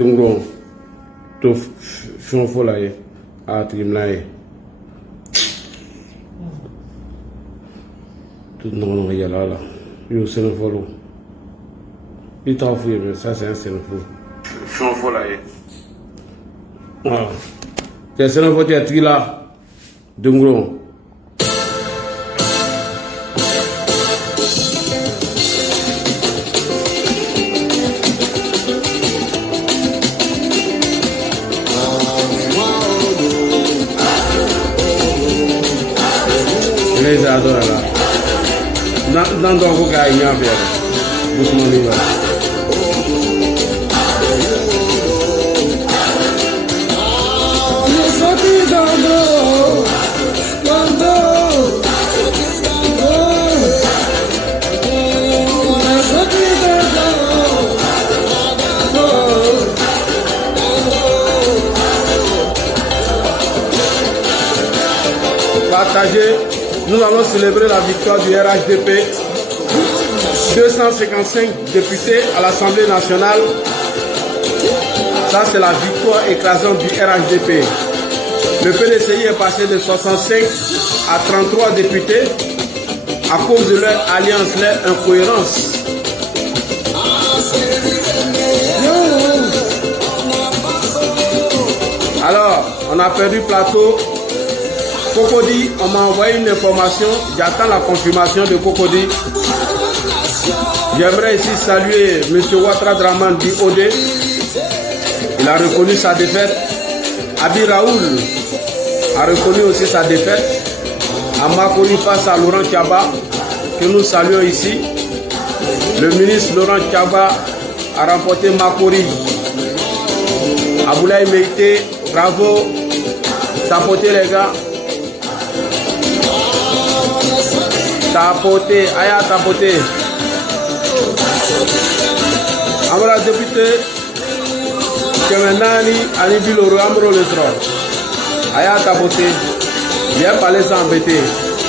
Tungo to fionfo la ye a trim la ye tout non il y a là yo sénéfolo il t'a offert mais ça c'est un sénéfolo fionfo la ye voilà c'est sénéfolo qui est tri là Dungro les adore là. Dans donc gars il y a bien. Doucement lui va. Partagez. Nous allons célébrer la victoire du RHDP. 255 députés à l'Assemblée nationale. Ça, c'est la victoire écrasante du RHDP. Le PDCI est passé de 65 à 33 députés à cause de leur alliance, leur incohérence. Alors, on a perdu plateau. Cocody, on m'a envoyé une information, j'attends la confirmation de Cocody. J'aimerais ici saluer M. Ouattara Draman du OD. Il a reconnu sa défaite. Abi Raoul a reconnu aussi sa défaite. Amakori face à Laurent Tiaba, que nous saluons ici. Le ministre Laurent Tiaba a remporté Makori. Aboulaye Meïté, bravo. Tapotez les gars. Tapoter, aya tapoter. Amara député, Kemenani, Ani Biloro, Amro le tron. Aya tapoter. Viens pas les embêter.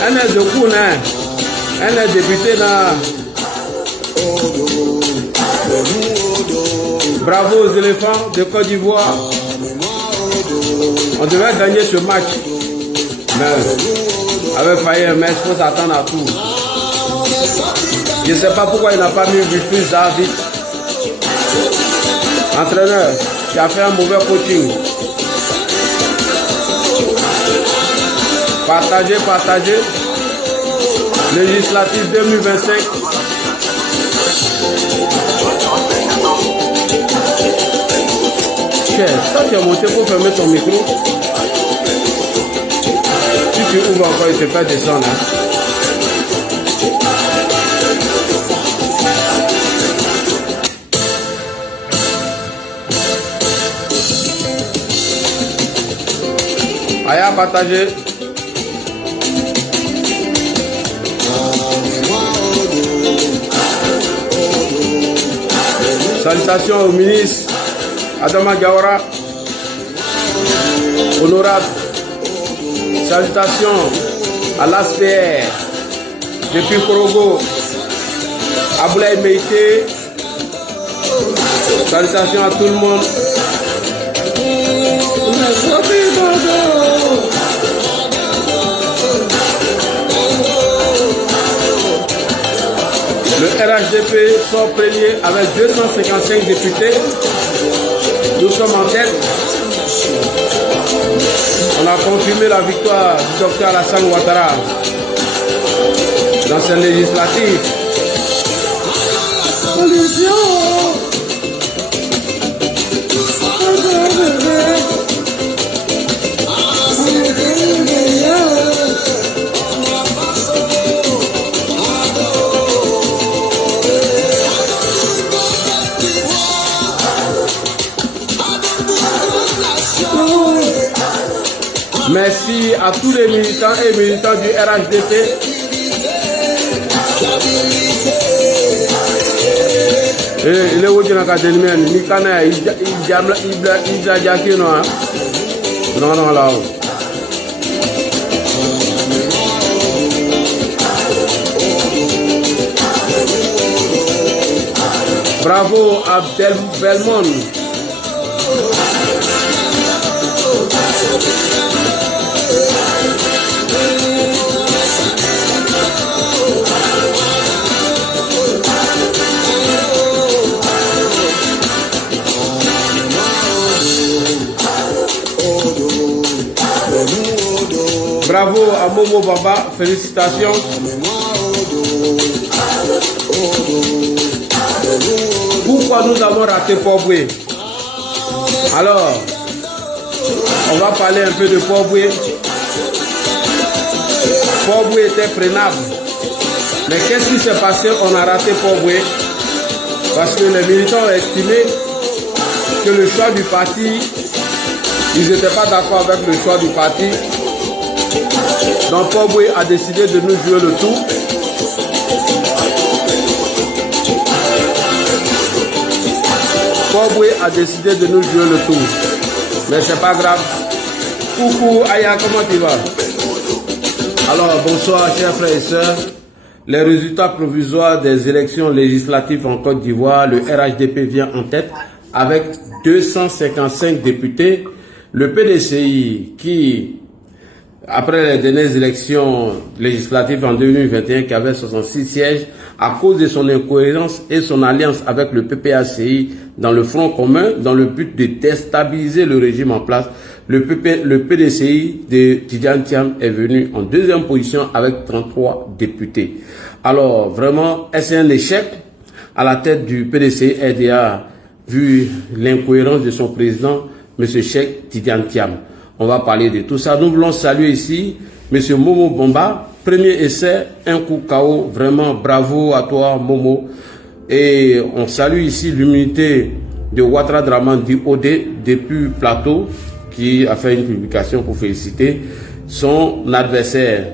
Un est de coup, un est député na. Bravo aux éléphants de Côte d'Ivoire. On devait gagner ce match. Mais avec failli, mais il faut s'attendre à tout. Je ne sais pas pourquoi il n'a pas mis Buffus David. Entraîneur, tu as fait un mauvais coaching. Partagez, partagez. Législative 2025. Toi, tu as monté pour fermer ton micro. Si tu ouvres encore, il te fait descendre. Allez, à partager. Salutations au ministre Adama Gawara, honorable. Salutations à l'ASPR depuis Korogo, Aboulaye Meïté. Salutations à tout le monde. Le RHDP sort premier avec 255 députés. Nous sommes en tête. On a confirmé la victoire du docteur Alassane Ouattara dans cette législative. Merci à tous les militants et militants du RHDP. Il est où tu n'as qu'à dire, il canne, il a jacké non, non là. Bravo à Belmont. Bravo à Momo Bamba, félicitations. Pourquoi nous avons raté Port-Boué? Alors, on va parler un peu de Port-Boué. Port-Boué était prenable. Mais qu'est-ce qui s'est passé? On a raté Port-Boué. Parce que les militants ont estimé que le choix du parti, ils n'étaient pas d'accord avec le choix du parti. Donc Port-Boué a décidé de nous jouer le tour. Port-Boué a décidé de nous jouer le tour. Mais c'est pas grave. Coucou Aya, comment tu vas? Alors bonsoir chers frères et sœurs. Les résultats provisoires des élections législatives en Côte d'Ivoire, le RHDP vient en tête avec 255 députés. Le PDCI qui, après les dernières élections législatives en 2021, qui avait 66 sièges, à cause de son incohérence et son alliance avec le PPACI dans le front commun, dans le but de déstabiliser le régime en place, le PDCI de Tidjane Thiam est venu en deuxième position avec 33 députés. Alors, vraiment, est-ce un échec? À la tête du PDCI RDA, vu l'incohérence de son président, M. Cheikh Tidjane Thiam. On va parler de tout ça. Nous voulons saluer ici M. Momo Bamba. Premier essai, un coup KO. Vraiment, bravo à toi, Momo. Et on salue ici l'humilité de Ouattara Dramane du OD depuis Plateau, qui a fait une publication pour féliciter son adversaire.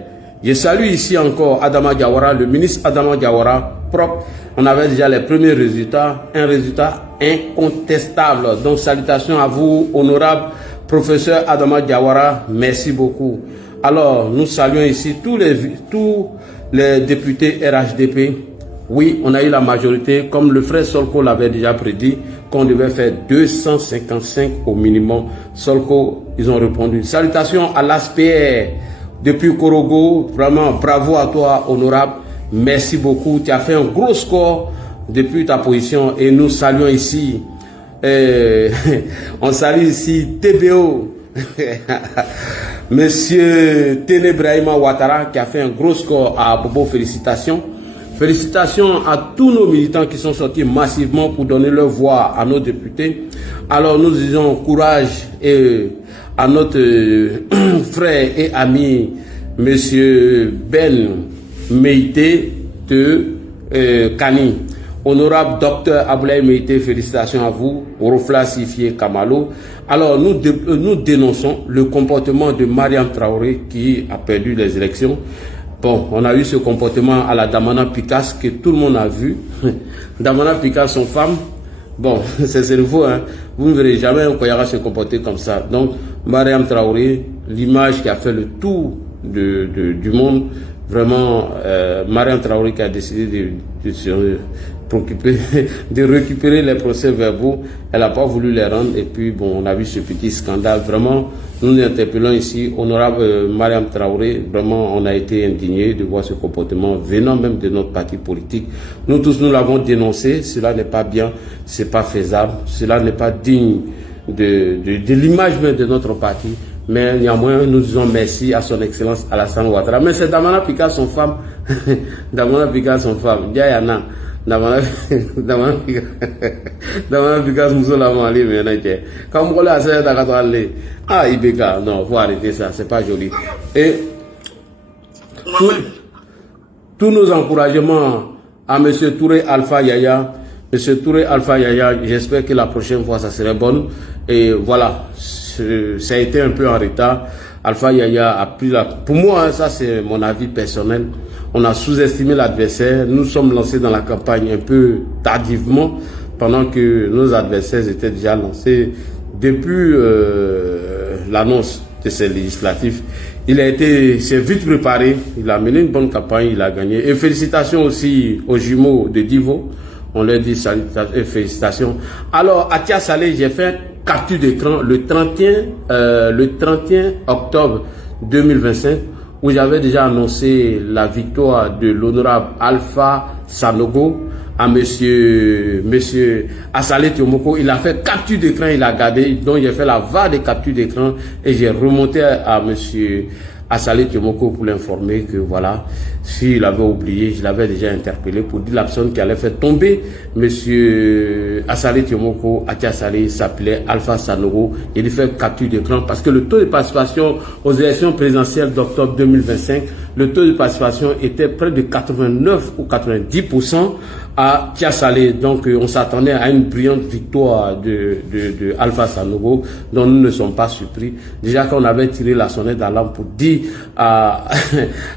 Je salue ici encore Adama Diawara, le ministre Adama Diawara, propre. On avait déjà les premiers résultats, un résultat incontestable. Donc, salutations à vous, honorable professeur Adama Diawara, merci beaucoup. Alors, nous saluons ici tous les députés RHDP. Oui, on a eu la majorité, comme le frère Solko l'avait déjà prédit, qu'on devait faire 255 au minimum. Solko, ils ont répondu. Salutations à l'ASPR depuis Korogo. Vraiment, bravo à toi, honorable. Merci beaucoup. Tu as fait un gros score depuis ta position et nous saluons ici. On salue ici TBO. Monsieur Ténébrahima Ouattara qui a fait un gros score à Bobo. Félicitations. Félicitations à tous nos militants qui sont sortis massivement pour donner leur voix à nos députés. Alors nous disons courage à notre frère et ami Monsieur Ben Meïté de Kani. Honorable docteur Aboulaye Meïté, félicitations à vous. Orofla Sifié Kamalo. Alors nous dénonçons le comportement de Mariam Traoré qui a perdu les élections. Bon, on a eu ce comportement à la Damana Picasse que tout le monde a vu. Damana Picasse, son femme, bon, c'est nouveau, hein. Vous ne verrez jamais un Koyara se comporter comme ça. Donc, Mariam Traoré, l'image qui a fait le tour du monde, vraiment, Mariam Traoré qui a décidé de se préoccuper, de récupérer les procès-verbaux, elle n'a pas voulu les rendre et puis bon, on a vu ce petit scandale. Vraiment, nous interpellons ici, honorable Mariam Traoré, vraiment on a été indignés de voir ce comportement venant même de notre parti politique. Nous tous, nous l'avons dénoncé, cela n'est pas bien, c'est pas faisable, cela n'est pas digne de l'image même de notre parti. Mais néanmoins, nous disons merci à son excellence Alassane Ouattara. Mais c'est Damana Pika, son femme. Damana Pika, son femme. Diana. Damana Pika, son mari, mais quand on l'a fait, ah, Ibeka, non, faut arrêter ça, c'est pas joli. Et tous nos encouragements à M. Touré Alpha Yaya. M. Touré Alpha Yaya, j'espère que la prochaine fois, ça serait bonne. Et voilà. Ça a été un peu en retard. Alpha Yaya a pris la... Pour moi, ça c'est mon avis personnel. On a sous-estimé l'adversaire. Nous sommes lancés dans la campagne un peu tardivement, pendant que nos adversaires étaient déjà lancés depuis l'annonce de ces législatifs. s'est vite préparé. Il a mené une bonne campagne, il a gagné. Et félicitations aussi aux jumeaux de Divo. On leur dit salutations et félicitations. Alors, à Tia Salé, j'ai fait capture d'écran le 31 octobre 2025, où j'avais déjà annoncé la victoire de l'honorable Alpha Sanogo à monsieur Assalé Thiomoko. Il a fait capture d'écran, il a gardé, donc j'ai fait la VAR des captures d'écran et j'ai remonté à monsieur Assalé Thiomoko pour l'informer que voilà, s'il avait oublié, je l'avais déjà interpellé pour dire la personne qui allait faire tomber monsieur Assalé Thiomoko, Atiassalé, s'appelait Alpha Sanogo. Il fait capture d'écran parce que le taux de participation aux élections présidentielles d'octobre 2025, le taux de participation était près de 89 ou 90% à Tiassalé. Donc on s'attendait à une brillante victoire de Alpha Sanogo, dont nous ne sommes pas surpris. Déjà qu'on avait tiré la sonnette d'alarme pour dire à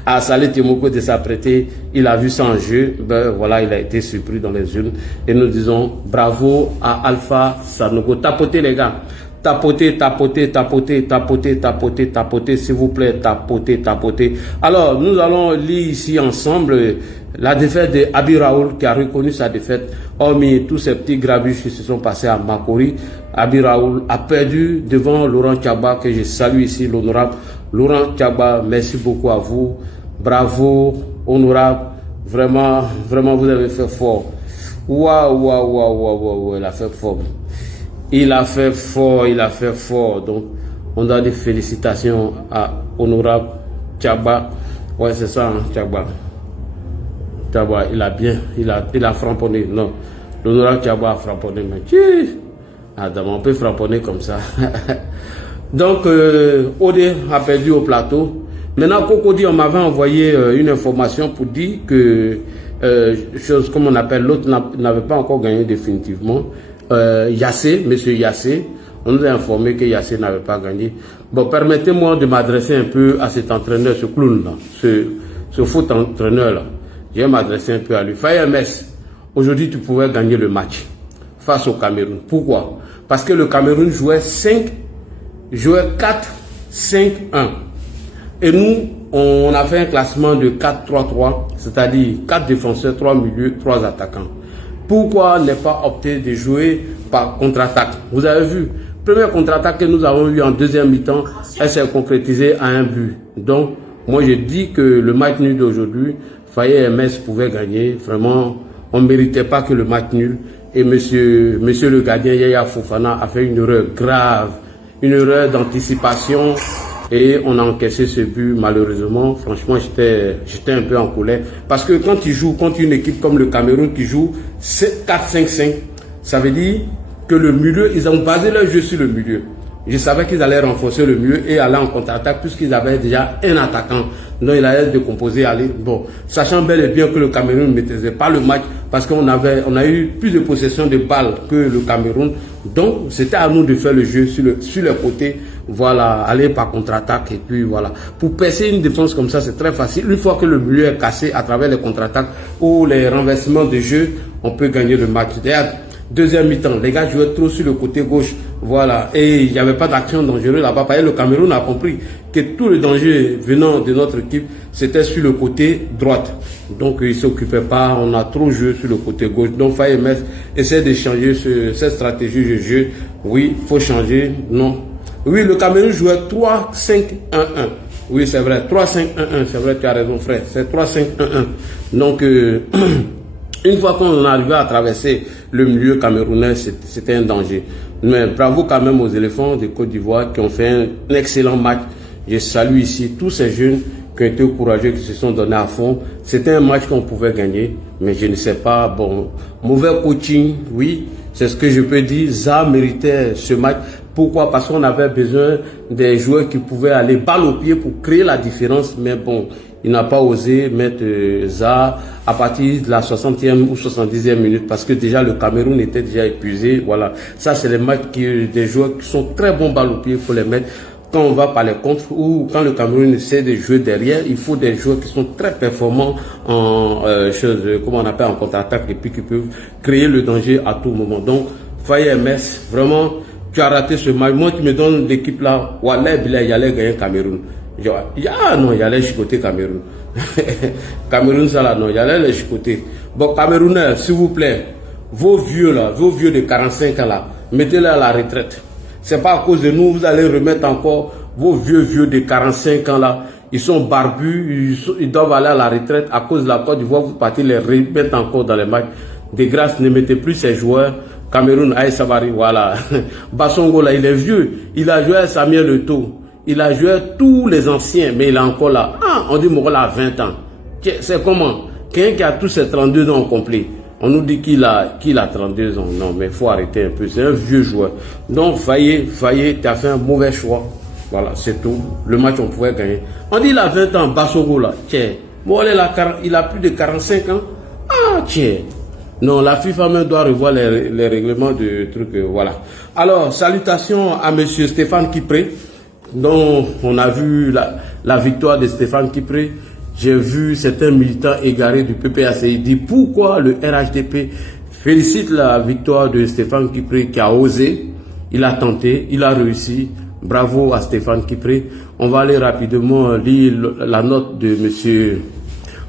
Assalé Thiomoko de s'apprêter, il a vu ça en jeu, ben voilà, il a été surpris dans les urnes. Et nous disons bravo à Alpha Sanogo. Tapotez les gars. Tapotez, tapotez, tapotez, tapotez, tapotez, tapotez, s'il vous plaît, tapotez, tapotez. Alors, nous allons lire ici ensemble la défaite de Abi Raoul, qui a reconnu sa défaite, hormis tous ces petits grabuges qui se sont passés à Makori. Abi Raoul a perdu devant Laurent Tchaba, que je salue ici, l'honorable Laurent Tchaba. Merci beaucoup à vous. Bravo, honorable. Vraiment, vraiment, vous avez fait fort. Waouh, waouh, waouh, waouh, waouh, il a fait fort. Il a fait fort, il a fait fort. Donc, on donne des félicitations à honorable Tchaba. Ouais, c'est ça, hein, Tchaba. Tchaba, il a bien, il a framponné. Non, l'honorable Tchaba a framponné. Mais on peut framponner comme ça. Donc, Odé a perdu au plateau. Maintenant, Cocody, on m'avait envoyé une information pour dire que, chose comme on appelle, l'autre n'avait pas encore gagné définitivement. Yassé, monsieur Yassé, on nous a informé que Yassé n'avait pas gagné. Bon, permettez-moi de m'adresser un peu à cet entraîneur, ce clown-là, ce faux entraîneur-là. Je vais m'adresser un peu à lui. Faye MS, aujourd'hui tu pouvais gagner le match face au Cameroun. Pourquoi? Parce que le Cameroun jouait 4-5-1. Et nous, on a fait un classement de 4-3-3, c'est-à-dire 4 défenseurs, 3 milieux, 3 attaquants. Pourquoi ne pas opter de jouer par contre-attaque? Vous avez vu, première contre-attaque que nous avons eu en deuxième mi-temps, elle s'est concrétisée à un but. Donc, moi je dis que le match nul d'aujourd'hui, Faye MS pouvait gagner. Vraiment, on ne méritait pas que le match nul. Et monsieur le gardien Yaya Fofana a fait une erreur grave, une erreur d'anticipation. Et on a encaissé ce but, malheureusement. Franchement, j'étais un peu en colère. Parce que quand tu joues contre une équipe comme le Cameroun qui joue 4-5-5, ça veut dire que le milieu, ils ont basé leur jeu sur le milieu. Je savais qu'ils allaient renforcer le milieu et aller en contre-attaque puisqu'ils avaient déjà un attaquant. Donc il allait décomposer, aller. Bon, sachant bel et bien que le Cameroun ne maîtrisait pas le match parce qu'on a eu plus de possession de balles que le Cameroun. Donc c'était à nous de faire le jeu sur le côté. Voilà, aller par contre-attaque et puis voilà. Pour percer une défense comme ça, c'est très facile. Une fois que le milieu est cassé à travers les contre-attaques ou les renversements de jeu, on peut gagner le match. D'ailleurs, deuxième mi-temps, les gars jouaient trop sur le côté gauche. Voilà, et il n'y avait pas d'action dangereuse là-bas. Le Cameroun a compris que tout le danger venant de notre équipe, c'était sur le côté droite. Donc, il ne s'occupait pas, on a trop joué sur le côté gauche. Donc, Faye MS essaie de changer cette stratégie de jeu. Oui, il faut changer. Non. Oui, le Cameroun jouait 3-5-1-1. Oui, c'est vrai, 3-5-1-1. C'est vrai, tu as raison, frère. C'est 3-5-1-1. Donc, une fois qu'on arrivait à traverser le milieu camerounais, c'était un danger. Mais bravo quand même aux éléphants de Côte d'Ivoire qui ont fait un excellent match. Je salue ici tous ces jeunes qui ont été courageux, qui se sont donnés à fond. C'était un match qu'on pouvait gagner, mais je ne sais pas. Bon, mauvais coaching, oui, c'est ce que je peux dire. Ça méritait ce match. Pourquoi? Parce qu'on avait besoin des joueurs qui pouvaient aller balle au pied pour créer la différence. Mais bon, il n'a pas osé mettre ça à partir de la 60e ou 70e minute parce que déjà le Cameroun était déjà épuisé. Voilà, ça c'est les matchs des joueurs qui sont très bons balle au pied, il faut les mettre. Quand on va par les contre ou quand le Cameroun essaie de jouer derrière, il faut des joueurs qui sont très performants en comment on appelle, en contre-attaque et puis qui peuvent créer le danger à tout moment. Donc, Faye MS, vraiment, tu as raté ce match. Moi, tu me donnes l'équipe là, Wallah, il allait gagner Cameroun. Ah non, il allait chicoter Cameroun. Cameroun, ça là, non, il allait les chicoter. Bon, Camerounais, s'il vous plaît, vos vieux là, vos vieux de 45 ans là, mettez-les à la retraite. C'est pas à cause de nous, vous allez remettre encore vos vieux de 45 ans là. Ils sont barbus, ils doivent aller à la retraite à cause de la Côte d'Ivoire. Vous partez les remettre encore dans les matchs. De grâce, ne mettez plus ces joueurs. Cameroun, Aïe Sabari, voilà. Bassongo là, il est vieux. Il a joué à Samuel Eto'o. Il a joué tous les anciens, mais il est encore là. Ah, on dit Moro a 20 ans. C'est comment? Quelqu'un qui a tous ses 32 ans complet. On nous dit qu'il a 32 ans. Non, mais il faut arrêter un peu. C'est un vieux joueur. Donc, Faye, tu as fait un mauvais choix. Voilà, c'est tout. Le match, on pouvait gagner. On dit il a 20 ans, Bassongo là. Tiens, bon, il a plus de 45 ans. Ah, tiens. Non, la FIFA même doit revoir les règlements de trucs. Voilà. Alors, salutations à monsieur Stéphane Kipré, dont on a vu la victoire de Stéphane Kipré. J'ai vu certains militants égarés du PPACI dire pourquoi le RHDP félicite la victoire de Stéphane Kipré qui a osé, il a tenté, il a réussi. Bravo à Stéphane Kipré. On va aller rapidement lire la note de monsieur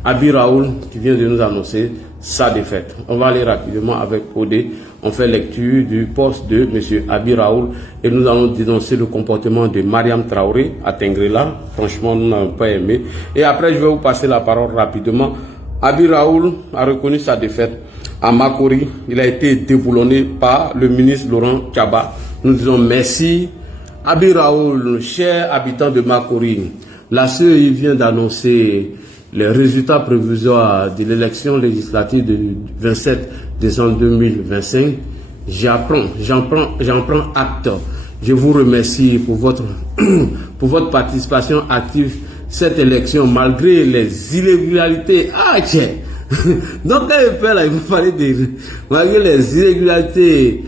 Abi Raoul qui vient de nous annoncer sa défaite. On va aller rapidement avec Odé. On fait lecture du poste de monsieur Abi Raoul et nous allons dénoncer le comportement de Mariam Traoré à Tengrela. Franchement, nous n'avons pas aimé. Et après, je vais vous passer la parole rapidement. Abi Raoul a reconnu sa défaite à Makori. Il a été déboulonné par le ministre Laurent Tchaba. Nous disons merci. Abi Raoul, cher habitant de Makori, la CEI vient d'annoncer les résultats provisoires de l'élection législative du 27 décembre 2025. J'en prends acte. Je vous remercie pour votre participation active cette élection malgré les irrégularités. Ah tiens. Donc quand il fait là, il vous parlait de malgré les irrégularités,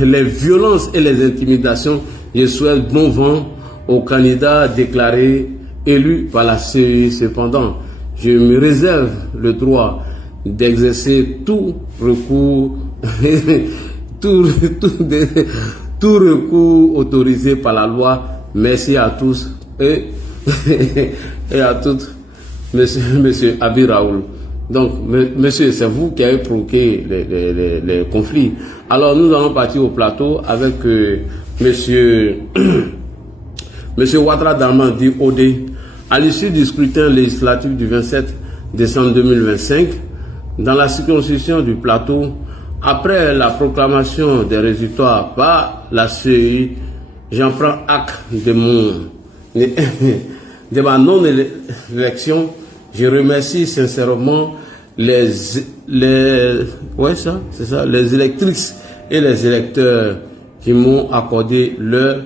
les violences et les intimidations. Je souhaite bon vent aux candidats déclarés élu par la CEI. Cependant, je me réserve le droit d'exercer tout recours, tout recours autorisé par la loi. Merci à tous et à toutes, monsieur Abi Raoul. Donc, monsieur, c'est vous qui avez provoqué les conflits. Alors, nous allons partir au plateau avec monsieur Ouattara Draman dit Odé. À l'issue du scrutin législatif du 27 décembre 2025, dans la circonscription du plateau, après la proclamation des résultats par la CEI, j'en prends acte de ma non-élection. Je remercie sincèrement les électrices et les électeurs qui m'ont accordé leur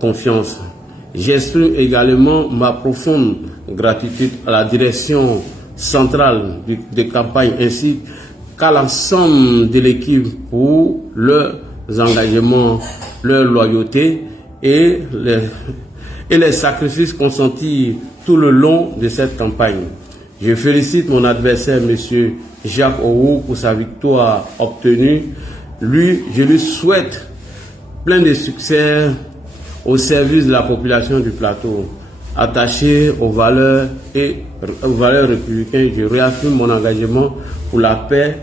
confiance. J'exprime également ma profonde gratitude à la direction centrale de campagne ainsi qu'à l'ensemble de l'équipe pour leurs engagements, leur loyauté et les sacrifices consentis tout le long de cette campagne. Je félicite mon adversaire, M. Jacques Owo, pour sa victoire obtenue. Je lui souhaite plein de succès au service de la population du plateau. Attaché aux valeurs républicaines, je réaffirme mon engagement pour la paix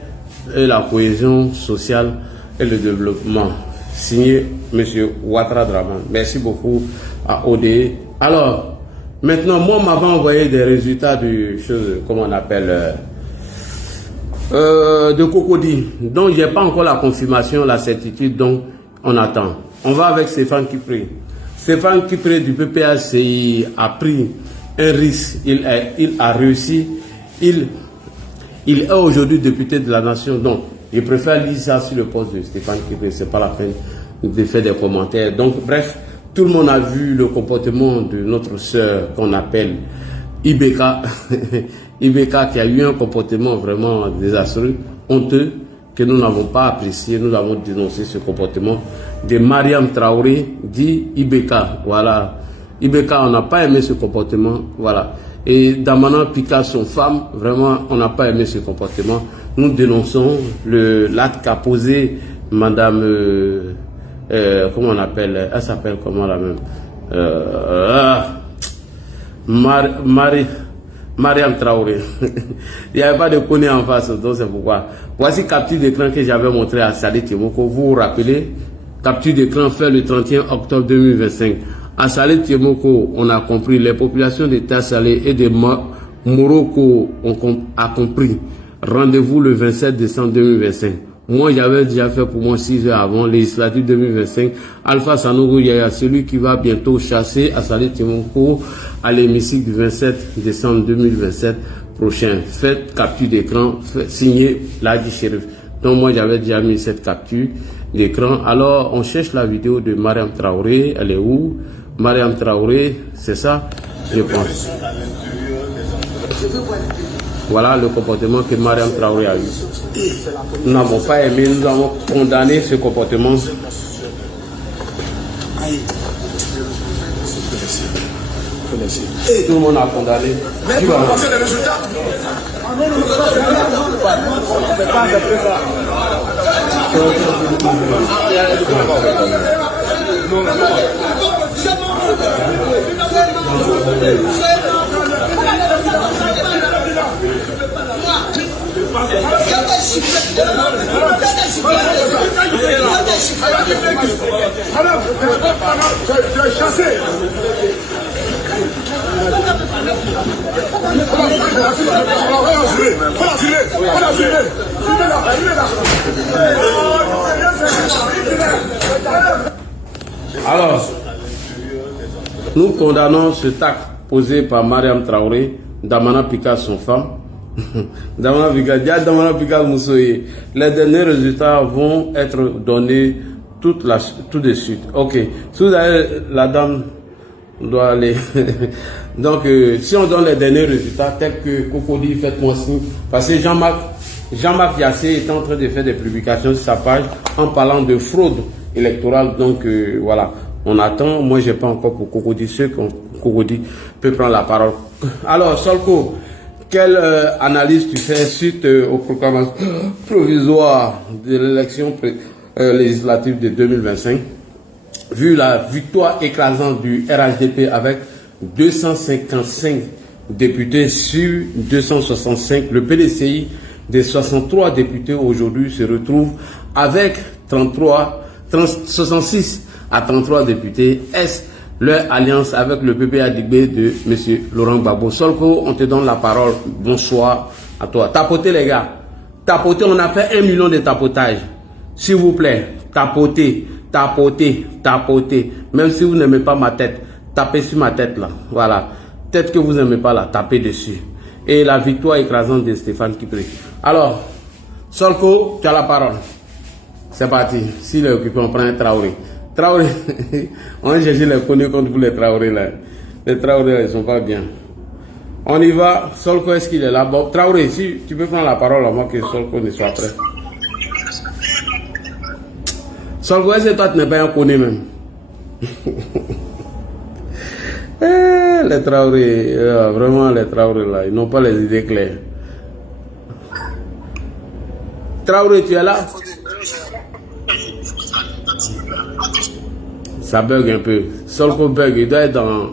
et la cohésion sociale et le développement. Signé M. Ouattara Draman. Merci beaucoup à ODE. Alors, maintenant, moi, on m'avait envoyé des résultats du comment on appelle, de Cocody. Donc, j'ai pas encore la confirmation, la certitude, donc on attend. On va avec Stéphane Kipré. Stéphane Kipré du PPACI a pris un risque, il a réussi, il est aujourd'hui député de la nation, donc je préfère lire ça sur le poste de Stéphane Kipré, c'est pas la peine de faire des commentaires. Donc bref, tout le monde a vu le comportement de notre sœur qu'on appelle Ibeka, Ibeka qui a eu un comportement vraiment désastreux, honteux, que nous n'avons pas apprécié, nous avons dénoncé ce comportement de Mariam Traoré, dit Ibeka. Voilà. Ibeka, on n'a pas aimé ce comportement. Voilà. Et Damana Pika, son femme, vraiment, on n'a pas aimé ce comportement. Nous dénonçons l'acte qu'a posé madame, comment on appelle, elle s'appelle comment la même, Mariam Traoré. Il n'y avait pas de connu en face, donc c'est pourquoi. Voici capture d'écran que j'avais montré à Salih Timoko. Vous vous rappelez, Capture d'écran fait le 31 octobre 2025. À Salé Tiemoko, on a compris. Les populations d'État Salé et de Morocco a compris. Rendez-vous le 27 décembre 2025. Moi, j'avais déjà fait pour moi 6 heures avant, législative 2025. Alpha Sanogo Yaya, celui qui va bientôt chasser à Salé Tiemoko à l'hémicycle du 27 décembre 2027 prochain. Faites capture d'écran, signez Ladi Sheriff. Donc moi, j'avais déjà mis cette capture d'écran. Alors, on cherche la vidéo de Mariam Traoré. Elle est où? Mariam Traoré, c'est ça, je pense. Voilà le comportement que Mariam Traoré a eu. Nous n'avons pas aimé, nous avons condamné ce comportement. Tout le monde a condamné. Mais vous pensez les résultats? Alors, nous condamnons ce acte posé par Mariam Traoré, Damana Pika, son femme. Damana Pika Moussoye. Les derniers résultats vont être donnés tout de suite. Ok. Tout d'ailleurs, la dame doit aller. Donc, si on donne les derniers résultats, tels que Cocody, faites-moi signe. Parce que Jean-Marc Yassé est en train de faire des publications sur sa page en parlant de fraude électorale. Donc, voilà. On attend. Moi, je n'ai pas encore pour Cocody. Ceux que Cocody peut prendre la parole. Alors, Solko, quelle analyse tu fais suite aux proclamations provisoires de l'élection législative de 2025, vu la victoire écrasante du RHDP avec 255 députés sur 265, le PDCI des 63 députés aujourd'hui se retrouve avec 66 à 33 députés. Est leur alliance avec le PPADB de M. Laurent Gbagbo. Solko, on te donne la parole. Bonsoir à toi. Tapotez les gars. Tapotez, on a fait 1 million de tapotages. S'il vous plaît, tapotez, tapotez, tapotez. Même si vous n'aimez pas ma tête, tapez sur ma tête là. Voilà. Tête que vous n'aimez pas là, tapez dessus. Et la victoire écrasante de Stéphane Kipré. Alors, Solko, tu as la parole. C'est parti. S'il est occupé, on prend un Traoré. Traoré, on a cherché les connus contre vous les Traoré là. Les Traoré là, ils sont pas bien. On y va. Solko, est-ce qu'il est là? Bon, Traoré, si tu peux prendre la parole à moi que Solko ne soit prêt. Solko, est-ce que toi tu n'es pas un connu même? Les Traoré, vraiment les Traoré là, ils n'ont pas les idées claires. Traoré, tu es là? Ça bug un peu. Solko bug, il doit être dans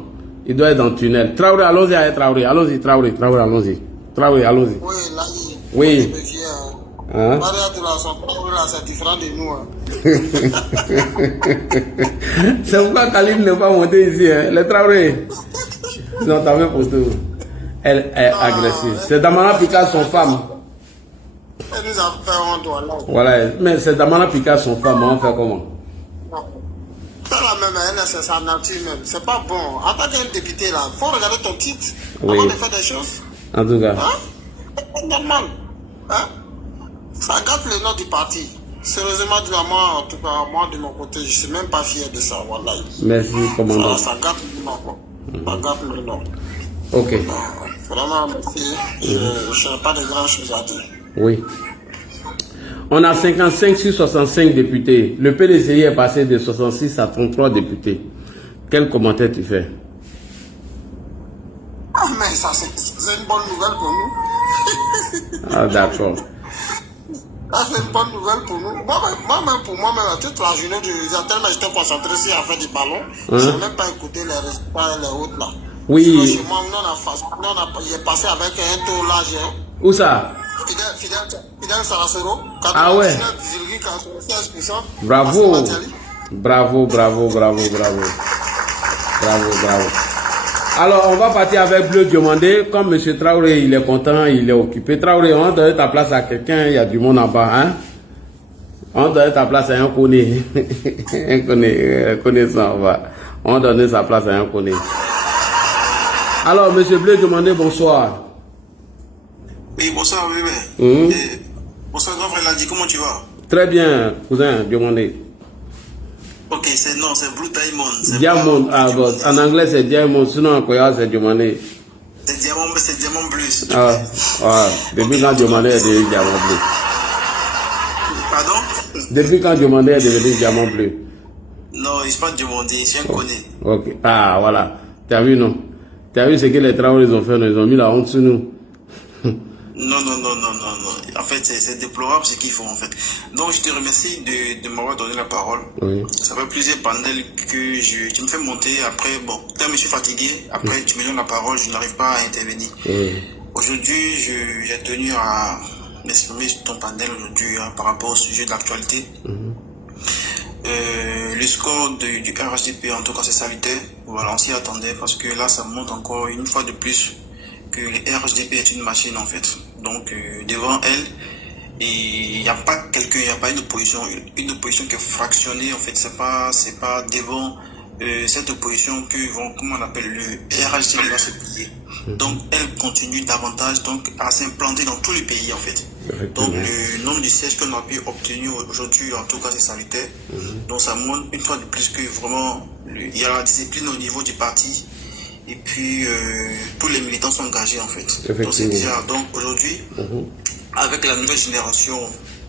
le tunnel. Traoré, allons-y, Traoré, allons-y, Traoré, allons-y. Traoré, allons-y. Oui, là, oui. Hein? C'est différent de nous. Hein. C'est pourquoi Khalid n'est pas monté ici. Hein. Les Traoré. Non, t'as même posté. Elle est agressive. C'est Damana Pika, son femme. Elle nous a fait un doigt là. Voilà, mais c'est Damana Pika, son femme. On fait comment? Dans la même, c'est sa nature même. C'est pas bon. En tant qu'un député là, faut regarder ton titre oui. Avant de faire des choses. En tout cas. Hein? C'est normal. Hein? Ça gâte le nom du parti. Sérieusement, moi, en tout cas, moi de mon côté, je suis même pas fier de ça. Voilà. Merci, commandant. Ça gâte le nom. Ça gâte le nom. Ok. Vraiment, merci. Je n'ai pas de grand chose à dire. Oui. On a 55 sur 65 députés. Le PDCI est passé de 66 à 33 députés. Quel commentaire tu fais? Ah, mais ça, c'est une bonne nouvelle pour nous. Ah, d'accord. Ça, c'est une bonne nouvelle pour nous. Moi-même, pour moi-même, toute la journée, tellement j'étais concentré sur à faire du ballon, je n'ai même pas écouté les résultats et les autres là. Oui. Sinon, chez moi, il est passé avec un taux large. Hein. Où ça? Fidel Saracero, 99,96%. Ah ouais. Bravo. Bravo, bravo, bravo, bravo. Bravo, bravo. Alors, on va partir avec Bleu Diomandé. Comme M. Traoré, il est content, il est occupé. Traoré, on donne ta place à quelqu'un, il y a du monde en bas, hein? On donne ta place à un connaît. Un connaissant, on va. On donne sa place à un connaît. Alors, M. Bleu Diomandé, bonsoir. Oui, bonsoir, bébé. Bonsoir, grand frère Ladi, comment tu vas? Très bien, cousin Diomandé. Ok, c'est Blue Diamond. Diamond, bon, en anglais c'est Diamond, sinon en Koya c'est Diomandé. C'est Diamond Bleu. Si ouais. Depuis quand Diomandé est devenu Diamond Bleu? Pardon? Depuis quand Diomandé est devenu Diamond Bleu? Non, il ne pas Diomandé, je un connais. Ok, voilà. T'as vu, non? T'as vu ce que les travaux ils ont fait, ils ont mis la honte sur nous. Non. En fait, c'est déplorable ce qu'ils font, en fait. Donc, je te remercie de m'avoir donné la parole. Oui. Ça fait plusieurs panels que tu me fais monter. Après, bon, quand je suis fatigué, après, tu me donnes la parole, je n'arrive pas à intervenir. Oui. Aujourd'hui, j'ai tenu à m'exprimer sur ton panel aujourd'hui par rapport au sujet de l'actualité. Le score du RHDP, en tout cas, c'est salutaire. Voilà, on s'y attendait parce que là, ça montre encore une fois de plus que le RHDP est une machine, en fait. Donc, devant elle, il n'y a pas quelqu'un, il n'y a pas une opposition qui est fractionnée, en fait. C'est pas devant cette opposition que comment on appelle, le RHDP va se plier. Donc, elle continue davantage à s'implanter dans tous les pays, en fait. Donc, le nombre de sièges qu'on a pu obtenir aujourd'hui, en tout cas, c'est salutaire. Donc, ça montre une fois de plus que vraiment, il y a la discipline au niveau du parti. Et puis, tous les militants sont engagés, en fait. Donc, c'est déjà. Donc, aujourd'hui, avec la nouvelle génération,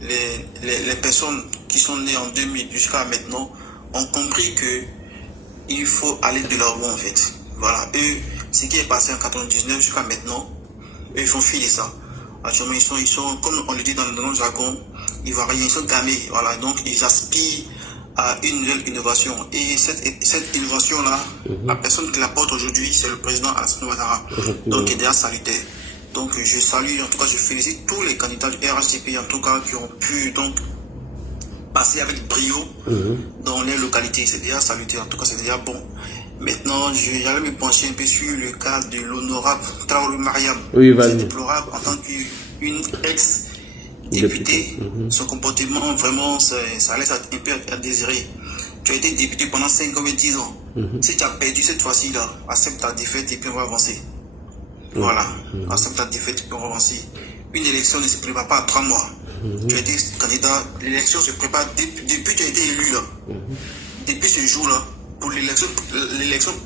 les personnes qui sont nées en 2000 jusqu'à maintenant ont compris que il faut aller de l'avant, en fait. Voilà. Eux, ce qui est passé en 99 jusqu'à maintenant, eux, ils font fi de ça. Actuellement, ils sont, comme on le dit dans notre jargon, ivoiriens, ils sont gamés. Voilà. Donc, ils aspirent à une nouvelle innovation. Et cette innovation-là, la personne qui la porte aujourd'hui, c'est le président Alassane Ouattara. Donc, il est déjà salutaire. Donc, je salue, en tout cas, je félicite tous les candidats du RHDP, en tout cas, qui ont pu donc passer avec brio dans les localités. C'est déjà salutaire, en tout cas, c'est déjà bon. Maintenant, j'allais me pencher un peu sur le cas de l'honorable Traoré Mariam. Oui, vas-y. C'est déplorable en tant qu'une ex-députée. Son comportement, vraiment, ça laisse un peu à désirer. Tu as été député pendant 5 ans et 10 ans. Si tu as perdu cette fois-ci-là, accepte ta défaite et puis on va avancer. Voilà, accepte ta défaite et puis on va avancer. Une élection ne se prépare pas à 3 mois. Tu as été candidat, l'élection se prépare depuis que tu as été élu là. Depuis ce jour-là. Pour l'élection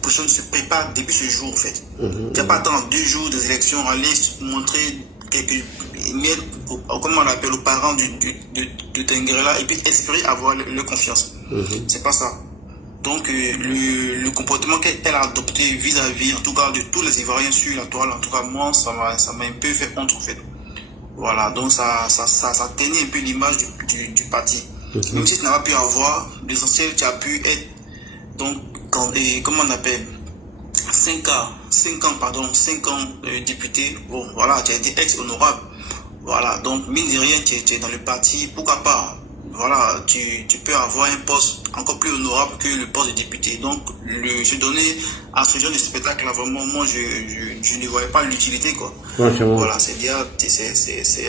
prochaine se prépare depuis ce jour, en fait. Tu n'as pas attendre 2 jours des élections, aller montrer comment on appelle, aux parents de Tengrela et puis espérer avoir leur confiance. C'est pas ça. Donc, le comportement qu'elle a adopté vis-à-vis, en tout cas, de tous les Ivoiriens sur la toile, en tout cas, moi, ça m'a un peu fait honte, en fait. Voilà, donc ça tenait un peu l'image du parti. Même si tu n'as pas pu avoir, l'essentiel, tu as pu être. Donc, comment on appelle 5 ans député, bon, voilà, tu as été ex-honorable. Voilà, donc, mine de rien, tu es dans le parti, pourquoi pas, voilà, tu peux avoir un poste encore plus honorable que le poste de député. Donc, je donnais à ce genre de spectacle, là, vraiment, moi, je ne voyais pas l'utilité, quoi. Voilà, c'est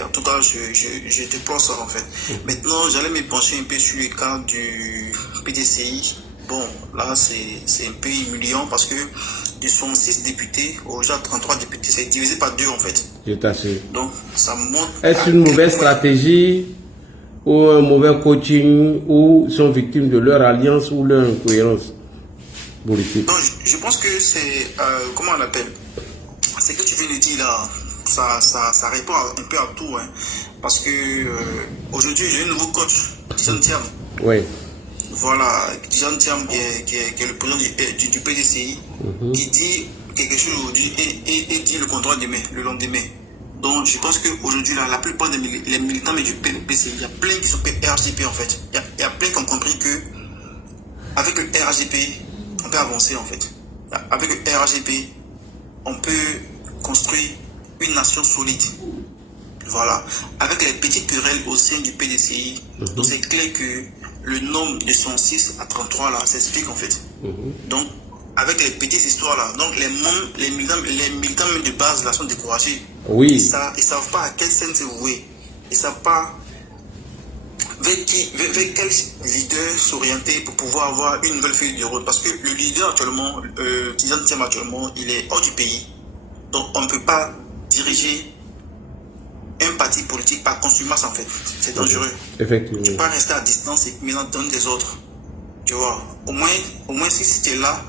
en tout cas, je déplore ça, en fait. Maintenant, j'allais me pencher un peu sur le cas du PDCI. Bon, là, c'est un peu humiliant parce que de 66 députés, aujourd'hui, 33 députés, c'est divisé par 2, en fait. Je t'assure. Donc, ça montre. Est-ce une mauvaise stratégie ou un mauvais coaching ou sont victimes de leur alliance ou leur incohérence politique? Non, je pense que c'est. Comment on appelle? Ce que tu viens de dire là, ça répond un peu à tout. Hein, parce que aujourd'hui, j'ai un nouveau coach, Tijan Thiam. Oui. Voilà, Tijan Thiam, qui est le président du PDCI, qui dit quelque chose aujourd'hui et dit le contraire demain, le lendemain. Donc, je pense qu'aujourd'hui, la plupart des militants du PDCI, il y a plein qui sont RHDP en fait. Il y a plein qui ont compris que avec le RHDP, on peut avancer en fait. Avec le RHDP, on peut construire une nation solide. Voilà. Avec les petites querelles au sein du PDCI, donc c'est clair que le nombre de 106 à 33 là s'explique en fait. Donc, avec les petites histoires là, donc les militants même de base là sont découragés. Oui. Ils savent pas à quelle scène se vouer. Ils savent pas vers quel leader s'orienter pour pouvoir avoir une nouvelle feuille de route. Parce que le leader actuellement, Tidiane Thiam actuellement, il est hors du pays. Donc on ne peut pas diriger un parti politique par consummation en fait. C'est dangereux. Effectivement. Tu peux pas rester à distance et maintenant donner des ordres. Tu vois, au moins si tu es là,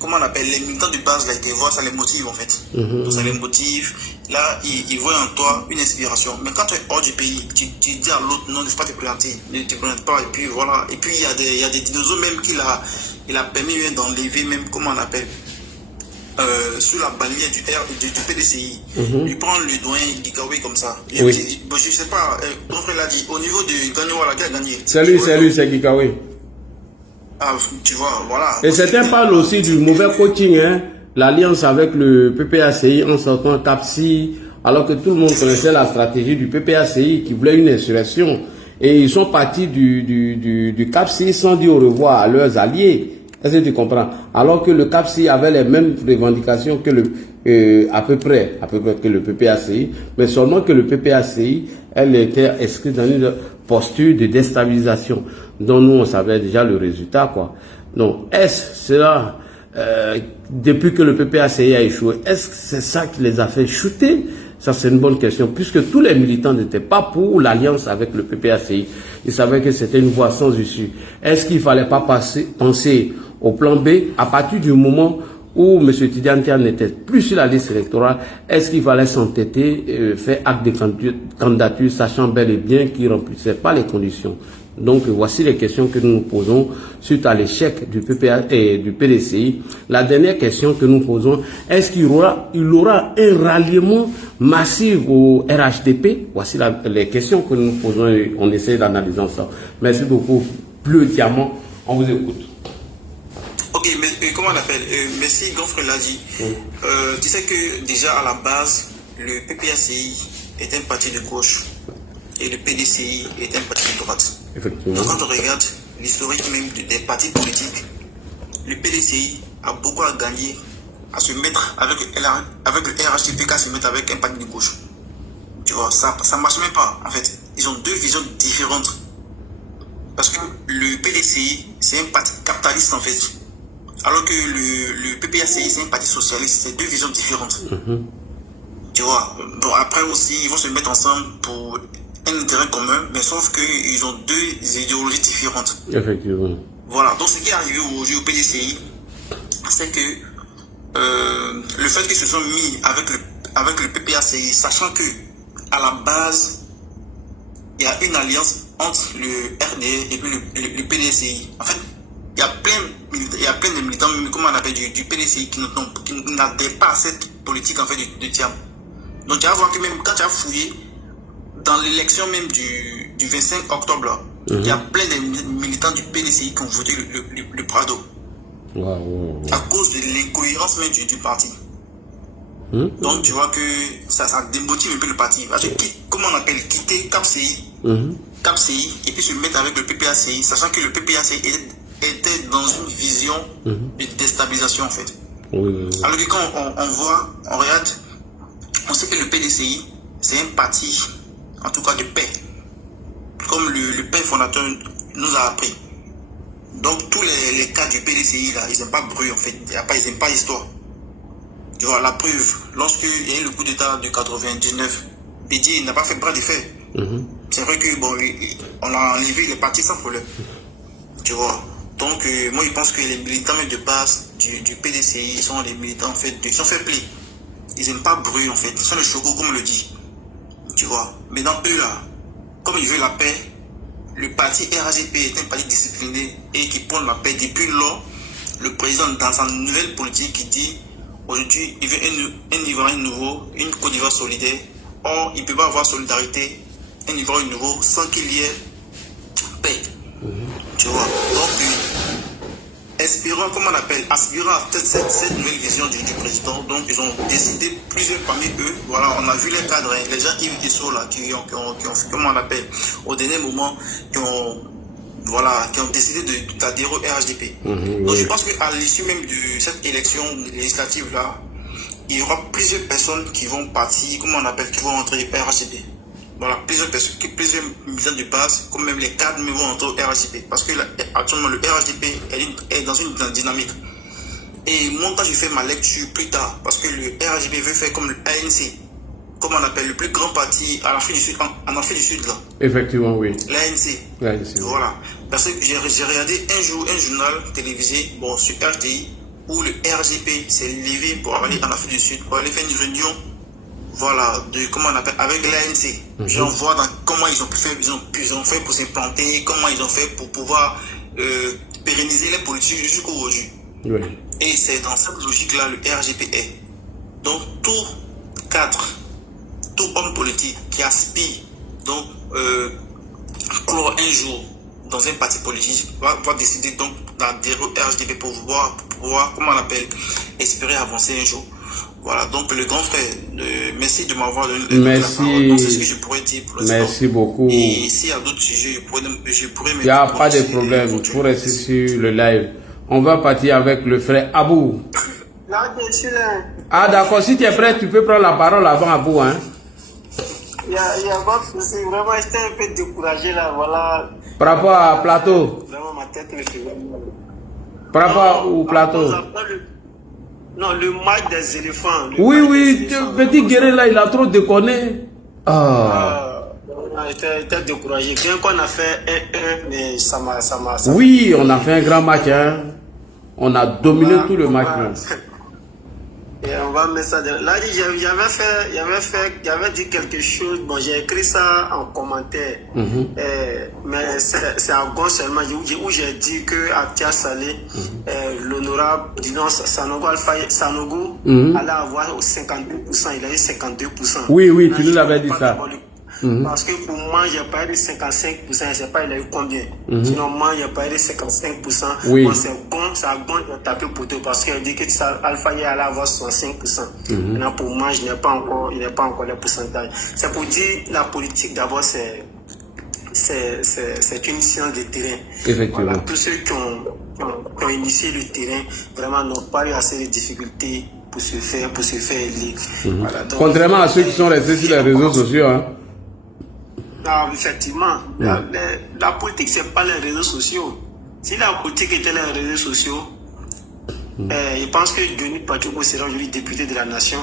comment on appelle, les militants de base là, ils voient, ça les motive en fait. Donc ça les motive. Là, ils voient en toi une inspiration. Mais quand tu es hors du pays, tu dis à l'autre non, ne faut pas te présenter, ne te présente pas. Et puis voilà. Et puis il y a des dinosaures même il a permis d'enlever même, comment on appelle, sur la bannière du PDCI. Il prend le doyen Gikawe comme ça. Oui. Je sais pas, ton frère l'a dit, au niveau de Gagnoa, qui a gagné. C'est lui, c'est Gikawe. Ah, tu vois, voilà. Et certains parlent aussi du mauvais coaching, hein, l'alliance avec le PPACI en sortant CAPSI, alors que tout le monde connaissait la stratégie du PPACI qui voulait une insurrection. Et ils sont partis du CAPSI sans dire au revoir à leurs alliés. Est-ce que tu comprends? Alors que le CAPSI avait les mêmes revendications que à peu près que le PPACI, mais seulement que le PPACI, elle était inscrite dans une posture de déstabilisation, dont nous on savait déjà le résultat, quoi. Donc, est-ce cela, depuis que le PPACI a échoué, est-ce que c'est ça qui les a fait chuter? Ça, c'est une bonne question, puisque tous les militants n'étaient pas pour l'alliance avec le PPACI. Ils savaient que c'était une voie sans issue. Est-ce qu'il ne fallait pas penser au plan B à partir du moment où M. Tidiane Thiam n'était plus sur la liste électorale? Est-ce qu'il fallait s'entêter, faire acte de candidature, sachant bel et bien qu'il ne remplissait pas les conditions? Donc, voici les questions que nous nous posons suite à l'échec du PPA et du PDCI. La dernière question que nous posons, est-ce qu'il y aura un ralliement massif au RHDP? Voici les questions que nous nous posons et on essaie d'analyser ça. Merci beaucoup. Bleu Diamant, on vous écoute. Ok, mais comment on appelle, merci, Gonfre l'a dit. Tu sais que déjà à la base, le PPACI est un parti de gauche et le PDCI est un parti de droite. Effectivement. Donc quand on regarde l'historique même des partis politiques, le PDCI a beaucoup à gagner à se mettre avec le RHDP qu'à se mettre avec un parti de gauche. Tu vois, ça ne marche même pas en fait. Ils ont deux visions différentes. Parce que le PDCI, c'est un parti capitaliste en fait. Alors que le PPACI, c'est un parti socialiste. C'est deux visions différentes. Tu vois. Bon, après aussi, ils vont se mettre ensemble pour un intérêt commun, mais sauf qu'ils ont deux idéologies différentes. Effectivement. Voilà. Donc, ce qui est arrivé aujourd'hui au PDCI, c'est que le fait qu'ils se sont mis avec le PPACI, sachant que à la base, il y a une alliance entre le RDR et puis le PDCI. En fait, il y a plein de militants, comment on appelle, du PDCI qui n'adhèrent pas à cette politique en fait de Thiam. Donc tu vas voir que même quand tu as fouillé dans l'élection même du 25 octobre, là, il y a plein de militants du PDCI qui ont voté le Prado. À cause de l'incohérence même du parti. Donc tu vois que ça démotive un peu le parti. Parce que, comment on appelle, quitter CAPCI, et puis se mettre avec le PPACI, sachant que le PPACI était dans une vision de déstabilisation en fait. Alors que quand on regarde, on sait que le PDCI, c'est un parti, en tout cas de paix, comme le père fondateur nous a appris. Donc tous les cas du PDCI là, ils n'aiment pas bruit en fait, ils n'aiment pas l'histoire. Tu vois, la preuve, lorsqu'il y a eu le coup d'état de 99, Bédier n'a pas fait bras de fer. C'est vrai que bon, on a enlevé les partis sans problème. Tu vois. Donc moi je pense que les militants de base du PDCI sont les militants en fait, ils sont fair play. Ils n'aiment pas bruit en fait, ils sont les chocos comme on le dit. Tu vois. Mais dans eux là, comme ils veulent la paix, le parti RHDP est un parti discipliné et qui prône la paix. Depuis lors, le président dans sa nouvelle politique qui dit aujourd'hui il veut un Ivoirien nouveau, une Côte d'Ivoire solidaire. Or il ne peut pas avoir solidarité, un Ivoirien nouveau sans qu'il y ait paix. Tu vois. Donc aspirant à cette nouvelle vision du président. Donc, ils ont décidé, plusieurs parmi eux, voilà, on a vu les cadres, hein, les gens Yves Dessau, là, qui ont, comment on appelle, au dernier moment, qui ont décidé d'adhérer au RHDP. Donc, je pense qu'à l'issue même de cette élection législative-là, il y aura plusieurs personnes qui vont partir, comment on appelle, qui vont entrer au RHDP. Voilà, plusieurs personnes, plusieurs militants de base, comme même les cadres vont entrer au RHDP. Parce que actuellement, le RHDP est dans une dynamique. Et moi, quand je fais ma lecture plus tard, parce que le RHDP veut faire comme le ANC, comme on appelle le plus grand parti en Afrique du Sud, là. Effectivement, oui. L'ANC. Voilà. Parce que j'ai regardé un jour un journal télévisé, bon, sur RTI, où le RHDP s'est levé pour aller en Afrique du Sud, pour aller faire une réunion, voilà, comment on appelle, avec l'ANC. J'en vois dans comment ils ont fait pour s'implanter, comment ils ont fait pour pouvoir pérenniser les politiques jusqu'au aujourd'hui. Oui. Et c'est dans cette logique-là le RHDP est. Donc tout cadre, tout homme politique qui aspire donc clore un jour dans un parti politique va décider donc d'adhérer au RHDP pour pouvoir, comment on appelle, espérer avancer un jour. Voilà, donc le grand frère, merci de m'avoir donné la parole. Donc c'est ce que je pourrais dire pour l'instant. Merci beaucoup. Et s'il y a d'autres sujets, je pourrais il n'y a pas de problème, pour rester sur le live. On va partir avec le frère Abou. Là, je suis là. Ah d'accord, si tu es prêt, tu peux prendre la parole avant Abou, hein. Il y a pas de souci. Vraiment, j'étais un peu découragé là, voilà. Par rapport à Plateau. Vraiment, ma tête me fait. Par rapport au Plateau. Non, le match des éléphants. Oui, petit guerrier là, il a trop déconné. J'étais découragé. Bien qu'on a fait 1-1, mais ça m'a. Oui, on a fait un grand match, hein. On a dominé tout le match. Et on va mettre ça là, j'avais dit quelque chose. Bon, j'ai écrit ça en commentaire. Mais c'est à gauche seulement où j'ai dit que Atia Saleh, l'honorable, disons, Sanogo, allait avoir 52%. Il a eu 52%. Oui, tu nous avais dit ça. Parce que pour moi, j'ai pas eu 55%, je sais pas il a eu combien. Sinon, moi, j'ai pas eu 55%. Oui. Bon, c'est bon, j'ai tapé pour deux parce qu'il a dit que Alpha allait avoir 65%. Maintenant, pour moi, il n'est pas encore le pourcentage. C'est pour dire, la politique, d'abord, c'est une science de terrain. Effectivement. Voilà, tous ceux qui ont initié le terrain, vraiment, n'ont pas eu assez de difficultés pour se faire élire. Voilà, donc, contrairement à ceux qui sont restés sur les réseaux sociaux, hein. Non, effectivement, la politique, c'est pas les réseaux sociaux. Si la politique était les réseaux sociaux, je pense que Denis Pachoko sera aujourd'hui député de la nation.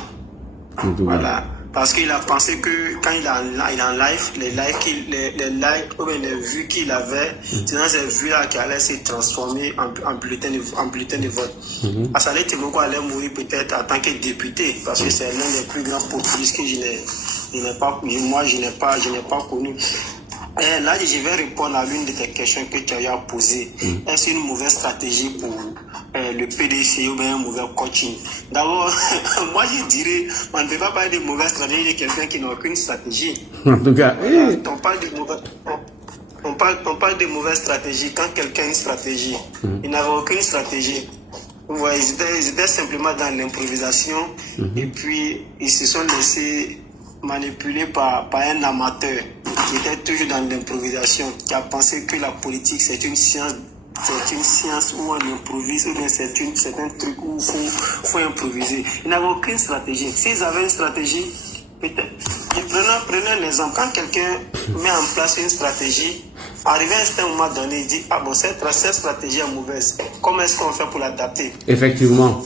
Voilà. Parce qu'il a pensé que quand il est en live, les likes ou les vues qu'il avait, c'est dans ces vues-là qui allaient se transformer en bulletin de vote. Assalé Temoko allait mourir peut-être en tant que député, parce que c'est l'un des plus grands populistes que je n'ai pas connu. Et là, je vais répondre à l'une de tes questions que tu as posées. Est-ce une mauvaise stratégie pour le PDC ou bien un mauvais coaching? D'abord, moi je dirais, on ne peut pas parler de mauvaise stratégie de quelqu'un qui n'a aucune stratégie. En tout cas, on parle de mauvaise stratégie quand quelqu'un a une stratégie. Il n'avait aucune stratégie. Vous voyez, ils étaient simplement dans l'improvisation et puis ils se sont laissés manipuler par un amateur qui était toujours dans l'improvisation, qui a pensé que la politique c'est une science où on improvise, ou bien c'est un truc où il faut improviser. Ils n'avaient aucune stratégie. S'ils avaient une stratégie, peut-être. Prenez l'exemple. Quand quelqu'un met en place une stratégie, arrivé à un certain moment donné, il dit, ah bon, cette stratégie est mauvaise. Comment est-ce qu'on fait pour l'adapter? Effectivement.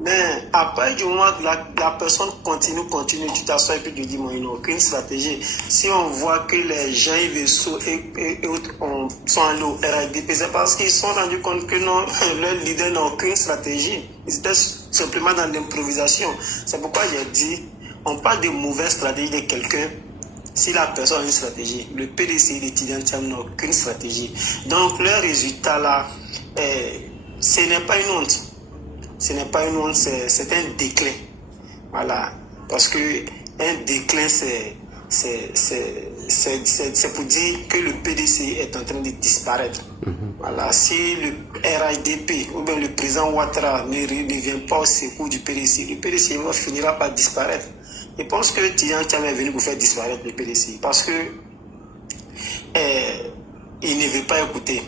Mais après du moment où la personne continue, tu t'assois et puis tu dis, moi, il n'a aucune stratégie. Si on voit que les gens et autres sont allés au RHDP, c'est parce qu'ils se sont rendus compte que non, leur leader n'a aucune stratégie. Ils étaient simplement dans l'improvisation. C'est pourquoi j'ai dit, on parle de mauvaise stratégie de quelqu'un si la personne a une stratégie. Le PDC d'étudiants n'a aucune stratégie. Donc, le résultat là, ce n'est pas une honte. Ce n'est pas une honte, c'est un déclin. Voilà. Parce que un déclin, c'est pour dire que le PDC est en train de disparaître. Voilà, si le RHDP ou bien le président Ouattara ne vient pas au secours du PDC, le PDC finira par disparaître. Je pense que Tidjane Thiam est venu pour faire disparaître le PDC parce que il ne veut pas écouter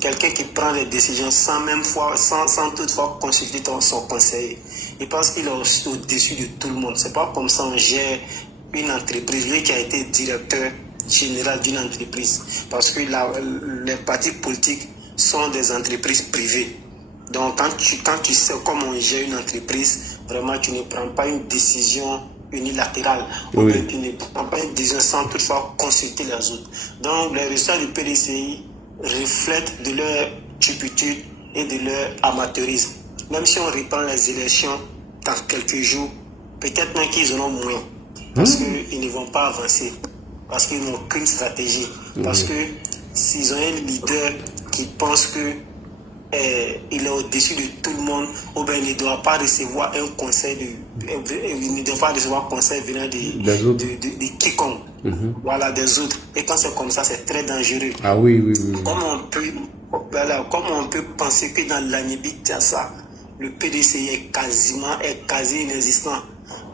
quelqu'un qui prend des décisions sans toutefois consulter son conseiller. Il pense qu'il est au-dessus de tout le monde. C'est pas comme ça on gère une entreprise. Lui qui a été directeur général d'une entreprise. Parce que les partis politiques sont des entreprises privées. Donc quand tu sais comment on gère une entreprise, vraiment tu ne prends pas une décision unilatérale. Ou bien tu ne prends pas une décision sans toutefois consulter les autres. Donc les résultats du PDCI reflètent de leur turpitude et de leur amateurisme. Même si on reprend les élections dans quelques jours, peut-être même qu'ils en ont moins. Parce qu'ils ne vont pas avancer. Parce qu'ils n'ont aucune stratégie. Parce que s'ils ont un leader qui pense que il est au-dessus de tout le monde, ou bien il ne doit pas recevoir un conseil il ne doit pas recevoir conseil venant de quiconque. Voilà, des autres. Et quand c'est comme ça, c'est très dangereux. Ah oui. Comment on peut penser que dans l'Anibi Tiassa, le PDC est quasi inexistant.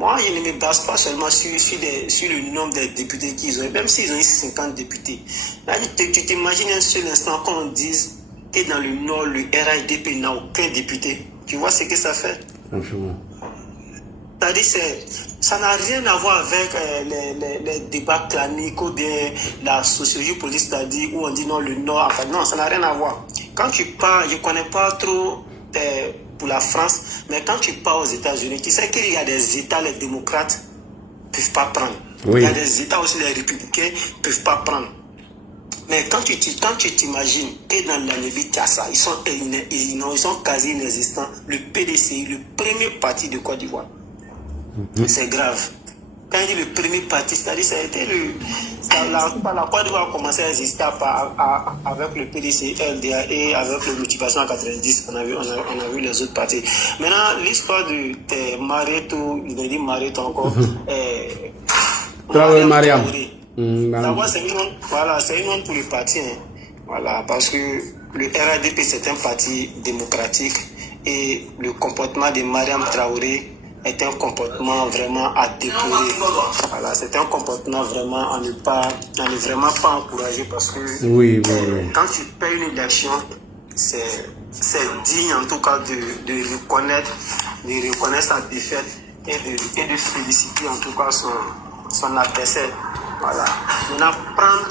Moi, je ne me base pas seulement sur le nombre de députés qu'ils ont, même s'ils ont eu 50 députés. Là, tu t'imagines un seul instant qu'on dise que dans le Nord, le RHDP n'a aucun député. Tu vois ce que ça fait? Franchement. C'est-à-dire, ça n'a rien à voir avec les débats claniques ou bien la sociologie politique, c'est-à-dire où on dit non, le Nord, enfin, non, ça n'a rien à voir. Quand tu parles, je ne connais pas trop pour la France, mais quand tu pars aux États-Unis, tu sais qu'il y a des États, les démocrates ne peuvent pas prendre. Il y a des États aussi, les républicains ne peuvent pas prendre. Mais quand tu t'imagines que dans l'Anibi Tiassa, ils sont quasi inexistants, le PDCI, le premier parti de Côte d'Ivoire, c'est grave. Quand il dit le premier parti, c'est-à-dire ça a été la Côte d'Ivoire a commencé à exister avec le PDC, LDA et avec le motivation en 90, on a vu les autres partis. Maintenant, l'histoire de Mareto, il a dit Mareto encore, Traoré Mariam. D'abord, c'est une honte pour le parti. Hein. Voilà, parce que le RADP, c'est un parti démocratique et le comportement de Mariam Traoré est un comportement vraiment à déplorer. Voilà, c'est un comportement vraiment à ne vraiment pas encourager parce que quand tu payes une élection, c'est digne en tout cas de reconnaître sa défaite et de féliciter en tout cas son adversaire. Voilà. Maintenant, prendre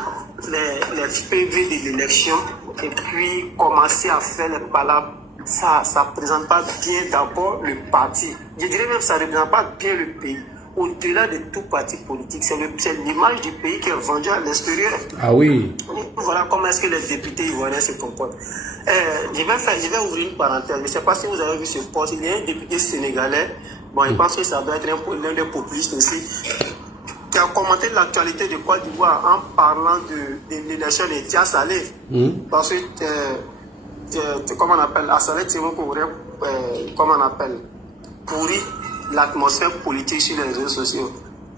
les PV de l'élection et puis commencer à faire les palabres, ça ne présente pas bien d'abord le parti. Je dirais même que ça ne représente pas bien le pays. Au-delà de tout parti politique, c'est l'image du pays qui est vendue à l'extérieur. Ah oui. Voilà comment est-ce que les députés ivoiriens se comportent. Je vais ouvrir une parenthèse. Je ne sais pas si vous avez vu ce poste. Il y a un député sénégalais. Bon, je pense que ça doit être l'un des populistes aussi, qui a commenté l'actualité de Côte d'Ivoire en parlant de l'élection de Tia Salé. Parce que, comment on appelle, Salé comment on appelle, pourri l'atmosphère politique sur les réseaux sociaux.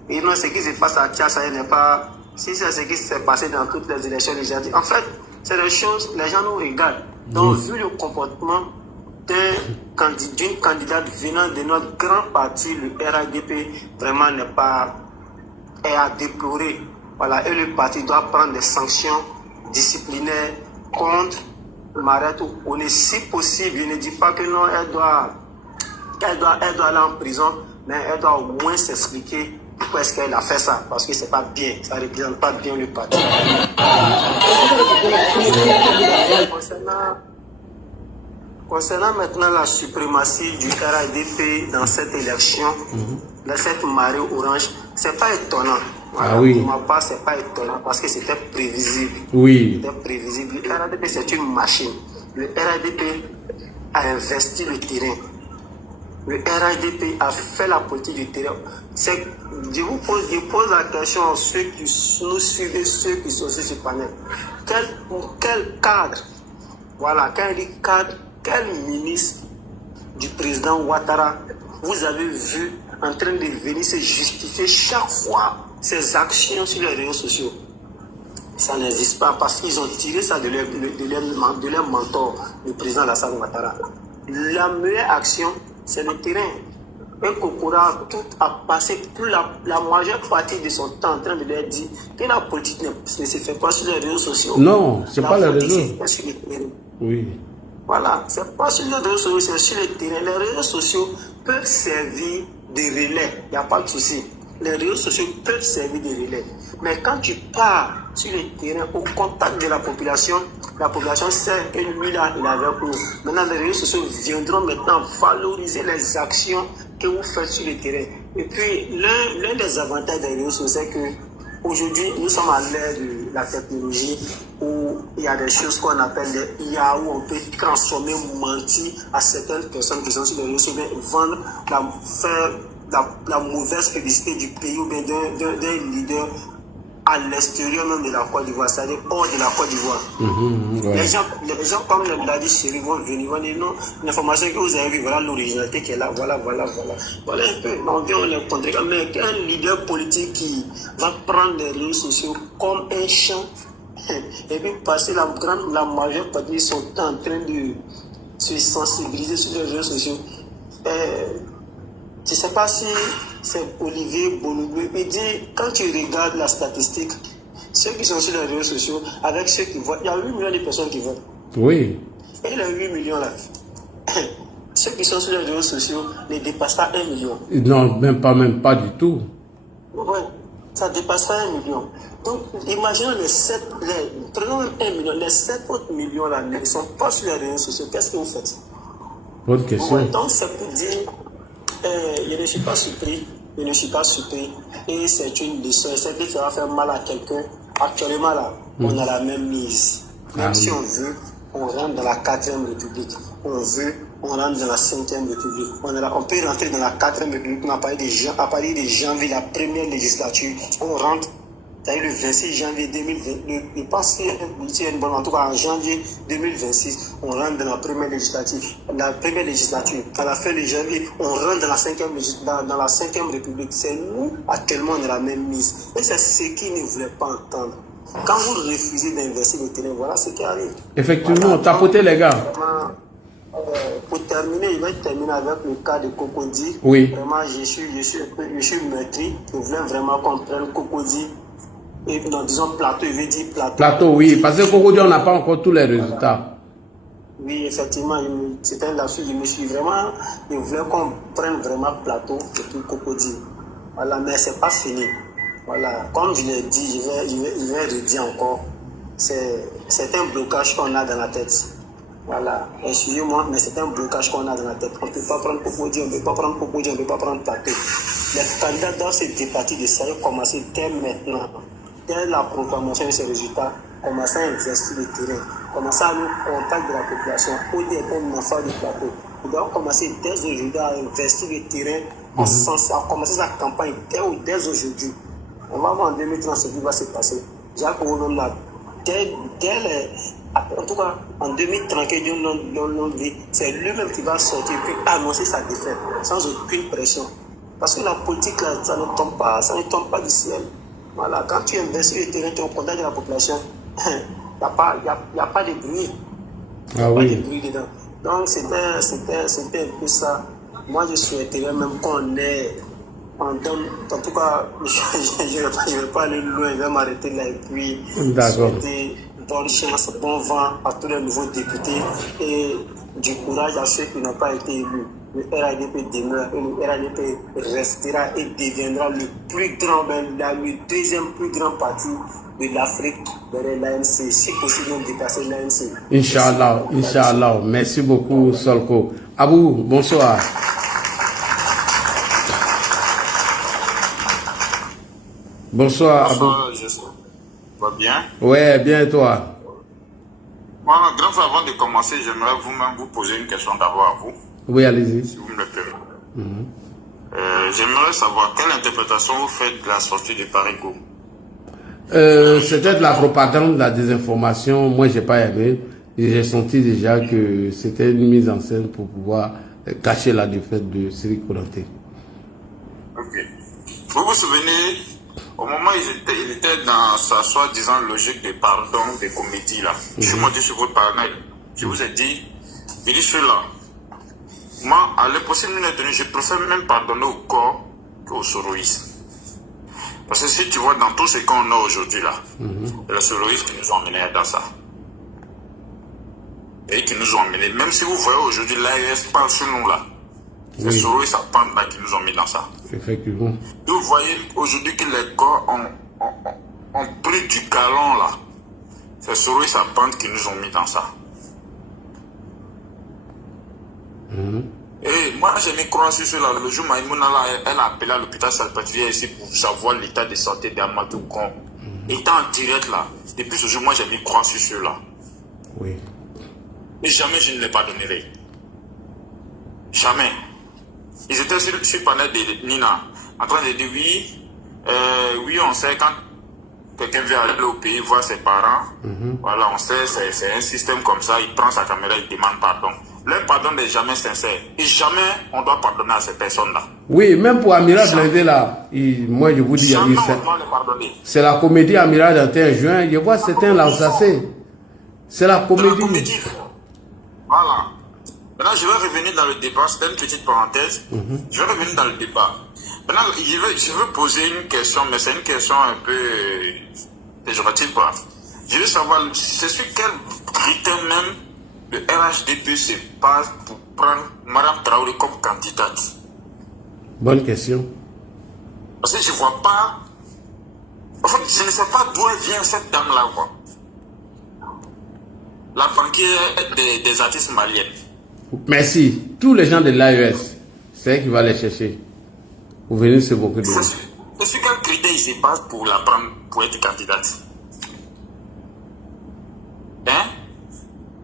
Et non, ce qui se passe à Tia Salé n'est pas, si c'est ce qui s'est passé dans toutes les élections déjà dit. En fait, c'est des choses, les gens nous regardent. Donc, vu le comportement d'une candidate venant de notre grand parti, le RADP, vraiment est à déplorer. Voilà, et le parti doit prendre des sanctions disciplinaires contre Mareto. On est si possible, je ne dis pas que non, elle doit aller en prison, mais elle doit au moins s'expliquer pourquoi est-ce qu'elle a fait ça, parce que c'est pas bien, ça ne représente pas bien le parti. Concernant maintenant la suprématie du RADP dans cette élection, dans cette marée orange, c'est pas étonnant. Voilà, ah oui. Pour ma part, c'est pas étonnant parce que c'était prévisible. Oui. C'était prévisible. Le RADP, c'est une machine. Le RADP a investi le terrain. Le RADP a fait la politique du terrain. Je pose la question à ceux qui nous suivent et ceux qui sont sur ce panel. Quel cadre, voilà, quand il dit cadre, quel ministre du président Ouattara vous avez vu en train de venir se justifier chaque fois ces actions sur les réseaux sociaux, ça n'existe pas parce qu'ils ont tiré ça de leur mentor, le président Alassane Ouattara. La meilleure action, c'est le terrain. Un Kokora tout a passé la majeure partie de son temps en train de leur dire que la politique ne se fait pas sur les réseaux sociaux. Non, c'est pas les réseaux. C'est sur le terrain. Oui. Voilà, c'est pas sur les réseaux sociaux, c'est sur le terrain. Les réseaux sociaux peuvent servir de relais, il n'y a pas de souci. Les réseaux sociaux peuvent servir de relais. Mais quand tu pars sur le terrain au contact de la population sait que lui là, il avait pour. Maintenant, les réseaux sociaux viendront maintenant valoriser les actions que vous faites sur le terrain. Et puis, l'un des avantages des réseaux sociaux, c'est que aujourd'hui, nous sommes à l'ère de la technologie où il y a des choses qu'on appelle des IA, où on peut transformer, mentir à certaines personnes qui sont sur les réseaux sociaux, vendre, faire la mauvaise publicité du pays ou bien d'un leader à l'extérieur même de la Côte d'Ivoire, c'est-à-dire hors de la Côte d'Ivoire. Ouais. Les gens, comme l'a dit Chéri, vont venir, vont dire non, l'information que vous avez vue, voilà l'originalité qui est là, voilà. Voilà un peu, on vient, on les contre. Mais qu'un leader politique qui va prendre les réseaux sociaux comme un champ et puis passer la majeure partie de son temps en train de se sensibiliser sur les réseaux sociaux. Je ne sais pas si c'est Olivier Bologou, il dit, quand tu regardes la statistique, ceux qui sont sur les réseaux sociaux, avec ceux qui votent, il y a 8 millions de personnes qui votent. Oui. Et les 8 millions là, ceux qui sont sur les réseaux sociaux ne dépassent pas 1 million. Non, même pas du tout. Oui, ça ne dépasse pas 1 million. Donc, imaginons prenons même 1 million, les 7 autres millions là ne sont pas sur les réseaux sociaux. Qu'est-ce que vous faites? Bonne question. Donc, c'est pour dire, je ne suis pas surpris. Et c'est une leçon. C'est que ça va faire mal à quelqu'un. Actuellement, là, on a la même mise. Même si on veut, on rentre dans la 4e République. On veut, on rentre dans la 5e République. On peut rentrer dans la 4e République. À partir de janvier, la première législature, on rentre. C'est le 26 janvier 2020, je pense qu'il y a une bonne, en tout cas en janvier 2026, on rentre dans la première législature. À la fin de janvier, on rentre dans la 5e République. C'est nous, actuellement, on est la même mise. Et c'est ce qu'ils ne voulaient pas entendre. Quand vous refusez d'investir le terrain, voilà ce qui arrive. Effectivement, voilà, tapotez les gars. Pour terminer, je vais terminer avec le cas de Cocody. Oui. Vraiment, je suis meurtri. Je voulais vraiment comprendre Cocody. Et non, disons plateau, il veut dire plateau. Plateau, oui, parce que Cocody, on n'a pas encore tous les résultats. Oui, effectivement, c'était là-dessus, je voulais qu'on prenne vraiment plateau et puis Cocody. Voilà, mais c'est pas fini. Voilà, comme je l'ai dit, je vais redire encore, c'est un blocage qu'on a dans la tête. Voilà, excusez-moi, mais c'est un blocage qu'on a dans la tête. On ne peut pas prendre Cocody, on ne peut pas prendre Cocody, on ne peut pas prendre plateau. Les candidats doivent se départir de ça et commencer dès maintenant. Dès la proclamation de ces résultats, commencer à investir le terrain, commencer à aller au contact de la population, au lieu d'être un enfant du plateau. Il doit commencer dès aujourd'hui à investir le terrain, à commencer sa campagne dès aujourd'hui. On va voir en 2030 ce qui va se passer. Jacques Ounom là, en tout cas, en 2030, c'est lui-même qui va sortir et puis annoncer sa défaite, sans aucune pression. Parce que la politique, là, ça ne tombe pas du ciel. Voilà, quand tu investis le terrain, tu es au contact de la population, il n'y a pas de bruit. Ah oui. Pas de bruit dedans. Donc, c'était un peu ça. Moi, je souhaiterais même qu'on ait, en tout cas, je ne vais pas aller loin, je vais m'arrêter là et puis souhaiter bonne chance, bon vent à tous les nouveaux députés et du courage à ceux qui n'ont pas été élus. Le RADP demeure et le RADP restera et deviendra le deuxième plus grand parti de l'Afrique derrière l'ANC, si possible de dépasser l'ANC. Inch'Allah. Merci beaucoup, Solko. Abou, bonsoir. Bonsoir, Abou. Va bien? Ouais, bien et toi? Moi, grand frère, avant de commencer, j'aimerais vous-même vous poser une question d'abord à vous. Oui, allez-y. Si vous me le permettez. J'aimerais savoir quelle interprétation vous faites de la sortie de Parigo. C'était de la propagande, de la désinformation. Moi, j'ai pas aimé. J'ai senti déjà que c'était une mise en scène pour pouvoir cacher la défaite de Siri Konaté. Ok. Vous vous souvenez Au moment où il était dans sa soi-disant logique de pardon, de comédie là, je suis monté sur votre panel. Je vous ai dit, il dit cela. Moi, à l'impossible minute donné, je préfère même pardonner au corps qu'au soroïsme. Parce que si tu vois dans tout ce qu'on a aujourd'hui là, le soroïsme qui nous ont emmenés dans ça. Et qui nous ont emmenés, même si vous voyez aujourd'hui l'AES parle sur nous là, c'est soroïsme à pendre là qui nous ont mis dans ça. Effectivement. Vous voyez aujourd'hui que les corps ont pris du galon là. C'est soroïsme à pendre qui nous ont mis dans ça. Et moi, j'ai mis croire sur cela. Le jour où Maïmouna, elle a appelé à l'hôpital Salpêtrière ici pour savoir l'état de santé d'Amadou Kon. Étant en direct là, depuis ce jour, moi, j'ai mis croire sur cela. Oui. Et jamais je ne les pardonnerai. Jamais. Ils étaient sur le panel de Nina, en train de dire oui, on sait quand quelqu'un vient aller au pays voir ses parents, voilà, on sait, c'est un système comme ça, il prend sa caméra, il demande pardon. Leur pardon n'est jamais sincère. Et jamais on doit pardonner à ces personnes-là. Oui, même pour Amira Blindé là, moi je vous dis, jamais on doit les pardonner. c'est la comédie Amira d'Antin Juin. Je vois certains là où ça c'est la comédie. Voilà. Maintenant, je vais revenir dans le débat. C'était une petite parenthèse. Je vais revenir dans le débat. Maintenant, je veux poser une question, mais c'est une question un peu péjorative, quoi. Je veux savoir, c'est sur quel critère même le RHDP se base pour prendre Mme Traoré comme candidate? Bonne question. Parce que je ne vois pas... En fait, je ne sais pas d'où elle vient cette dame-là, quoi. La banquière des artistes maliens. Merci. Tous les gens de l'AES, c'est elle qui va les chercher. Vous venez se moquer de nous. Et sur quel critère il se base pour la prendre pour être candidate? Hein?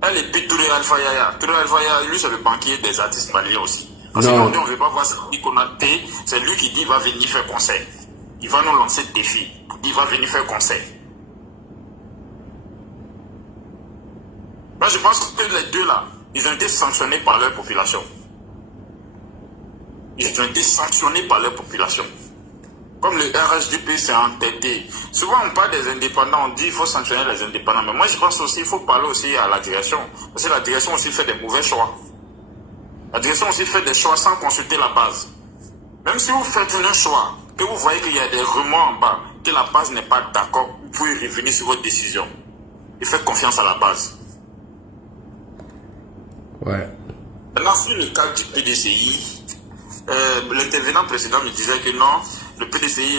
Elle est Touré Alpha Yaya. Touré Alpha Yaya, lui, c'est le banquier des artistes maliens aussi. Parce qu'aujourd'hui, on ne veut pas voir Sadi Konaté. C'est lui qui dit qu'il va venir faire concert. Il va nous lancer le défi. Il va venir faire concert. Moi, je pense que les deux là, ils ont été sanctionnés par leur population. Ils ont été sanctionnés par leur population. Comme le RHDP s'est entêté. Souvent on parle des indépendants, on dit qu'il faut sanctionner les indépendants. Mais moi je pense aussi qu'il faut parler aussi à la direction. Parce que la direction aussi fait des mauvais choix. La direction aussi fait des choix sans consulter la base. Même si vous faites un choix, que vous voyez qu'il y a des remords en bas, que la base n'est pas d'accord, vous pouvez revenir sur votre décision. Et faites confiance à la base. Ouais. Maintenant, sur le cas du PDCI, l'intervenant précédent me disait que non, le PDCI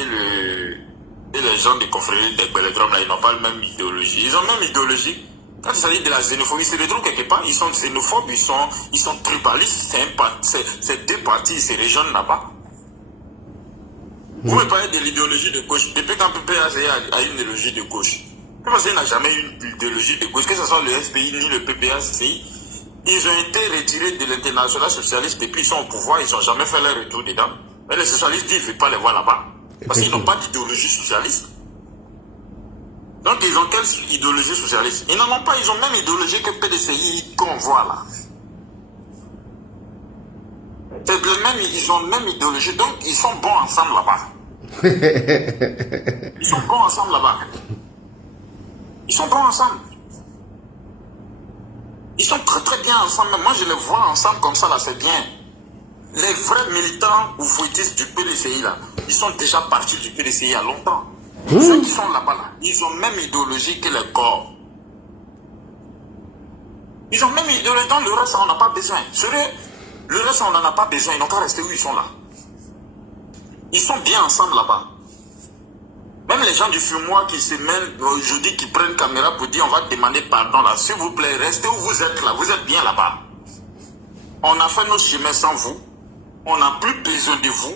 et les gens des confréries des Belledrum, là, ils n'ont pas la même idéologie. Ils ont la même idéologie. Quand il s'agit de la xénophobie, c'est le truc quelque part, ils sont xénophobes, ils sont tribalistes, c'est deux partis, c'est les jeunes là-bas. Vous me parlez de l'idéologie de gauche. Depuis quand PPAC a une idéologie de gauche, PPAC n'a jamais eu une idéologie de gauche, que ce soit le FPI ni le PPAC. Ils ont été retirés de l'international socialiste depuis ils sont au pouvoir, ils n'ont jamais fait leur retour dedans. Mais les socialistes disent qu'ils ne veulent pas les voir là-bas. Parce qu'ils n'ont pas d'idéologie socialiste. Donc ils ont quelle idéologie socialiste? Ils n'en ont pas, ils ont même idéologie que PDCI qu'on voit là. C'est le même, ils ont même idéologie, donc ils sont bons ensemble là-bas. Ils sont bons ensemble là-bas. Ils sont bons ensemble. Ils sont très très bien ensemble. Moi je les vois ensemble comme ça là, c'est bien. Les vrais militants ou fouettistes du PDCI là, ils sont déjà partis du PDCI il y a longtemps. Ceux qui sont là-bas là, ils ont même idéologie que les corps. Ils ont même idéologie, dans le reste on n'a pas besoin. Sérieux, le reste on n'en a pas besoin, ils n'ont qu'à rester où ils sont là. Ils sont bien ensemble là-bas. Même les gens du fumoir qui se mêlent aujourd'hui, qui prennent caméra pour dire on va demander pardon là, s'il vous plaît, restez où vous êtes là, vous êtes bien là-bas. On a fait nos chemins sans vous, on n'a plus besoin de vous,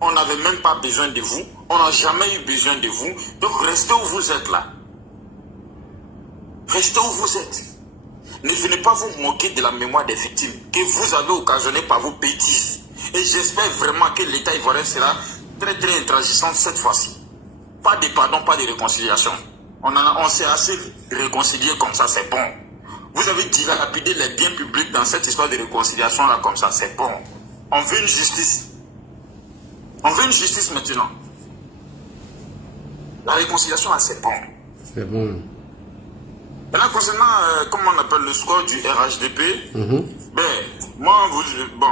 on n'avait même pas besoin de vous, on n'a jamais eu besoin de vous, donc restez où vous êtes là. Restez où vous êtes. Ne venez pas vous moquer de la mémoire des victimes que vous avez occasionné par vos bêtises. Et j'espère vraiment que l'État ivoirien sera très très intransigeant cette fois-ci. Pas de pardon, pas de réconciliation. On s'est assez réconcilié comme ça, c'est bon. Vous avez dilapidé les biens publics dans cette histoire de réconciliation là comme ça, c'est bon. On veut une justice. On veut une justice maintenant. La réconciliation, là, c'est bon. C'est bon. Maintenant, concernant, comment on appelle le score du RHDP, ben, moi, bon,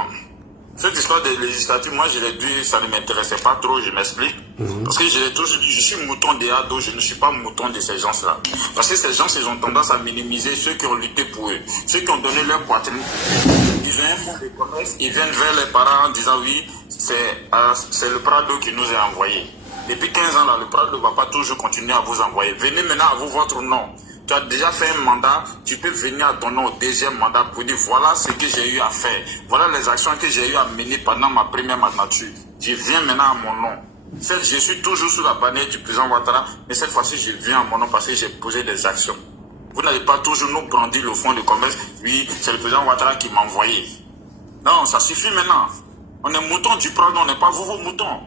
cette histoire des législatives, moi, je l'ai dit, ça ne m'intéressait pas trop, je m'explique. Parce que je l'ai toujours dit, je suis mouton des ados, je ne suis pas mouton de ces gens-là. Parce que ces gens, ils ont tendance à minimiser ceux qui ont lutté pour eux, ceux qui ont donné leur poitrine. Ils ont un fonds de commerce, ils viennent vers les parents en disant oui, c'est le Prado qui nous a envoyé. Depuis 15 ans, là, le Prado ne va pas toujours continuer à vous envoyer. Venez maintenant à vous votre nom. Tu as déjà fait un mandat, tu peux venir à ton nom au deuxième mandat pour dire voilà ce que j'ai eu à faire. Voilà les actions que j'ai eu à mener pendant ma première mandature. Je viens maintenant à mon nom. Certes, je suis toujours sous la bannière du président Ouattara, mais cette fois-ci, je viens à mon nom parce que j'ai posé des actions. Vous n'allez pas toujours nous brandir le fonds de commerce. Oui, c'est le président Ouattara qui m'a envoyé. Non, ça suffit maintenant. On est moutons du Prado, on n'est pas vous vos moutons.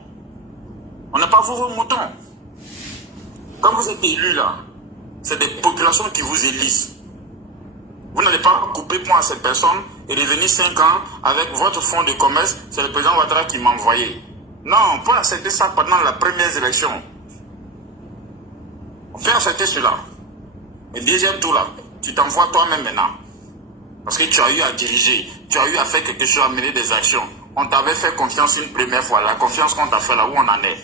On n'est pas vous vos moutons. Quand vous êtes élus là, c'est des populations qui vous élisent. Vous n'allez pas couper point à ces personnes et revenir 5 ans avec votre fonds de commerce, c'est le président Ouattara qui m'a envoyé. Non, on peut accepter ça pendant la première élection. On peut accepter cela. Et deuxième tour là, tu t'envoies toi-même maintenant. Parce que tu as eu à diriger, tu as eu à faire quelque chose, à mener des actions. On t'avait fait confiance une première fois. La confiance qu'on t'a fait là, où on en est?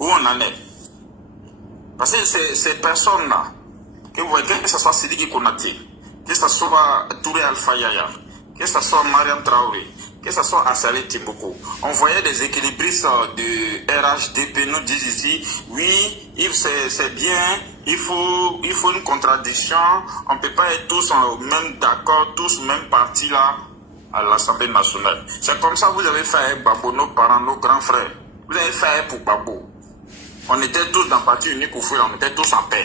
Où on en est? Parce que ces personnes-là, que vous voyez, que ce soit Sidiki Konaté, que ce soit Touré Alpha Yaya, que ce soit Mariam Traoré, que ce soit Assali Timboko, on voyait des équilibristes de RHDP nous disent ici, oui, c'est bien, il faut une contradiction, on ne peut pas être tous même d'accord, tous même partis là à l'Assemblée nationale. C'est comme ça que vous avez fait Babo, nos parents, nos grands frères. Vous avez fait pour Babo. On était tous dans le parti unique au feu, on était tous en paix.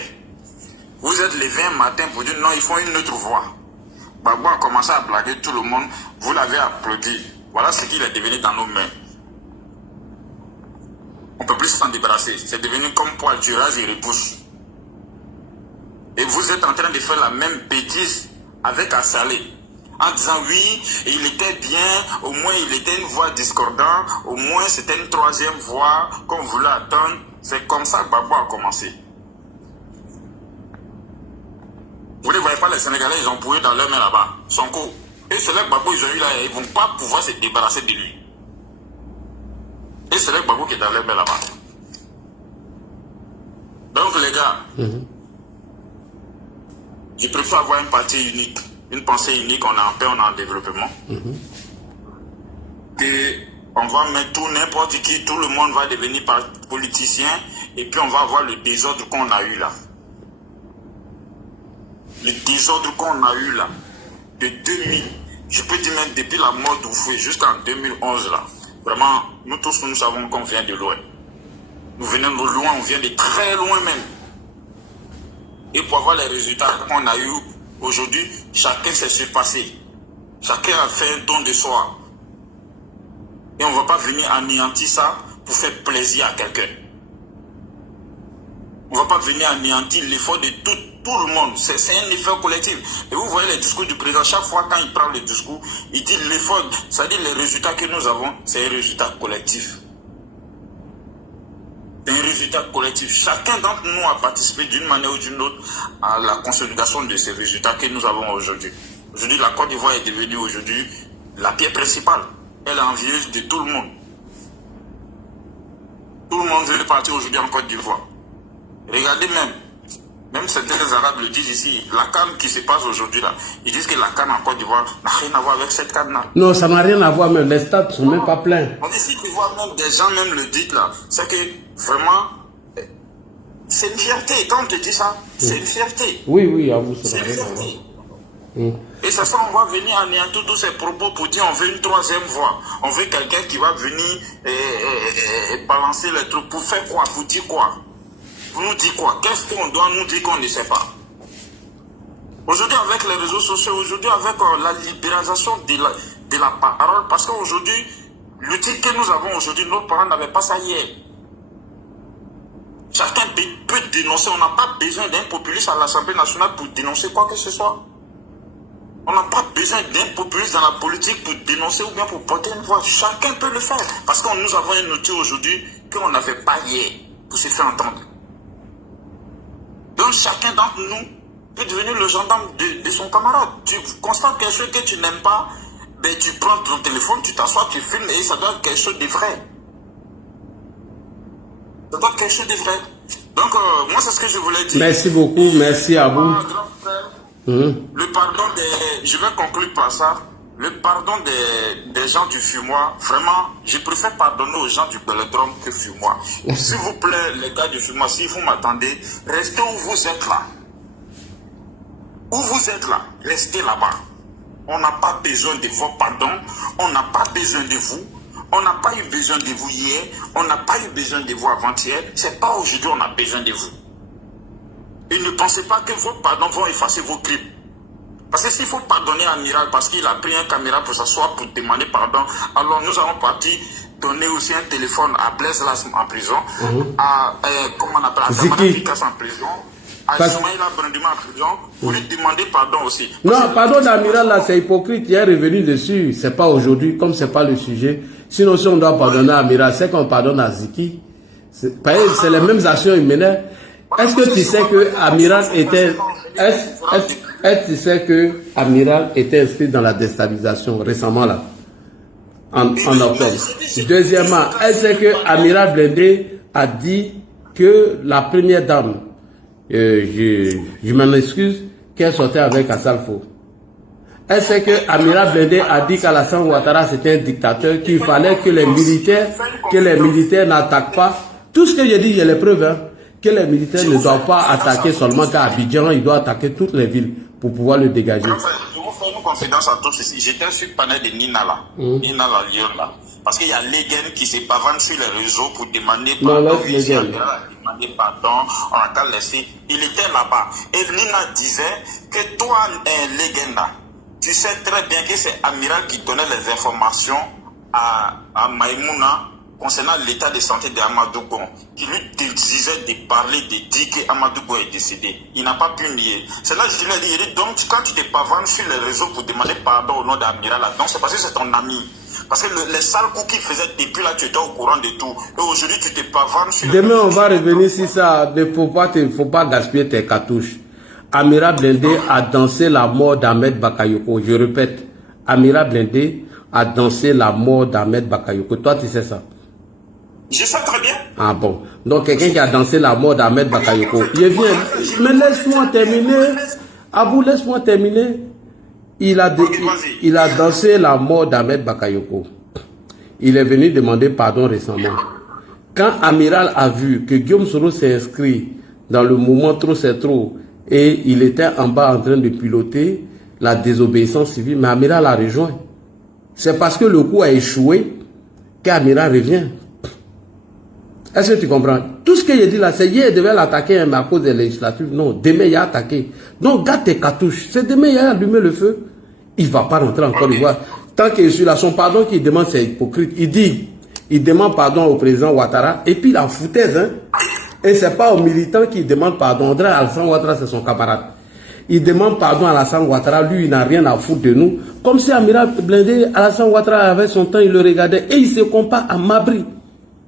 Vous êtes levés un matin pour dire non, il faut une autre voix. Babo a commencé à blaguer tout le monde, vous l'avez applaudi. Voilà ce qu'il est devenu dans nos mains. On ne peut plus s'en débarrasser. C'est devenu comme poil, tu rases et repousse. Et vous êtes en train de faire la même bêtise avec Assalé. En disant oui, il était bien, au moins il était une voix discordante, au moins c'était une troisième voix qu'on voulait attendre. C'est comme ça que Babo a commencé. Vous ne voyez pas, les Sénégalais, ils ont pouillé dans leur main là-bas. Sonko. Et c'est là que Babo, ils ont eu là, ils ne vont pas pouvoir se débarrasser de lui. Et c'est là que Babo qui est dans leur main là-bas. Donc les gars, je préfère avoir un parti unique, une pensée unique, on est en paix, on est en développement. Que on va mettre tout, n'importe qui, tout le monde va devenir politicien, et puis on va avoir le désordre qu'on a eu là. Le désordre qu'on a eu là, de 2000, je peux dire même depuis la mort d'Oufoué jusqu'en 2011 là, vraiment, nous tous nous savons qu'on vient de loin. Nous venons de loin, on vient de très loin même. Et pour avoir les résultats qu'on a eu aujourd'hui, chacun s'est surpassé. Chacun a fait un don de soi. Et on ne va pas venir anéantir ça pour faire plaisir à quelqu'un. On ne va pas venir anéantir l'effort de tout le monde. C'est un effort collectif. Et vous voyez les discours du président, chaque fois quand il prend le discours, il dit l'effort, c'est-à-dire les résultats que nous avons, c'est un résultat collectif. C'est un résultat collectif. Chacun d'entre nous a participé d'une manière ou d'une autre à la consolidation de ces résultats que nous avons aujourd'hui. Aujourd'hui, la Côte d'Ivoire est devenue aujourd'hui la pierre principale. Elle est envieuse de tout le monde. Tout le monde veut partir aujourd'hui en Côte d'Ivoire. Regardez même certains Arabes le disent ici, la CAN qui se passe aujourd'hui là, ils disent que la CAN en Côte d'Ivoire n'a rien à voir avec cette CAN là. Non, ça n'a rien à voir, même les stades ne sont même pas pleins. On dit si tu vois même des gens même le disent là, c'est que vraiment, c'est une fierté. Quand on te dit ça, c'est une fierté. Oui, à vous, ça c'est n'a une rien à voir. fierté. Et ça, on va venir anéantir tous ces propos pour dire on veut une troisième voie. On veut quelqu'un qui va venir balancer les trucs. Pour faire quoi? Pour dire quoi? Pour nous dire quoi? Qu'est-ce qu'on doit nous dire qu'on ne sait pas? Aujourd'hui, avec les réseaux sociaux, aujourd'hui, avec la libéralisation de la parole, parce qu'aujourd'hui, l'outil que nous avons aujourd'hui, nos parents n'avaient pas ça hier. Chacun peut dénoncer. On n'a pas besoin d'un populiste à l'Assemblée nationale pour dénoncer quoi que ce soit. On n'a pas besoin d'un populiste dans la politique pour dénoncer ou bien pour porter une voix. Chacun peut le faire. Parce que nous avons un outil aujourd'hui qu'on n'avait pas hier pour se faire entendre. Donc chacun d'entre nous peut devenir le gendarme de son camarade. Tu constates quelque chose que tu n'aimes pas, ben tu prends ton téléphone, tu t'assois, tu filmes et ça doit être quelque chose de vrai. Ça doit être quelque chose de vrai. Donc moi c'est ce que je voulais dire. Merci beaucoup, merci à vous. Le pardon des... Je vais conclure par ça. Le pardon des gens du fumoir, vraiment, je préfère pardonner aux gens du Bélodrome que fumoir. S'il vous plaît, les gars du fumoir, si vous m'attendez, restez où vous êtes là. Où vous êtes là, restez là-bas. On n'a pas besoin de vos pardons, on n'a pas besoin de vous. On n'a pas eu besoin de vous hier, on n'a pas eu besoin de vous avant-hier. C'est pas aujourd'hui on a besoin de vous. Et ne pensez pas que vos pardons vont effacer vos crimes. Parce que s'il faut pardonner à Amiral parce qu'il a pris un caméra pour s'asseoir pour demander pardon, alors nous allons partir donner aussi un téléphone à Blaise Las en prison, à comment on appelle, à Zamana Picasso en prison, à Soumaïla Brandima en prison, pour lui demander pardon aussi. Non, pardon d'Amiral là, c'est hypocrite, il est revenu dessus, c'est pas aujourd'hui, comme c'est pas le sujet. Sinon, si on doit pardonner à Amiral, c'est qu'on pardonne à Ziki. C'est les mêmes actions qu'il menait. Est-ce que tu sais que Amiral était... Est-ce que tu sais que Amiral était inscrit dans la déstabilisation récemment là, en octobre? Deuxièmement, est-ce que Amiral Blindé a dit que la première dame, je m'en excuse, qu'elle sortait avec Assalfo? Est-ce que Amiral Blindé a dit qu'Alassane Ouattara c'était un dictateur, qu'il fallait que les militaires n'attaquent pas? Tout ce que j'ai dit, il y a les preuves, hein, que les militaires ne doivent pas attaquer seulement qu'à Abidjan, ils doivent attaquer toutes les villes pour pouvoir le dégager. Je vous fais une confidence à tous ici. J'étais sur le panel de Nina là, Nina la Lyon là. Parce qu'il y a Legen qui se pavane sur les réseaux pour demander pardon. Demander pardon, on a qu'à laisser. Il était là-bas. Et Nina disait que toi, Legen là, tu sais très bien que c'est Amiral qui donnait les informations à Maïmouna concernant l'état de santé d'Amadou Gon, qui lui disait de parler, de dire qu'Amadou Gon est décédé. Il n'a pas pu nier. C'est là que je lui ai dit, donc quand tu te pavanes sur les réseaux pour demander pardon au nom d'Amiral, donc c'est parce que c'est ton ami. Parce que les sales coups qu'il faisait depuis là, tu étais au courant de tout. Et aujourd'hui, tu te pavanes sur les réseaux. Demain, on va revenir sur ça. Il ne faut pas gaspiller tes cartouches. Amiral Blindé a dansé la mort d'Ahmed Bakayoko. Je répète, Amiral Blindé a dansé la mort d'Ahmed Bakayoko. Toi, tu sais ça? Je sais très bien. Ah bon. Donc, quelqu'un qui a dansé la mort d'Ahmed Bakayoko. Je viens. Mais laisse-moi terminer. Abou, laisse-moi terminer. Il a dansé la mort d'Ahmed Bakayoko. Il est venu demander pardon récemment. Quand Amiral a vu que Guillaume Soro s'est inscrit dans le mouvement Trop c'est trop, et il était en bas en train de piloter la désobéissance civile, mais Amiral a rejoint. C'est parce que le coup a échoué qu'Amiral revient. Est-ce que tu comprends? Tout ce que j'ai dit là, c'est hier, il devait l'attaquer, mais à cause des législatives. Non, demain, il a attaqué. Donc, garde tes cartouches. C'est demain, il a allumé le feu. Il ne va pas rentrer en Côte d'Ivoire. Tant qu'il est sur là, son pardon qu'il demande, c'est hypocrite. Il demande pardon au président Ouattara, et puis la foutaise, hein. Et ce n'est pas aux militants qui demandent pardon. André Alassane Ouattara, c'est son camarade. Il demande pardon à Alassane Ouattara, lui, il n'a rien à foutre de nous. Comme si Amiral Blindé, Alassane Ouattara avait son temps, il le regardait, et il se compare à Mabri.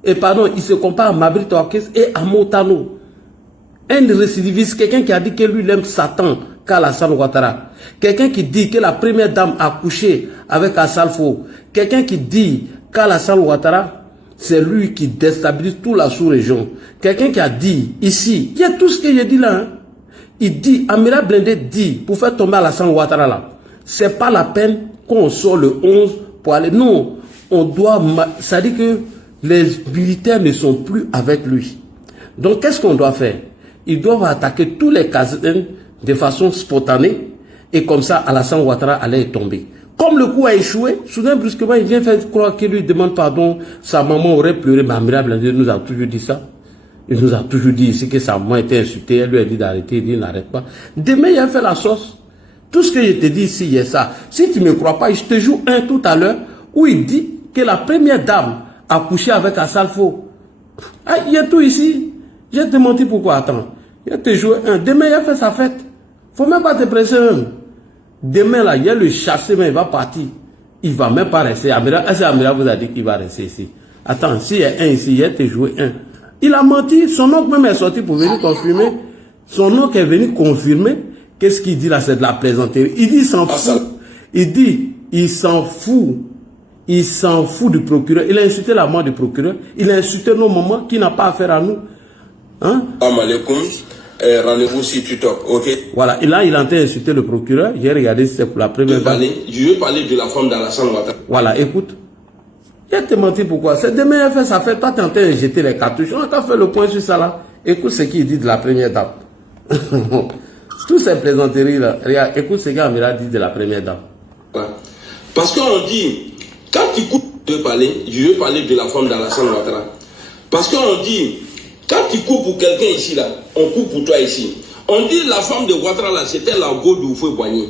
Et pardon, il se compare à Mabri Touakes et à Motano. Un récidiviste, quelqu'un qui a dit que lui, il aime Satan qu'Alassane Ouattara. Quelqu'un qui dit que la première dame a couché avec Assalfo. Quelqu'un qui dit qu'Alassane Ouattara, c'est lui qui déstabilise toute la sous-région. Quelqu'un qui a dit, ici, il y a tout ce que j'ai dit là. Hein. Il dit, Amiral Blindé dit, pour faire tomber Alassane Ouattara là, c'est pas la peine qu'on sort le 11 pour aller. Non, on doit, ça dit que les militaires ne sont plus avec lui. Donc, qu'est-ce qu'on doit faire? Ils doivent attaquer tous les casernes de façon spontanée et comme ça, Alassane Ouattara allait tomber. Comme le coup a échoué, soudain, brusquement, il vient faire croire qu'il lui demande pardon. Sa maman aurait pleuré, mais Amiral Blindé nous a toujours dit ça. Il nous a toujours dit ici que sa maman était insultée. Elle lui a dit d'arrêter, il dit n'arrête pas. Demain, il a fait la sauce. Tout ce que je te dis ici, il y a ça. Si tu ne me crois pas, je te joue un tout à l'heure où il dit que la première dame a couché avec Assalfo. Ah, il y a tout ici. Je vais te mentir pourquoi. Attends. Il va te jouer un. Demain, il a fait sa fête. Faut même pas te presser même. Demain, là, il y a le chassé, mais il va partir. Il va même pas rester. Amiral, est-ce que Amiral vous a dit qu'il va rester ici? Attends, s'il y a un ici, il y a été joué un. Il a menti, son oncle même est sorti pour venir confirmer. Son oncle est venu confirmer. Qu'est-ce qu'il dit là? C'est de la plaisanterie. Il dit, il s'en fout. Il dit, il s'en fout. Il s'en fout du procureur. Il a insulté la mort du procureur. Il a insulté nos mamans qui n'a pas affaire à nous. Hein? Rendez-vous sur TikTok, ok? Voilà, et là, il a en train d'insulter le procureur. J'ai regardé, c'est pour la première fois. Je veux parler de la femme d'Alassane Ouattara. Voilà, écoute. Il a te menti pourquoi? C'est demain, il fait ça fait. Toi, tu es en train de jeter les cartouches. On a qu'à faire le point sur ça là. Écoute ce qu'il dit de la première dame. Toutes ces plaisanteries là. Regarde, écoute ce qu'Amira dit de la première dame. Parce qu'on dit, quand tu coupes, je veux parler de la femme d'Alassane Ouattara. Parce qu'on dit, quand tu coupes pour quelqu'un ici là, on coupe pour toi ici. On dit la femme de Ouattara là, c'était la go de Oufoué-Boigny.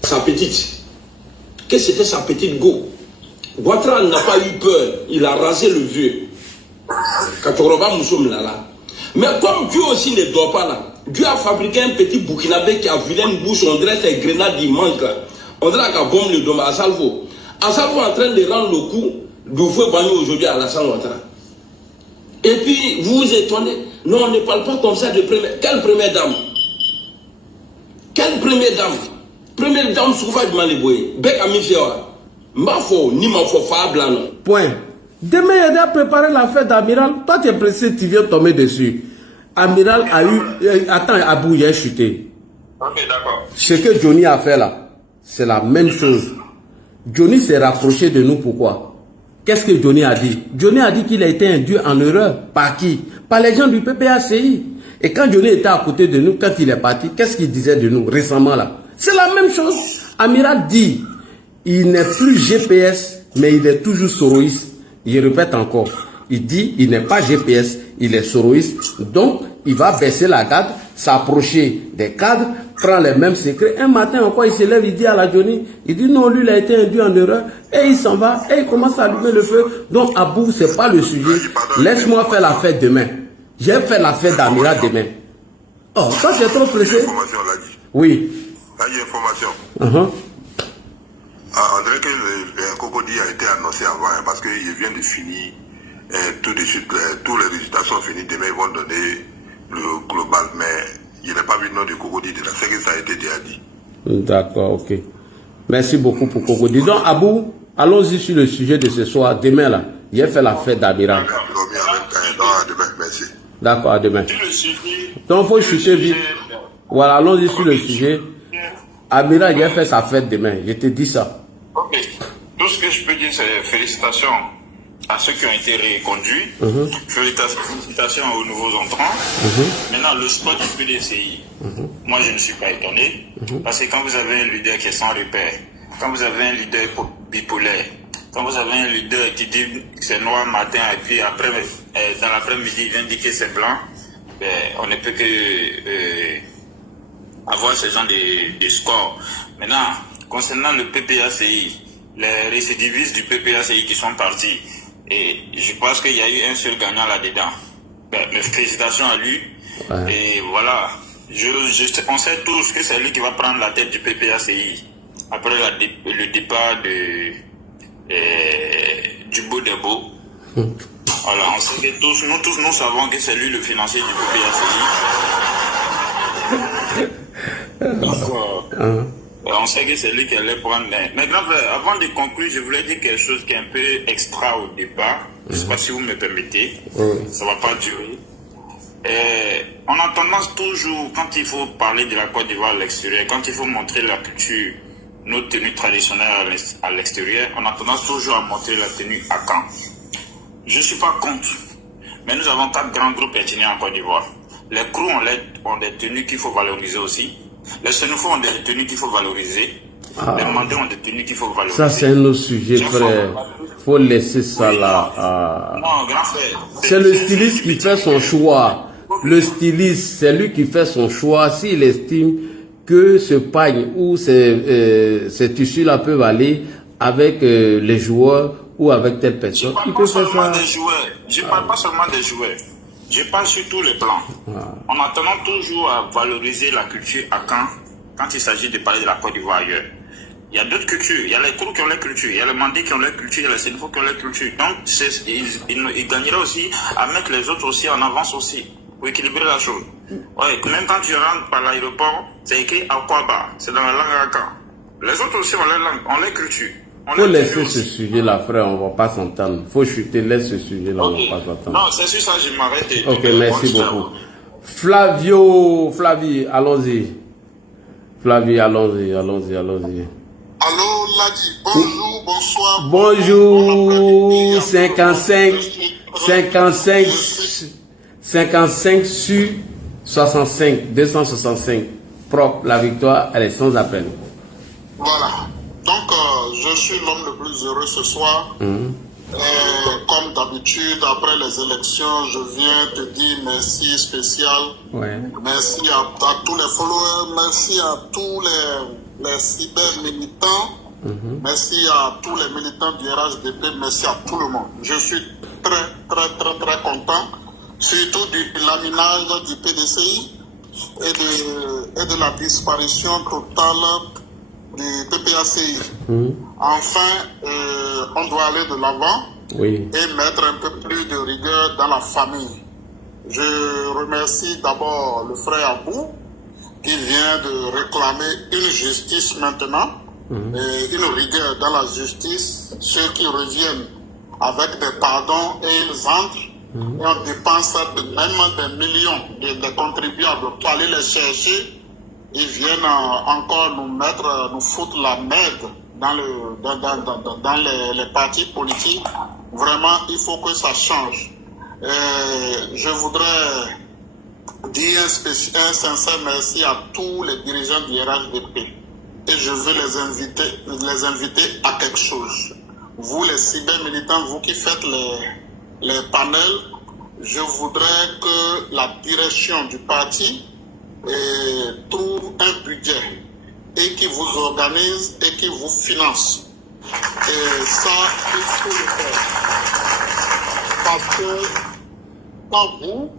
Sa petite. Que c'était sa petite go. Ouattara n'a pas eu peur. Il a rasé le vieux. Katoroba Moussoum là. Mais comme Dieu aussi ne dort pas là, Dieu a fabriqué un petit Burkinabé qui a vilaine bouche, on dirait ses grenades immenses là. On dirait qu'il a bombé le dôme à Salvo. À Salvo en train de rendre le coup d'Oufoué-Boigny aujourd'hui à Alassane Ouattara. Et puis, vous vous étonnez. Non, on ne parle pas comme ça de première. Quelle première dame? Quelle première dame? Première dame, Soufa de Maléboué. Bec à Mifewa. Mafo, ni Mafo, Fablan. Point. Demain, il a préparé la fête d'Amiral. Toi, tu es pressé, tu viens tomber dessus. Amiral a eu. Attends, Abou, il a chuté. Ok, d'accord. Ce que Johnny a fait là, c'est la même chose. Johnny s'est rapproché de nous, pourquoi? Qu'est-ce que Johnny a dit? Johnny a dit qu'il a été induit en erreur. Par qui? Par les gens du PPACI. Et quand Johnny était à côté de nous, quand il est parti, qu'est-ce qu'il disait de nous récemment là? C'est la même chose. Amiral dit, il n'est plus GPS, mais il est toujours soroïste. Je répète encore. Il dit, il n'est pas GPS, il est soroïste. Donc, il va baisser la garde, s'approcher des cadres, prendre les mêmes secrets. Un matin encore, il se lève, il dit à la Johnny, il dit non, lui, il a été induit en erreur. Et il s'en va, et il commence à allumer le feu. Donc, Abou, c'est pas le sujet. Laisse-moi faire la fête demain. J'ai fait la fête d'Amiral demain. Oh, toi, tu es trop pressé. Oui. Là, il y a une information. On dirait que le Cocody a été annoncé avant, hein, parce qu'il vient de finir. Tout de suite, tous les résultats sont finis. Demain, ils vont donner le global. Mais il n'a pas vu le nom de Cocody. C'est que ça a été déjà dit. D'accord, ok. Merci beaucoup pour Cocody. Donc, Abou, allons-y sur le sujet de ce soir. Demain, là, j'ai fait la fête d'Amiral. Merci. D'accord, à demain. Donc, il faut chuter vite. Voilà, allons-y sur le sujet. Amiral, j'ai fait sa fête demain. Je te dis ça. Ok. Tout ce que je peux dire, c'est félicitations à ceux qui ont été reconduits. Félicitations aux nouveaux entrants. Maintenant, le spot du PDCI, moi, je ne suis pas étonné. Parce que quand vous avez un leader qui est sans repère, quand vous avez un leader bipolaire, quand vous avez un leader qui dit que c'est noir matin et puis après, dans l'après-midi, il vient dire que c'est blanc, ben, on ne peut que avoir ce genre de scores. Maintenant, concernant le PPACI, les récidivistes du PPACI qui sont partis, et je pense qu'il y a eu un seul gagnant là-dedans. Ben, mes félicitations à lui. Ouais. Et voilà, on sait tous que c'est lui qui va prendre la tête du PPACI après le départ du Beau Debo. Voilà, on sait que nous savons que c'est lui le financier du PPACI. Donc, on sait que c'est lui qui allait prendre. Mais grand frère, avant de conclure, je voulais dire quelque chose qui est un peu extra au départ. Je ne sais pas si vous me permettez. Ça ne va pas durer. On a tendance toujours, quand il faut parler de la Côte d'Ivoire à l'extérieur, quand il faut montrer la culture, nos tenues traditionnelles à l'extérieur, on a tendance toujours à montrer la tenue à Caen. Je ne suis pas contre. Mais nous avons 4 grands groupes ethniques en Côte d'Ivoire. Les Krou ont des tenues qu'il faut valoriser aussi. Les Sénoufos ont des tenues qu'il faut valoriser. Les Mandés ont des tenues qu'il faut valoriser. Ça, c'est un autre sujet, frère. Il faut laisser ça là. Non, grand frère. C'est le styliste qui fait son choix. Le styliste, c'est lui qui fait son choix. S'il estime que ce pagne ou ces tissus-là peuvent aller avec les joueurs ou avec telle personne, il peut faire ça. Je ne parle pas seulement des joueurs. Je parle sur tous les plans. On a tendance toujours à valoriser la culture à Caen quand il s'agit de parler de la Côte d'Ivoire ailleurs. Il y a d'autres cultures. Il y a les Kourous qui ont leur culture. Il y a les Mandés qui ont leur culture. Il y a les Sénéfaux qui ont leur culture. Donc, il gagnera aussi à mettre les autres aussi en avance aussi. Pour équilibrer la chose. Ouais, même quand tu rentres par l'aéroport, c'est écrit Akwaba. C'est dans la langue Aka. Les autres aussi ont leur langue, ont leur culture. Faut laisser ce sujet-là, frère, on va pas s'entendre. Faut chuter, laisse ce sujet-là, on va pas s'entendre. Non, c'est sur ça, je m'arrête. Ok, merci beaucoup. Flavie, allons-y. Flavie, allons-y. Allô, Ladi, bonjour, bonsoir. Bonjour, 55 sur 65, 265. Propre, la victoire, elle est sans appel. Voilà. Donc, je suis l'homme le plus heureux ce soir. Comme d'habitude, après les élections, je viens te dire merci spécial. Ouais. Merci à tous les followers, merci à tous les cyber-militants, merci à tous les militants du RHDP, merci à tout le monde. Je suis très content, surtout du laminage du PDCI et de la disparition totale du PPACI. Enfin, on doit aller de l'avant et mettre un peu plus de rigueur dans la famille. Je remercie d'abord le frère Abou qui vient de réclamer une justice maintenant, et une rigueur dans la justice. Ceux qui reviennent avec des pardons et ils entrent et on dépense même des millions de contribuables pour aller les chercher. Ils viennent encore nous foutre la merde dans les partis politiques. Vraiment, il faut que ça change. Je voudrais dire un sincère merci à tous les dirigeants du RHDP. Et je veux les inviter à quelque chose. Vous, les cyber-militants, vous qui faites les panels, je voudrais que la direction du parti trouve un budget et qui vous organise et qui vous finance. Et ça, il faut le faire. Parce que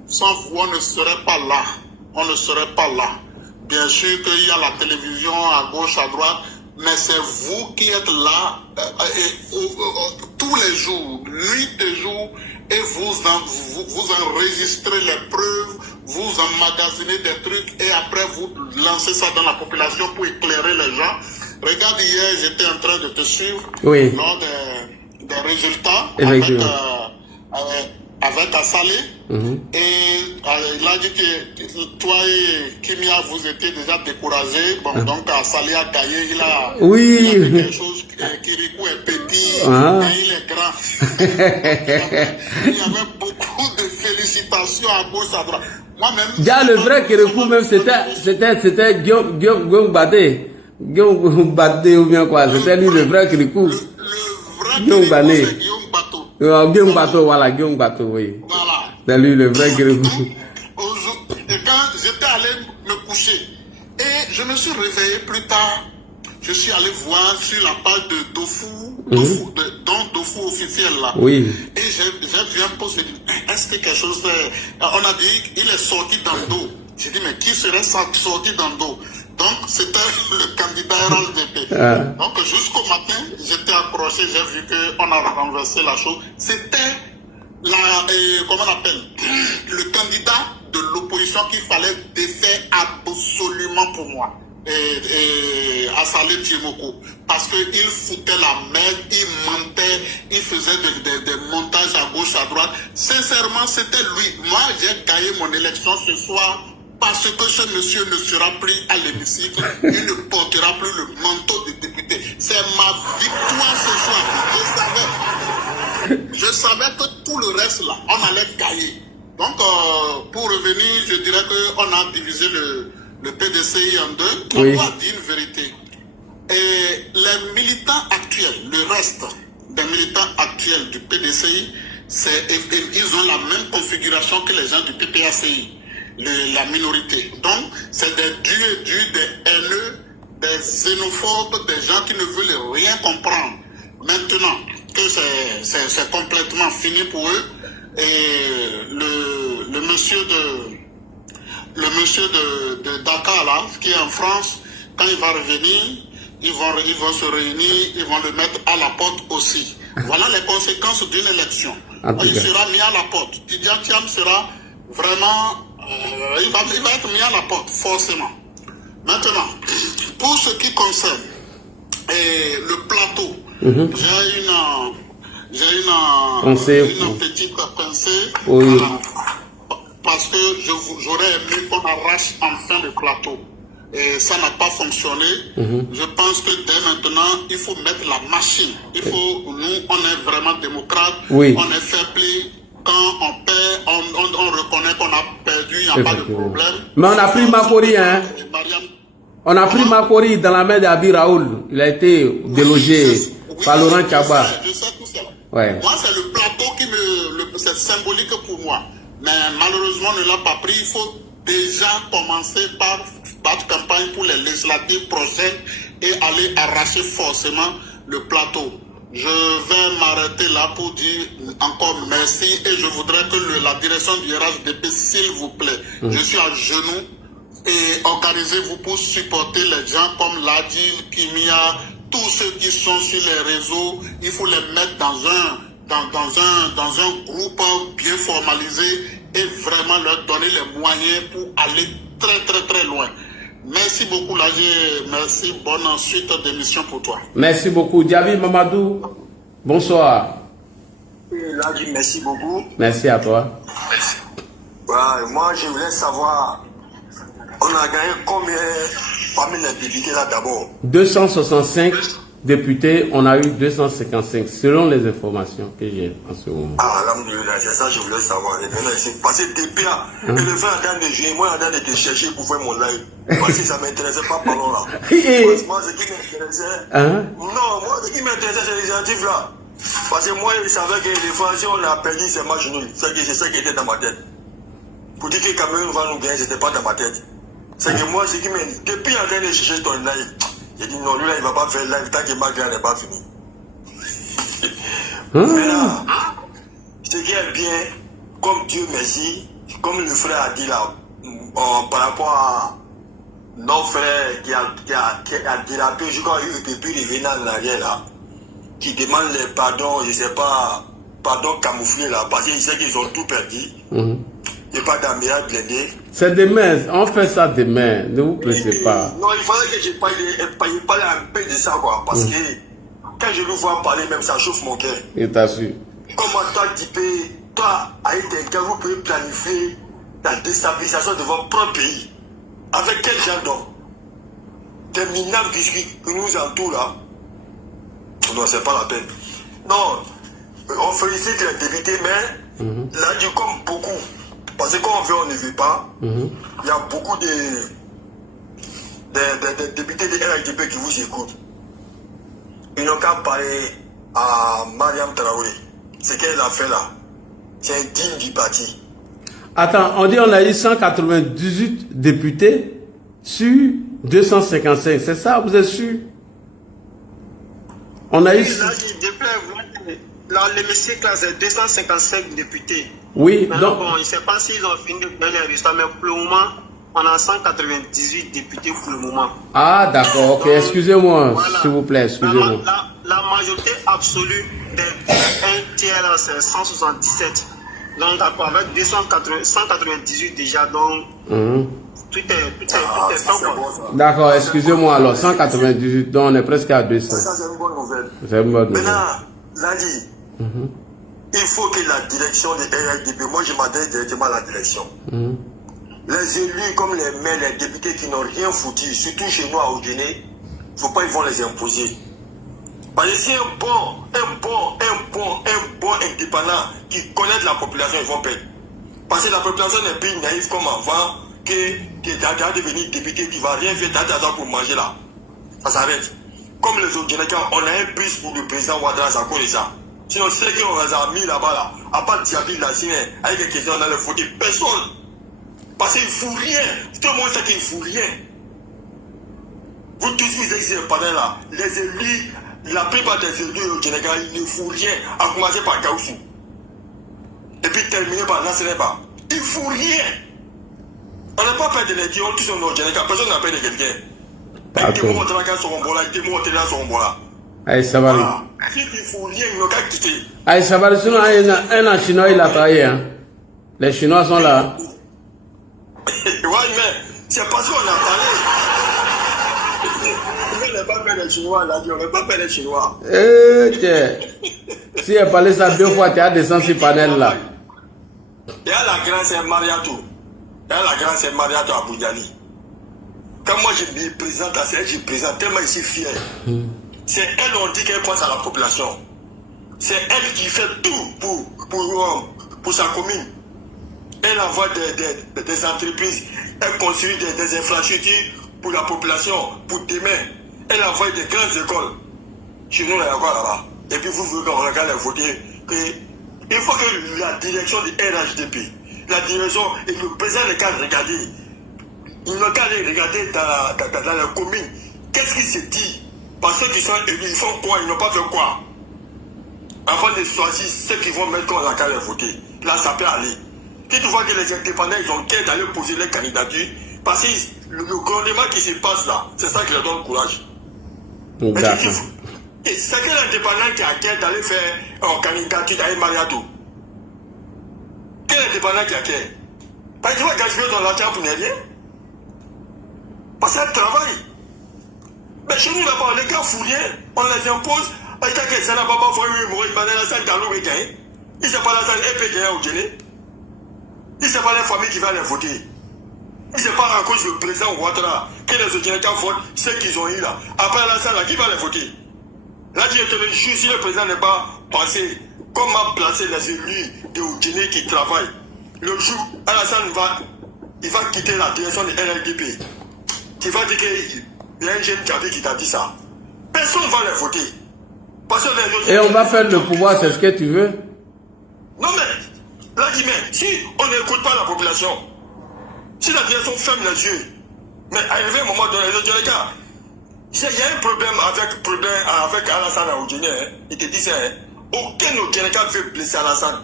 sans vous, on ne serait pas là. On ne serait pas là. Bien sûr qu'il y a la télévision à gauche, à droite, mais c'est vous qui êtes là tous les jours, nuit et jour, et vous enregistrez les preuves, vous emmagasinez des trucs et après vous lancez ça dans la population pour éclairer les gens. Regarde, hier, j'étais en train de te suivre lors des résultats avec Assalé. Et il a dit que toi et Kimia, vous étiez déjà découragés. Bon, donc Assalé a gagné, il a fait quelque chose. Kirikou est petit, et il est grand. Il y avait beaucoup de félicitations à gauche, à droite. Moi-même. Déjà, le vrai Kirikou, même, c'était Guillaume Badé. Guillaume Badé ou bien quoi. C'était lui le vrai Kirikou. Le vrai Kirikou, c'est Guillaume Bateau. Guillaume Bateau, voilà, Guillaume Bateau, oui. Voilà. C'est lui le vrai Kirikou. Et quand j'étais allé me coucher, et je me suis réveillé plus tard, je suis allé voir sur la page de Dofu officiel là. Oui. Et j'ai vu un post, je me dis, est-ce que quelque chose... On a dit, il est sorti dans le dos. J'ai dit, mais qui serait sorti dans le dos? Donc, c'était le candidat RHDP. Donc, jusqu'au matin, j'étais approché, j'ai vu qu'on a renversé la chose. C'était comment on appelle, le candidat de l'opposition qu'il fallait défaire absolument pour moi. Assalé Djimoko, parce qu'il foutait la merde, il mentait, il faisait des montages à gauche, à droite. Sincèrement, c'était lui. Moi, j'ai gagné mon élection ce soir parce que ce monsieur ne sera plus à l'hémicycle, il ne portera plus le manteau de député. C'est ma victoire ce soir. Je savais que tout le reste là, on allait gagner. Donc, pour revenir, je dirais qu'on a divisé le PDCI en deux. On doit dire une vérité. Et les militants actuels, le reste des militants actuels du PDCI, ils ont la même configuration que les gens du PPACI, la minorité. Donc, c'est des dieux, des haineux, des xénophobes, des gens qui ne veulent rien comprendre. Maintenant que c'est complètement fini pour eux, et le monsieur de Dakar, là, qui est en France, quand il va revenir, ils vont se réunir, ils vont le mettre à la porte aussi. Voilà les conséquences d'une élection. Il sera mis à la porte. Tidjane Thiam sera vraiment... il va être mis à la porte, forcément. Maintenant, pour ce qui concerne le plateau, j'ai une petite pensée. Oui. Parce que j'aurais aimé qu'on arrache enfin le plateau. Et ça n'a pas fonctionné. Je pense que dès maintenant, il faut mettre la machine. Nous, on est vraiment démocrates. Oui. On est fair play. Quand on perd, on reconnaît qu'on a perdu, il n'y a pas de problème. Mais on a pris Makori, hein. On a pris Makori dans la main d'Abi Raoul. Il a été délogé par Laurent Tchaba. Je sais tout cela. Ouais. Moi, c'est le plateau qui c'est symbolique pour moi. Mais malheureusement, on ne l'a pas pris. Il faut déjà commencer par battre campagne pour les législatives prochaines et aller arracher forcément le plateau. Je vais m'arrêter là pour dire encore merci et je voudrais que la direction du RHDP, s'il vous plaît, je suis à genoux et organisez-vous pour supporter les gens comme Ladil, Kimia, tous ceux qui sont sur les réseaux. Il faut les mettre dans un groupe bien formalisé et vraiment leur donner les moyens pour aller très très très loin. Merci beaucoup, Lagé. Merci. Bonne suite d'émission pour toi. Merci beaucoup. Diaby Mamadou, bonsoir. Lagé, merci beaucoup. Merci à toi. Merci. Ouais, moi, je voulais savoir, on a gagné combien parmi les députés là d'abord? 265 députés, on a eu 255, selon les informations que j'ai en ce moment. Ah, alhamdoulilah, c'est ça que je voulais savoir. Parce que depuis là, et le fait en train de jouer, moi en train de te chercher pour faire mon live. Parce que ça ne m'intéressait pas, parlons là. Moi, ce qui m'intéressait, non, moi, ce qui m'intéressait, c'est les gentilles là. Parce que moi, je savais que des fois, si on a perdu, c'est match nul. C'est ça qui était dans ma tête. Pour dire que Cameroun va nous gagner, c'était pas dans ma tête. C'est que moi, ce qui m'intéresse, depuis en train de chercher ton live, j'ai dit non, lui là, il ne va pas faire live tant que Maghreb n'est pas fini. Mais là, ce qui est bien, comme Dieu merci, comme le frère a dit là, par rapport à nos frères qui a dérapé, je crois qu'il ne peut plus revenir en arrière là, qui demandent les pardons, je ne sais pas, pardon camouflé là, parce qu'ils savent qu'ils ont tout perdu. Il n'y a pas d'amiral blindé. C'est demain, on fait ça demain, ne vous pressez pas. Non, il fallait que je parle un peu de ça, quoi, parce que quand je le vois parler, même ça chauffe mon cœur. Je t'assure. Comment toi, toi, avec quelqu'un, vous pouvez planifier la déstabilisation de votre propre pays? Avec quel genre d'homme? Des minables biscuits qui nous entourent là? Non, c'est pas la peine. Non, on félicite les députés, mais là, du comme beaucoup. Parce que quand on veut, on ne veut pas. Il y a beaucoup de députés de RHDP qui vous écoutent. Ils n'ont qu'à parler à Mariam Traoré. Ce qu'elle a fait là, c'est indigne du parti. Attends, on dit qu'on a eu 198 députés sur 255. C'est ça, vous êtes sûr? On a eu... L'hémicycle, c'est 255 députés. Oui, mais donc... Bon, je ne sais pas s'ils ont fini de faire les résultats, mais pour le moment, on a 198 députés pour le moment. Ah, d'accord, ok, excusez-moi, voilà. S'il vous plaît, excusez-moi. La majorité absolue des un tiers, c'est 177. Donc, avec 198 déjà, donc... Tout est bon. D'accord, excusez-moi alors, 198, donc on est presque à 200. Ça, c'est une bonne nouvelle. C'est une bonne nouvelle. Maintenant, Lali, il faut que la direction de RHDP, moi je m'adresse directement à la direction. Les élus comme les maires, les députés qui n'ont rien foutu, surtout chez nous à Oudjéné, il ne faut pas ils vont les imposer. Parce que si un bon indépendant qui connaît la population, ils vont perdre. Parce que la population n'est plus naïve comme avant, que Dada devenir député, qui ne va rien faire Dada pour manger là. Ça s'arrête. Comme les autres, on a un bus pour le président Ouattara, ça cause ça. Sinon, c'est qu'on les a mis là-bas, là, à part Diaby, la Sine, avec des questions dans le fauteuil, personne. Parce qu'il ne fout rien. Tout le monde sait qu'il ne fout rien. Vous tous, vous êtes pendant là, les élus, la plupart des élus au Sénégal, ils ne font rien, à commencer par Gaussou. Et puis terminer par Nassereba. Ils ne font rien. On n'a pas peur de les dire, on tous au Sénégal, personne n'a peur de quelqu'un. Aïe, Sabari. Aïe, Sabari, sinon, un Chinois, il a travaillé. Hein. Les Chinois sont là. Ouais, mais c'est parce qu'on a parlé. On n'a pas fait les Chinois, là, on n'a pas fait les Chinois. Si elle parlait ça 2 fois, tu as descendu sur panel là. Il y a la grande sœur Mariatou. Il y a la grande sœur Mariatou à Boudjali. Quand moi je me présente à celle, je présente tellement je suis fier. C'est elle, on dit qu'elle pense à la population. C'est elle qui fait tout pour sa commune. Elle envoie des entreprises, elle construit des infrastructures pour la population, pour demain. Elle envoie des grandes écoles. Chez nous, il y a quoi là-bas? Et puis vous voulez qu'on regarde les voter. Il faut que la direction du RHDP, la direction et le président de cadre regarder. Ils n'ont qu'à aller regarder dans la commune. Qu'est-ce qui se dit? Parce que ceux qui sont élus, ils font quoi? Ils n'ont pas fait quoi? Avant de choisir ceux qui vont mettre dans la carte les voter. Là, ça peut aller. Si tu vois que les indépendants, ils ont qu'à aller poser les candidatures, parce que le gouvernement qui se passe là, c'est ça qui leur donne courage. Et c'est quel indépendant qui a qu'à d'aller faire une candidature d'aller Mariatou? Quel indépendant qui a qu'à? Parce que tu vas gaspiller dans l'argent pour ne rien. Parce qu'elle travaille. Mais chez nous là-bas, les gars font rien, on les impose. Il ne sait pas la salle EPGA au Djéné. Il ne sait pas la famille qui va les voter. Il ne sait pas à cause du président Ouattara que les Djénécans votent ceux qu'ils ont eu là. Après la salle, qui va les voter? Là, je te le jure, si le président n'est pas pensé comment placer les élus de Djéné qui travaillent, le jour, Alassane il va quitter la direction de LLDP. Tu vas dire qu'il y a un jeune qui t'a dit ça. Personne ne va les voter. Parce que les et on va faire le pouvoir, c'est ce que tu veux? Non mais, là, si on n'écoute pas la population, si la direction ferme les yeux, mais arrivé un moment donné, les gars, il y a un problème avec Alassane Aoudjene, il te dit ça, aucun Oudjeneka veut blesser Alassane,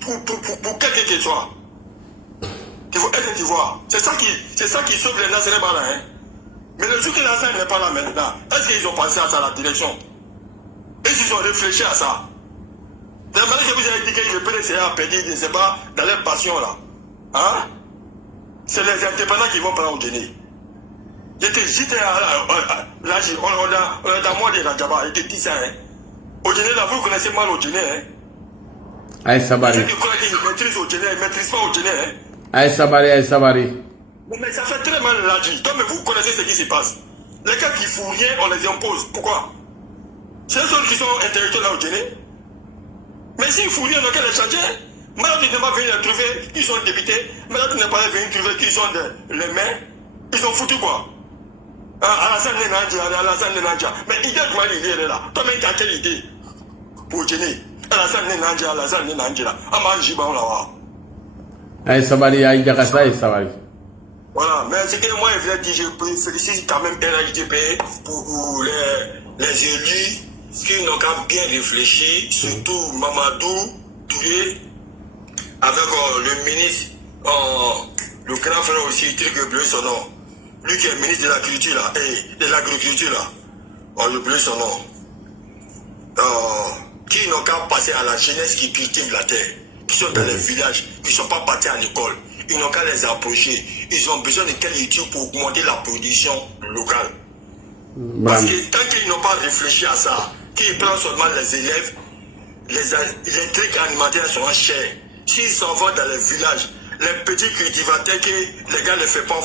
pour quelqu'un qu'il soit. Il faut être d'ivoire. C'est ça qui sauve les nationaux là. Mais le jour que Alassane n'est pas là maintenant, est-ce qu'ils ont pensé à ça, la direction? Est-ce qu'ils ont réfléchi à ça? La manière que vous avez dit que le PDC a perdu, je ne sais pas, dans leur passion là. Hein? C'est les indépendants qui vont prendre au Djéné. J'étais là, on est dans moi de la Djaba, il te dit ça. Au Djéné là, vous connaissez mal au Djéné. Aïe Sabari. Ceux qui croient qu'ils maîtrisent au Djéné, ils ne maîtrisent pas au Djéné. Aïe Sabari, Aïe Sabari. Mais ça fait très mal là, dit. Mais vous connaissez ce qui se passe. Les gars qui font rien, on les impose. Pourquoi? C'est ceux qui sont intellectuels là au Djéné. Mais s'ils font rien, on n'a qu'à les changer. Maintenant, tu n'es pas venu les trouver, ils sont députés. Maintenant, tu n'es pas venu trouver qu'ils sont les mains. Ils sont foutus quoi? Alassane Nenandja. Mais idée de moi, il est là. Toi-même, tu as quelle idée? Pour Djéné. Alassane Nenandja. Amanjiba, on l'a voir. Aïe Sabari, Aïe Diakassa, Aïe Sabari. Voilà, mais ce que moi, je voulais dire, je félicite quand même RHDP pour les élus qui n'ont qu'à bien réfléchi, surtout Mamadou Touré, avec le ministre, le grand frère aussi, Trigue Bleu, son nom. Lui qui est ministre de l'agriculture là, et de l'agriculture là, j'ai oublié son nom. Qui n'ont qu'à passer à la jeunesse qui cultive la terre, qui sont dans les villages, qui ne sont pas partis à l'école. Ils n'ont qu'à les approcher. Ils ont besoin de quelle étude pour augmenter la production locale. Parce que tant qu'ils n'ont pas réfléchi à ça, qu'ils prennent seulement les élèves, les trucs alimentaires seront chers. S'ils s'en vont dans les villages, les petits cultivateurs que les gars ne font pas,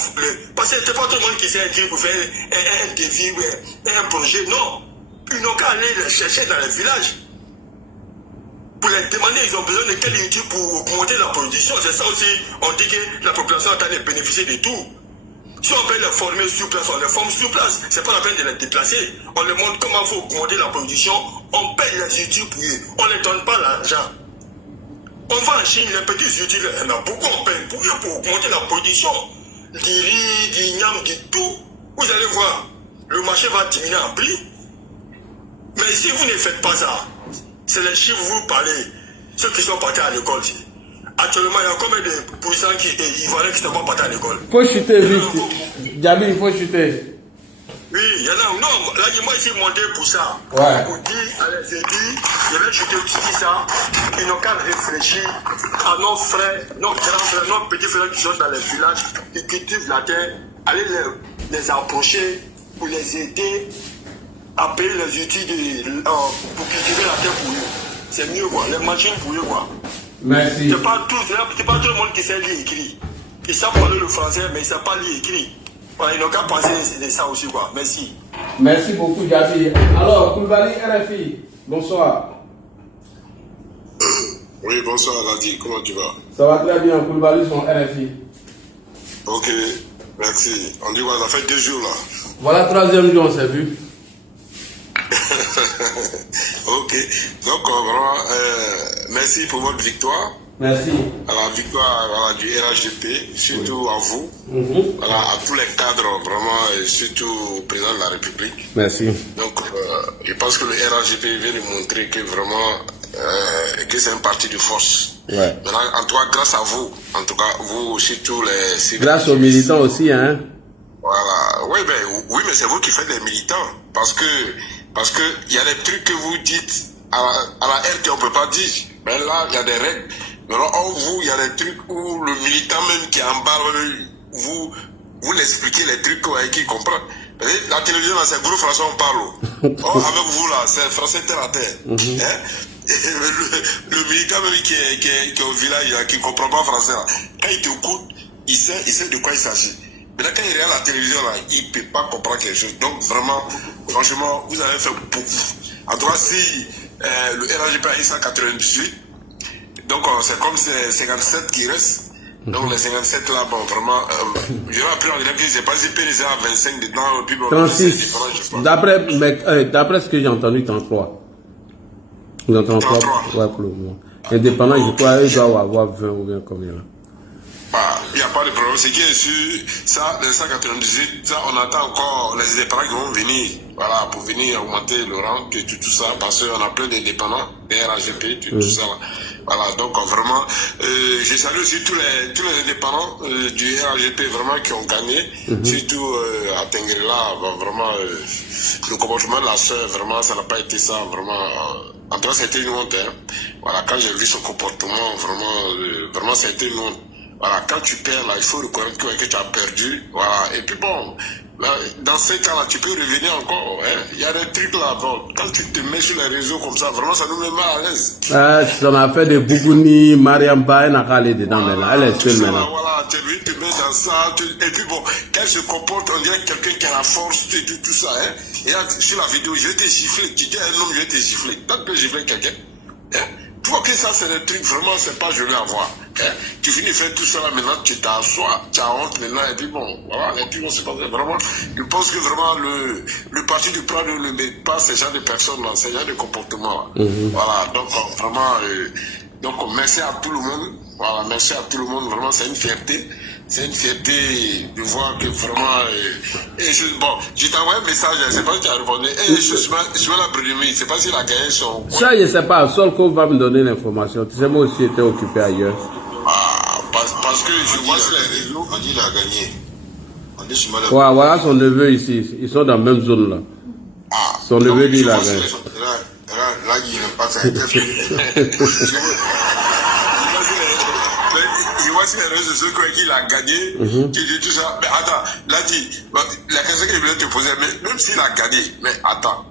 parce que c'est pas tout le monde qui sait écrire pour faire un devis ou un projet, non. Ils n'ont qu'à aller les chercher dans les villages. Pour les demander, ils ont besoin de quelle étude pour augmenter la production. C'est ça aussi, on dit que la population est en train de bénéficier de tout. Si on peut les former sur place, on les forme sur place. C'est pas la peine de les déplacer. On leur montre comment il faut augmenter la production. On paye les études pour eux. On ne les donne pas l'argent. On va en Chine, les petits outils, il y en a beaucoup, on paye pour eux pour augmenter la production. Du riz, du niam, du tout. Vous allez voir, le marché va diminuer en prix. Mais si vous ne faites pas ça, c'est les chiffres vous parlez, ceux qui sont partis à l'école. Actuellement, il y a combien de pourcents qui ne sont pas partis à l'école? Il faut chuter vite. Djabi, il faut chuter. Oui, Non, là, moi, je suis monté pour ça. Ouais. Pour dire, allez, c'est dit, je vais chuter aussi ça. Ils n'ont qu'à réfléchir à nos frères, nos grands frères, nos petits frères qui sont dans les villages, qui cultivent la terre. Allez les approcher pour les aider à payer les outils pour cultiver la terre pour eux. C'est mieux, quoi. Les machines pour eux, quoi. Merci. C'est pas tout le monde qui sait lire et écrire. Ils savent parler le français, mais ils ne savent pas lire et écrire. Ouais, ils n'ont qu'à penser de ça aussi, quoi. Merci. Merci beaucoup, Gabi. Alors, Koulibaly, RFI, bonsoir. Oui, bonsoir, Ladi. Comment tu vas? Ça va très bien, Koulibaly, son RFI. Ok, merci. On dit quoi, ça fait 2 jours là. Voilà, 3e jour, on s'est vu. Ok, donc vraiment, merci pour votre victoire. Merci. À la victoire du RHDP, surtout à vous, voilà, à tous les cadres, vraiment, et surtout au président de la République. Merci. Donc, je pense que le RHDP vient de montrer que vraiment, que c'est un parti de force. Ouais. Maintenant, en tout cas, grâce à vous, en tout cas, vous aussi, tous les civils. Grâce aux militants aussi, hein. Voilà, oui, mais c'est vous qui faites les militants, parce que il y a des trucs que vous dites à la RT, on peut pas dire. Mais là, il y a des règles. Mais là, vous, il y a des trucs où le militant même qui est en bas, vous l'expliquez les trucs qui comprend. La télévision, là, c'est gros français, on parle. Oh, avec vous, là, c'est français terre à terre. Hein? Le militant même qui est au village, là, qui ne comprend pas français, là, quand il t'écoute, il sait de quoi il s'agit. Maintenant, quand il regarde la télévision, là, il ne peut pas comprendre quelque chose. Donc, vraiment, franchement, vous avez fait beaucoup. En tout cas, si le RHDP a eu 198, donc c'est comme c'est 57 qui restent. Donc, les 57 là, bon, vraiment, je vais appeler en direct que c'est pas si PDC à 25 dedans. Puis, bon, 36. D'après ce que j'ai entendu, 33. Ils ont 33. Ouais, pour le moment. Indépendant, je crois, ils doivent avoir 20 ou bien combien là. Il n'y a pas de problème. Ce qui est sûr, ça, les 198, ça, on attend encore les indépendants qui vont venir, voilà, pour venir augmenter le rang, tout ça, parce qu'on a plein d'indépendants, des RHDP, tout ça. Voilà, donc vraiment, je salue aussi tous les indépendants du RHDP vraiment qui ont gagné, surtout à Tengrela, vraiment, le comportement de la sœur, vraiment, ça n'a pas été ça, vraiment. En tout cas, c'était une honte. Hein. Voilà, quand j'ai vu son comportement, vraiment, ça a été une honte. Voilà, quand tu perds, là, il faut reconnaître que tu as perdu. Voilà, et puis bon, là, dans ces cas-là, tu peux revenir encore. Hein. Il y a des trucs là, bon, quand tu te mets sur les réseaux comme ça, vraiment, ça nous met mal à l'aise. On a fait des Bougouni, Mariam Baye, n'a qu'à aller dedans, mais là, elle est seule maintenant. Voilà, tu te mets dans ça, et puis bon, quand elle se comporte, on dirait quelqu'un qui a la force, tout ça. Hein. Et là, sur la vidéo, je vais te gifler. Tu dis à un homme, je vais te gifler. Tant que gifler quelqu'un. Hein. Tu vois que ça, c'est des trucs, vraiment, c'est pas joli à voir. Hein? Tu finis de faire tout ça là, maintenant, tu t'assois, tu as honte maintenant, et puis bon, voilà, et puis bon, c'est pas vraiment. Je pense que vraiment, le parti du plan ne met pas ces genre de personnes là, ces genre de comportements là. Voilà, donc vraiment, donc merci à tout le monde. Voilà, merci à tout le monde, vraiment, c'est une fierté. C'est une fierté de voir que vraiment. Bon, je t'ai envoyé un message, je ne sais pas si tu as répondu. Je suis la Brunimi, je ne sais pas s'il a gagné son. Ça, je ne sais pas. Solko va me donner l'information. Tu sais, moi aussi, j'étais occupé ailleurs. Parce que je vois sur les réseaux, on dit qu'il a gagné. Ouais, voilà son neveu ici. Ils sont dans la même zone là. Son neveu dit qu'il a gagné. Là, il n'est pas ça. Je vois sur les réseaux sociaux qu'il a gagné, qu'il dit tout ça. Mais attends, là, la question que je voulais te poser, même s'il a gagné, mais attends,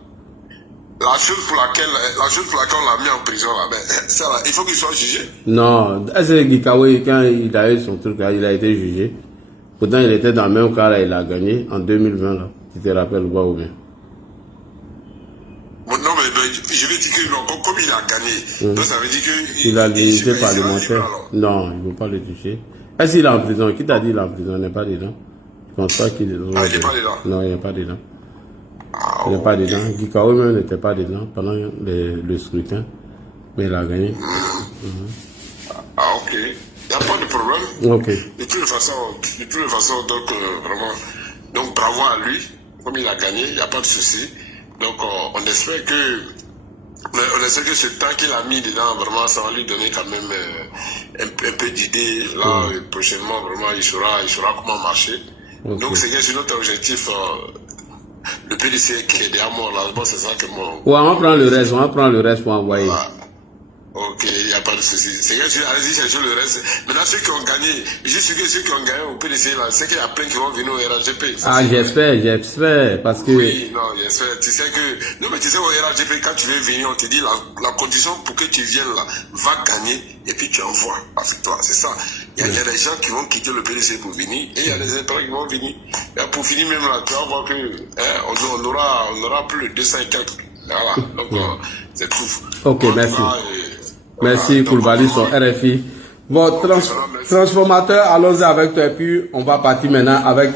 la chose pour laquelle on l'a mis en prison, là, ça, là, il faut qu'il soit jugé. Non, est-ce Gikawe, quand il a eu son truc là, il a été jugé. Pourtant, il était dans le même cas là, il a gagné en 2020 là. Tu te rappelles ou pas ou bien? Non, mais je vais dire que comme il a gagné, donc ça veut dire qu'il a l'unité parlementaire. Non, il ne veut pas le toucher. Est-ce qu'il est en prison? Qui t'a dit qu'il est en prison? Il n'est pas dedans. Je ne pense pas qu'il est dedans. Ah, il n'est pas dedans? Non, il n'est pas dedans. Il n'est pas dedans. Gikawe même n'était pas dedans pendant le scrutin. Mais il a gagné. Ah, ok. Il n'y a pas de problème. Ok. De toute façon, donc, vraiment, donc bravo à lui. Comme il a gagné, il n'y a pas de souci. Donc, on espère que ce temps qu'il a mis dedans, vraiment, ça va lui donner quand même un peu d'idées. Là, prochainement, vraiment, il saura comment marcher. Donc, c'est notre objectif. le PDC qui est derrière moi, là, bon, c'est ça que moi. Ouais, on prend le reste pour envoyer. Voilà. Ok, il n'y a pas de souci. Allez-y chercher le reste. Maintenant, ceux qui ont gagné, je suis que ceux qui ont gagné au PDC, là, c'est qu'il y a plein qui vont venir au RHGP. Ah, j'espère, parce que... Oui, non, j'espère. Tu sais que... Non, mais tu sais, au RHGP, quand tu veux venir, on te dit la condition pour que tu viennes là, va gagner, et puis tu envoies avec toi. C'est ça. Il y a des gens qui vont quitter le PDC pour venir, et il y a des étrangers qui vont venir. Et pour finir même là, tu vas voir que on aura plus de 200 et quelques. Voilà. Donc, c'est tout. Ok, merci. Merci, Koulibaly, son RFI. Bon, transformateur, allons-y avec toi. Et puis, on va partir maintenant avec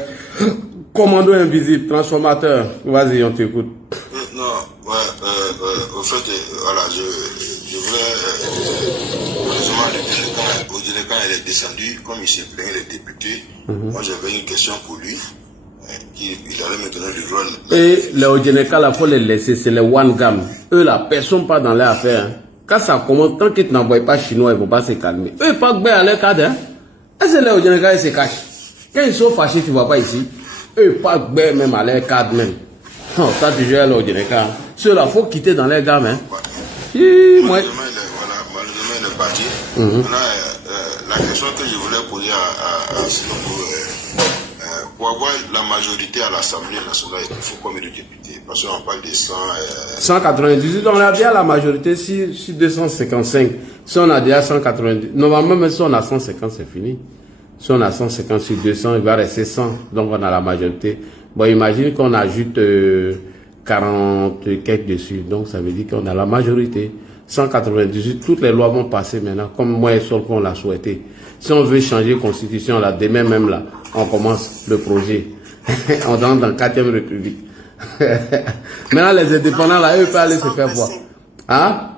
Commando Invisible, transformateur. Vas-y, on t'écoute. Non, au fait, voilà, je voulais, heureusement, quand il est descendu, comme il s'est plaint les députés, moi j'avais une question pour lui. Il allait me donner le rôle. Et les Odjeneka, il faut les laisser, c'est les One Gam. Eux, la personne pas dans leur affaire. Quand ça commence, tant qu'ils n'envoient pas chinois, ils ne vont pas se calmer. Eux, pas que à leur cadre. Et c'est les Odjeneka, ils se cachent. Quand ils sont fâchés, tu ne vois pas ici. Eux, pas que même à leur cadre même. Non, ça, tu joues à les Odjeneka. Ceux-là, il faut quitter dans leur gamme. Malheureusement, il est parti. Maintenant, la question que je voulais poser à Sinopo, pour avoir la majorité à l'Assemblée nationale, il faut combien de députés? Parce qu'on parle de 198, on a déjà la majorité sur 255. Si on a déjà 190, normalement, même si on a 150, c'est fini. Si on a 150 sur 200, il va rester 100. Donc on a la majorité. Bon, imagine qu'on ajoute 40 quelques dessus. Donc ça veut dire qu'on a la majorité. 198, toutes les lois vont passer maintenant, comme moi et Sol qu'on l'a souhaité. Si on veut changer la constitution, là, demain même là, on commence le projet. On entre dans la 4e République. Maintenant, les indépendants, là, eux peuvent aller se faire voir. Hein?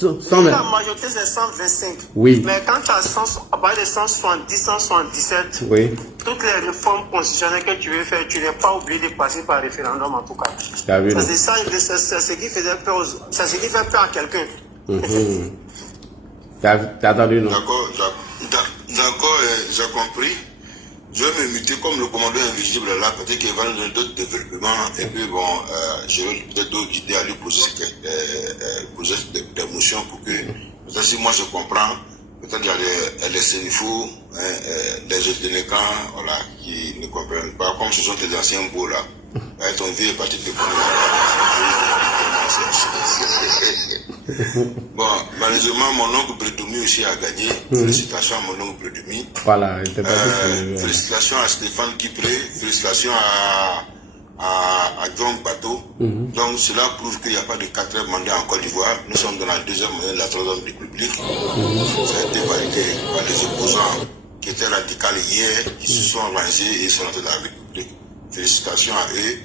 La majorité, c'est 125. Oui. Mais quand tu as 170, 177, oui. Toutes les réformes constitutionnelles que tu veux faire, tu n'es pas obligé de passer par référendum en tout cas. C'est ça, c'est ce qui faisait peur, c'est ce qui fait peur à quelqu'un. T'as entendu, non? D'accord, j'ai compris. Je vais me muter comme le commandant invisible là, peut-être qu'il va nous donner d'autres développements, et puis bon, je vais peut-être d'autres idées à lui poser des motions pour que, peut-être si moi je comprends, peut-être il y a les Sénifous, les Odjeneka, voilà, qui ne comprennent pas, comme ce sont des anciens beaux là. Ton vieux est parti de Bon, malheureusement, mon oncle Bredoumi aussi a gagné. Félicitations à mon oncle Bredoumi. Voilà, félicitations à Stéphane Kipré, félicitations à John Bateau. Donc cela prouve qu'il n'y a pas de 4e mandat en Côte d'Ivoire. Nous sommes dans la 2e moyenne de la 3e République. Ça a été validé par les opposants qui étaient radicaux hier, qui se sont rangés et sont rentrés dans la République. Félicitations à eux.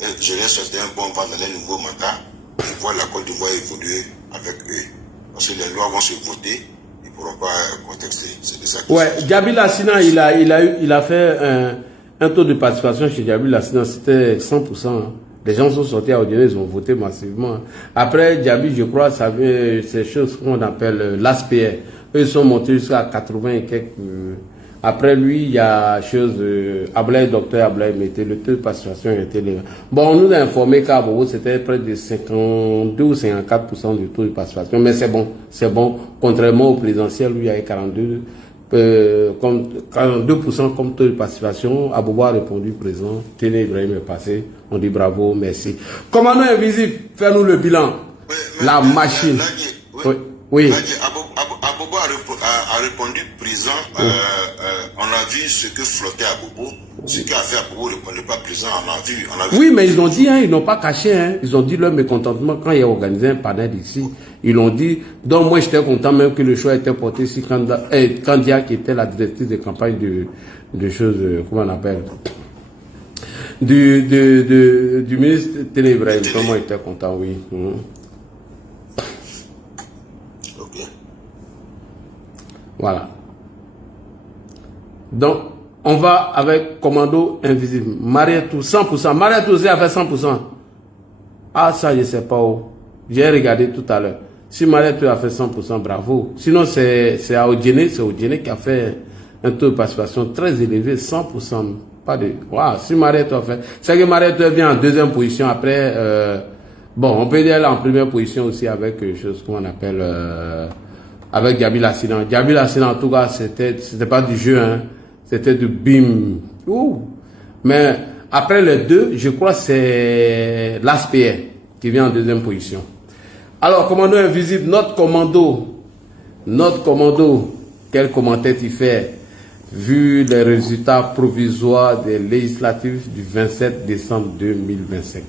Et je leur souhaite un bon vent dans un nouveau mandat et voir la Côte d'Ivoire évoluer avec eux. Parce que les lois vont se voter, ils ne pourront pas contester. C'est de ça que Djabil Lassina, il a fait un taux de participation chez Djabil Lassina, c'était 100%. Les gens sont sortis à Odiné, ils ont voté massivement. Après, Djabil, je crois, ça veut ces choses qu'on appelle l'ASPR. Eux sont montés jusqu'à 80 et quelques. Après lui, il y a chose, docteur Ablaï mettait le taux de participation était là. Bon, on nous a informé qu'à Bobo, c'était près de 52 ou 54% du taux de participation. Mais c'est bon. Contrairement au présidentiel, lui, il y avait 42% comme taux de participation. Abobo a répondu présent. Téné Ibrahim est passé. On dit bravo, merci. Commandant invisible, fais-nous le bilan. La machine. Oui. Abobo a répondu présent. On a vu ce que flottait Abobo. Ce qu'a fait Abobo ne répondait pas présent. On a vu. Oui, mais ils ont dit, ils n'ont pas caché. Ils ont dit leur mécontentement quand il y a organisé un panel ici. Ils l'ont dit. Donc moi, j'étais content même que le choix était porté sur Kandia, qui était la directrice de campagne de choses, comment on appelle, du ministre Téné Ibrahim. Comment il était content, oui. Voilà. Donc, on va avec Commando Invisible. Marietou, 100%. Marietou aussi a fait 100%. Ah, ça, je ne sais pas où. J'ai regardé tout à l'heure. Si Marietou a fait 100%, bravo. Sinon, c'est à Odjené qui a fait un taux de participation très élevé, 100%. Pas de... Wow, si Marie-Étoile fait... C'est que Marie-Étoile vient en deuxième position. Après, bon, on peut dire elle est en première position aussi avec quelque chose qu'on appelle... avec Djabil Accident. Djabil Accident, en tout cas, c'était pas du jeu, hein. C'était du bim. Ouh. Mais après les deux, je crois que c'est l'ASPR qui vient en deuxième position. Alors, commando invisible, notre commando, quel commentaire tu fais vu les résultats provisoires des législatives du 27 décembre 2025?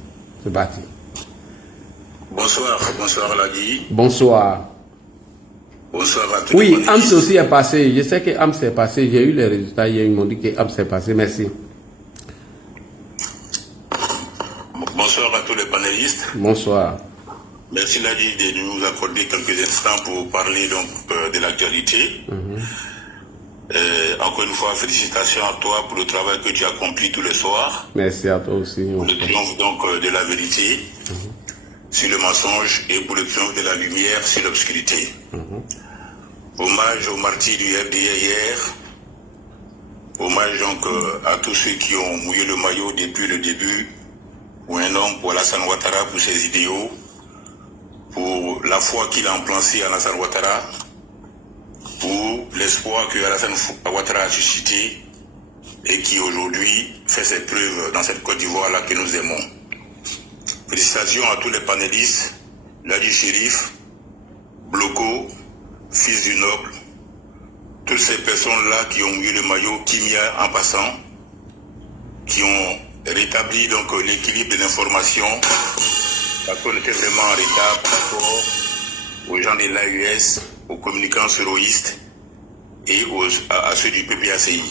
C'est parti. Bonsoir Ladi. Bonsoir. Bonsoir à tous. Oui, AMS aussi est passé. Je sais que AMS est passé. J'ai eu les résultats hier. Ils m'ont dit que AMS est passé. Merci. Bonsoir à tous les panélistes. Bonsoir. Merci Ladi de nous accorder quelques instants pour parler donc de l'actualité. Encore une fois, félicitations à toi pour le travail que tu accomplis tous les soirs. Merci à toi aussi. Pour le triomphe donc de la vérité sur le mensonge et pour le triomphe de la lumière sur l'obscurité. Hommage aux martyrs du RDR hier. Hommage donc à tous ceux qui ont mouillé le maillot depuis le début. Pour un homme, pour Alassane Ouattara, pour ses idéaux, pour la foi qu'il a implanté à Alassane Ouattara, pour l'espoir que Alassane Ouattara a suscité et qui aujourd'hui fait ses preuves dans cette Côte d'Ivoire-là que nous aimons. Félicitations à tous les panélistes, Ladi Chérif, Bloco, Fils du Noble, toutes ces personnes-là qui ont mouillé le maillot, Kimia en passant, qui ont rétabli donc l'équilibre de l'information, parce qu'on était vraiment en retard par rapport aux gens de l'AUS, aux communicants séroïstes et à ceux du PPACI.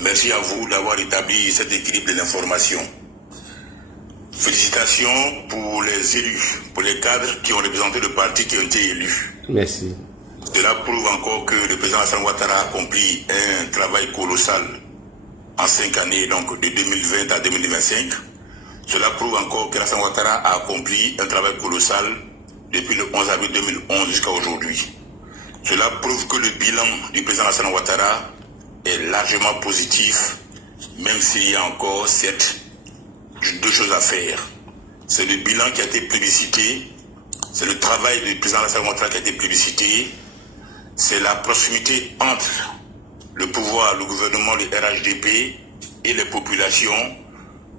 Merci à vous d'avoir établi cet équilibre de l'information. Félicitations pour les élus, pour les cadres qui ont représenté le parti qui ont été élus. Merci. Cela prouve encore que le président Alassane Ouattara a accompli un travail colossal en 5 années, donc de 2020 à 2025. Cela prouve encore que Alassane Ouattara a accompli un travail colossal depuis le 11 avril 2011 jusqu'à aujourd'hui. Cela prouve que le bilan du président Alassane Ouattara est largement positif, même s'il y a encore deux choses à faire. C'est le bilan qui a été plébiscité, c'est le travail du président Alassane Ouattara qui a été plébiscité, c'est la proximité entre le pouvoir, le gouvernement, le RHDP et les populations,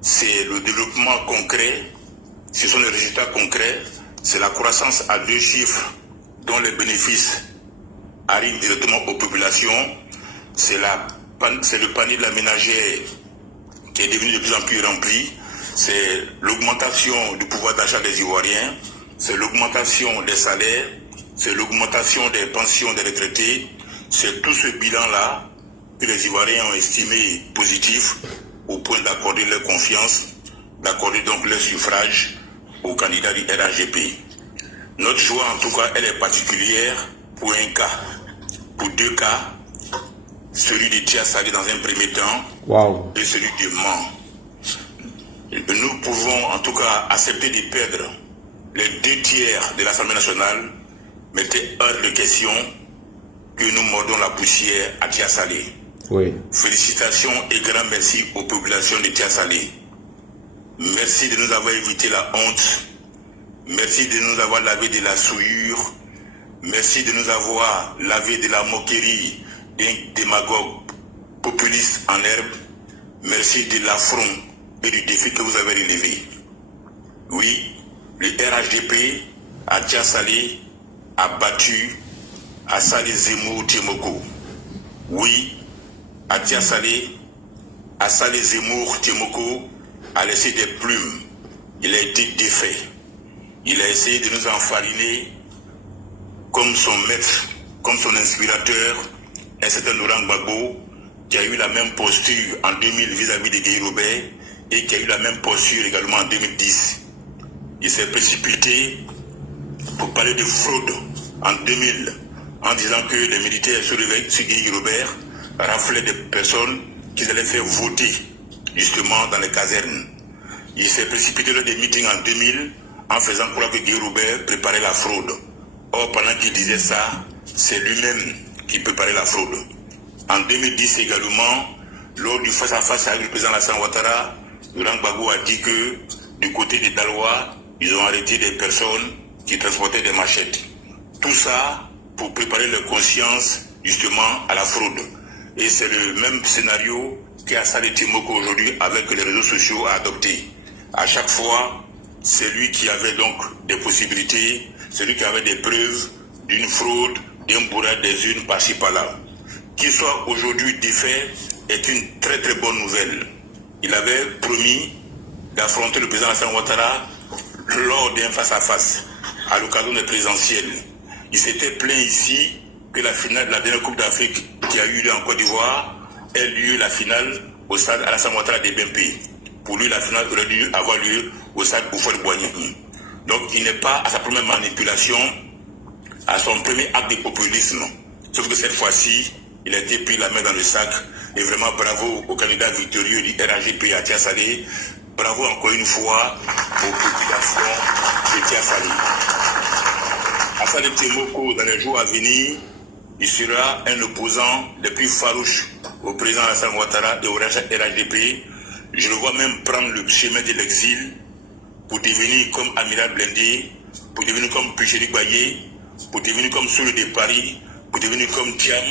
c'est le développement concret, ce sont les résultats concrets, c'est la croissance à 2 chiffres dont les bénéfices arrivent directement aux populations, c'est le panier de la ménagère qui est devenu de plus en plus rempli, c'est l'augmentation du pouvoir d'achat des Ivoiriens, c'est l'augmentation des salaires, c'est l'augmentation des pensions des retraités, c'est tout ce bilan-là que les Ivoiriens ont estimé positif au point d'accorder leur confiance, d'accorder donc leur suffrage aux candidats du RHDP. Notre joie, en tout cas, elle est particulière pour un cas, pour 2 cas, celui de Tia Salé dans un premier temps et celui de Mans. Nous pouvons en tout cas accepter de perdre les 2/3 de l'Assemblée nationale, mais c'est hors de question que nous mordons la poussière à Tia Salé. Oui. Félicitations et grand merci aux populations de Tia Salé. Merci de nous avoir évité la honte. Merci de nous avoir lavé de la souillure. Merci de nous avoir lavé de la moquerie d'un démagogue populiste en herbe. Merci de l'affront et du défi que vous avez relevé. Oui, le RHDP à Tia Salé a battu Salé Zemmour Tiemoko. Oui, à Tia Salé, Salé Zemmour Tiemoko a laissé des plumes. Il a été défait. Il a essayé de nous enfariner comme son maître, comme son inspirateur, un certain Laurent Gbagbo, qui a eu la même posture en 2000 vis-à-vis de Guy Robert et qui a eu la même posture également en 2010. Il s'est précipité pour parler de fraude en 2000 en disant que les militaires sur Guy Robert raflaient des personnes qu'ils allaient faire voter justement dans les casernes. Il s'est précipité lors des meetings en 2000 en faisant croire que Guy Robert préparait la fraude. Or, pendant qu'il disait ça, c'est lui-même qui préparait la fraude. En 2010 également, lors du face-à-face avec le président Alassane Ouattara, Laurent Gbagbo a dit que du côté des Dalois, ils ont arrêté des personnes qui transportaient des machettes. Tout ça pour préparer leur conscience justement à la fraude. Et c'est le même scénario qu'Assane Timoko aujourd'hui avec les réseaux sociaux a adopté. À chaque fois, c'est lui qui avait donc des possibilités, c'est lui qui avait des preuves d'une fraude, d'un bourrage des unes par-ci par-là. Qu'il soit aujourd'hui défait est une très très bonne nouvelle. Il avait promis d'affronter le président Alassane Ouattara lors d'un face-à-face à l'occasion des présidentielles. Il s'était plaint ici que la finale de la dernière Coupe d'Afrique qui a eu lieu en Côte d'Ivoire ait lieu la finale au stade Alassane Ouattara des BMP. Pour lui, la finale aurait dû avoir lieu au stade Houphouët-Boigny. Donc il n'est pas à sa première manipulation, à son premier acte de populisme. Sauf que cette fois-ci, il a été pris la main dans le sac. Et vraiment bravo au candidat victorieux du RHDP à Tiasalé. Bravo encore une fois aux populations de Tiasalé. Assane Timoko, dans les jours à venir, il sera un opposant le plus farouche au président Alassane Ouattara et au RHDP. Je le vois même prendre le chemin de l'exil pour devenir comme Amiral Blindé, pour devenir comme Pucheri Baye, pour devenir comme Soule de Paris, pour devenir comme Thiam,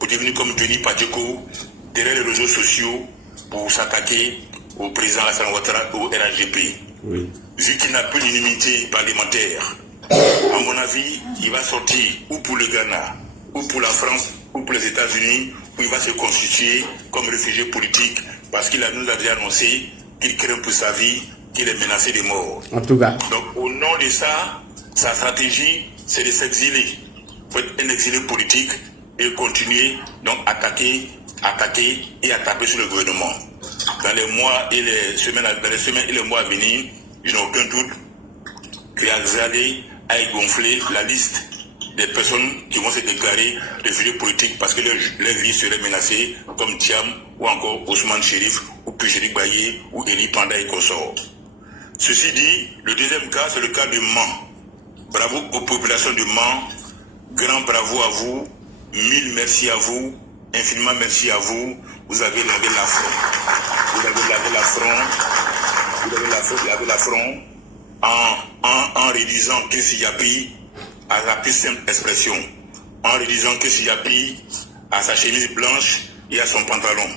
pour devenir comme Denis Padjeko, derrière les réseaux sociaux, pour s'attaquer au président Alassane Ouattara et au RHDP. Oui. Vu qu'il n'a plus d'unité parlementaire, à mon avis, il va sortir ou pour le Ghana, ou pour la France, ou pour les États-Unis, où il va se constituer comme réfugié politique, parce qu'il nous a déjà annoncé qu'il craint pour sa vie, qu'il est menacé de mort. En tout cas. Donc au nom de ça, sa stratégie, c'est de s'exiler. Il faut être un exilé politique et continuer donc attaquer et attaquer sur le gouvernement. Dans les mois et les semaines et les mois à venir, je n'ai aucun doute que Azali a gonflé la liste des personnes qui vont se déclarer réfugiés politiques parce que leur vie serait menacée, comme Thiam ou encore Ousmane Chérif ou Pucheri Baye ou Eli Panda et consorts. Ceci dit, le deuxième cas, c'est le cas de Mans. Bravo aux populations de Mans, grand bravo à vous, mille merci à vous, infiniment merci à vous. Vous avez lavé l'affront. Vous avez lavé l'affront. Vous avez lavé l'affront en réduisant Chrissy Yapi à la plus simple expression. En réduisant Chrissy Yapi à sa chemise blanche et à son pantalon.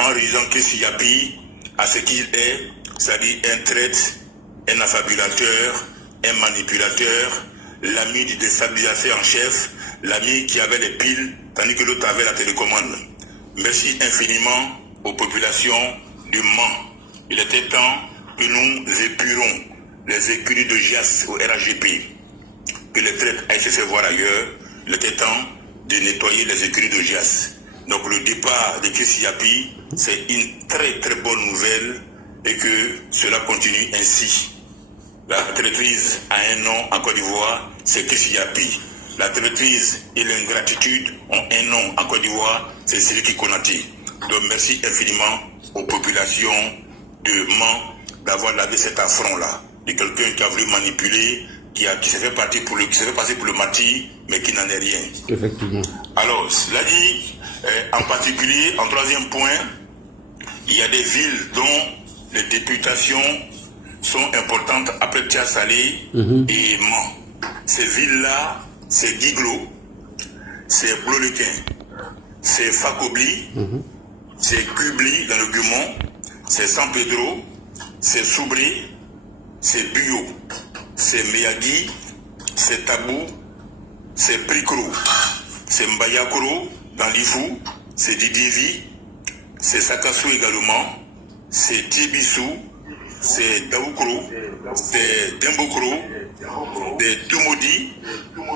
En réduisant Chrissy Yapi à ce qu'il est, c'est-à-dire un traître, un affabulateur, un manipulateur, l'ami du déstabilisateur en chef, l'ami qui avait les piles, tandis que l'autre avait la télécommande. Merci infiniment aux populations du Mans. Il était temps que nous épurons les écuries de GIAS au RHDP, que les traîtres aillent se faire voir ailleurs. Il était temps de nettoyer les écuries de GIAS. Donc le départ de Chrissy Yapi, c'est une très très bonne nouvelle et que cela continue ainsi. La traîtrise a un nom en Côte d'Ivoire, c'est Chrissy Yapi. La traîtrise et l'ingratitude ont un nom en Côte d'Ivoire, c'est Sidiki Konaté. Donc merci infiniment aux populations de Mans d'avoir lavé cet affront-là, de quelqu'un qui a voulu manipuler, qui s'est fait passer pour le mati, mais qui n'en est rien. Effectivement. Alors, cela dit, en particulier, en troisième point, il y a des villes dont les députations sont importantes après Tiasalé et Mans. Ces villes-là, c'est Guiglo, c'est Blolequin, c'est Fakobli, c'est Kubli dans le Gumont, c'est San Pedro, c'est Soubré, c'est Buyo, c'est Meyagui, c'est Tabou, c'est Prikro, c'est Mbayakoro dans l'Ifou, c'est Didivi, c'est Sakassou également, c'est Tibissou, c'est Daoukro, c'est Dembokro, c'est Tumodi,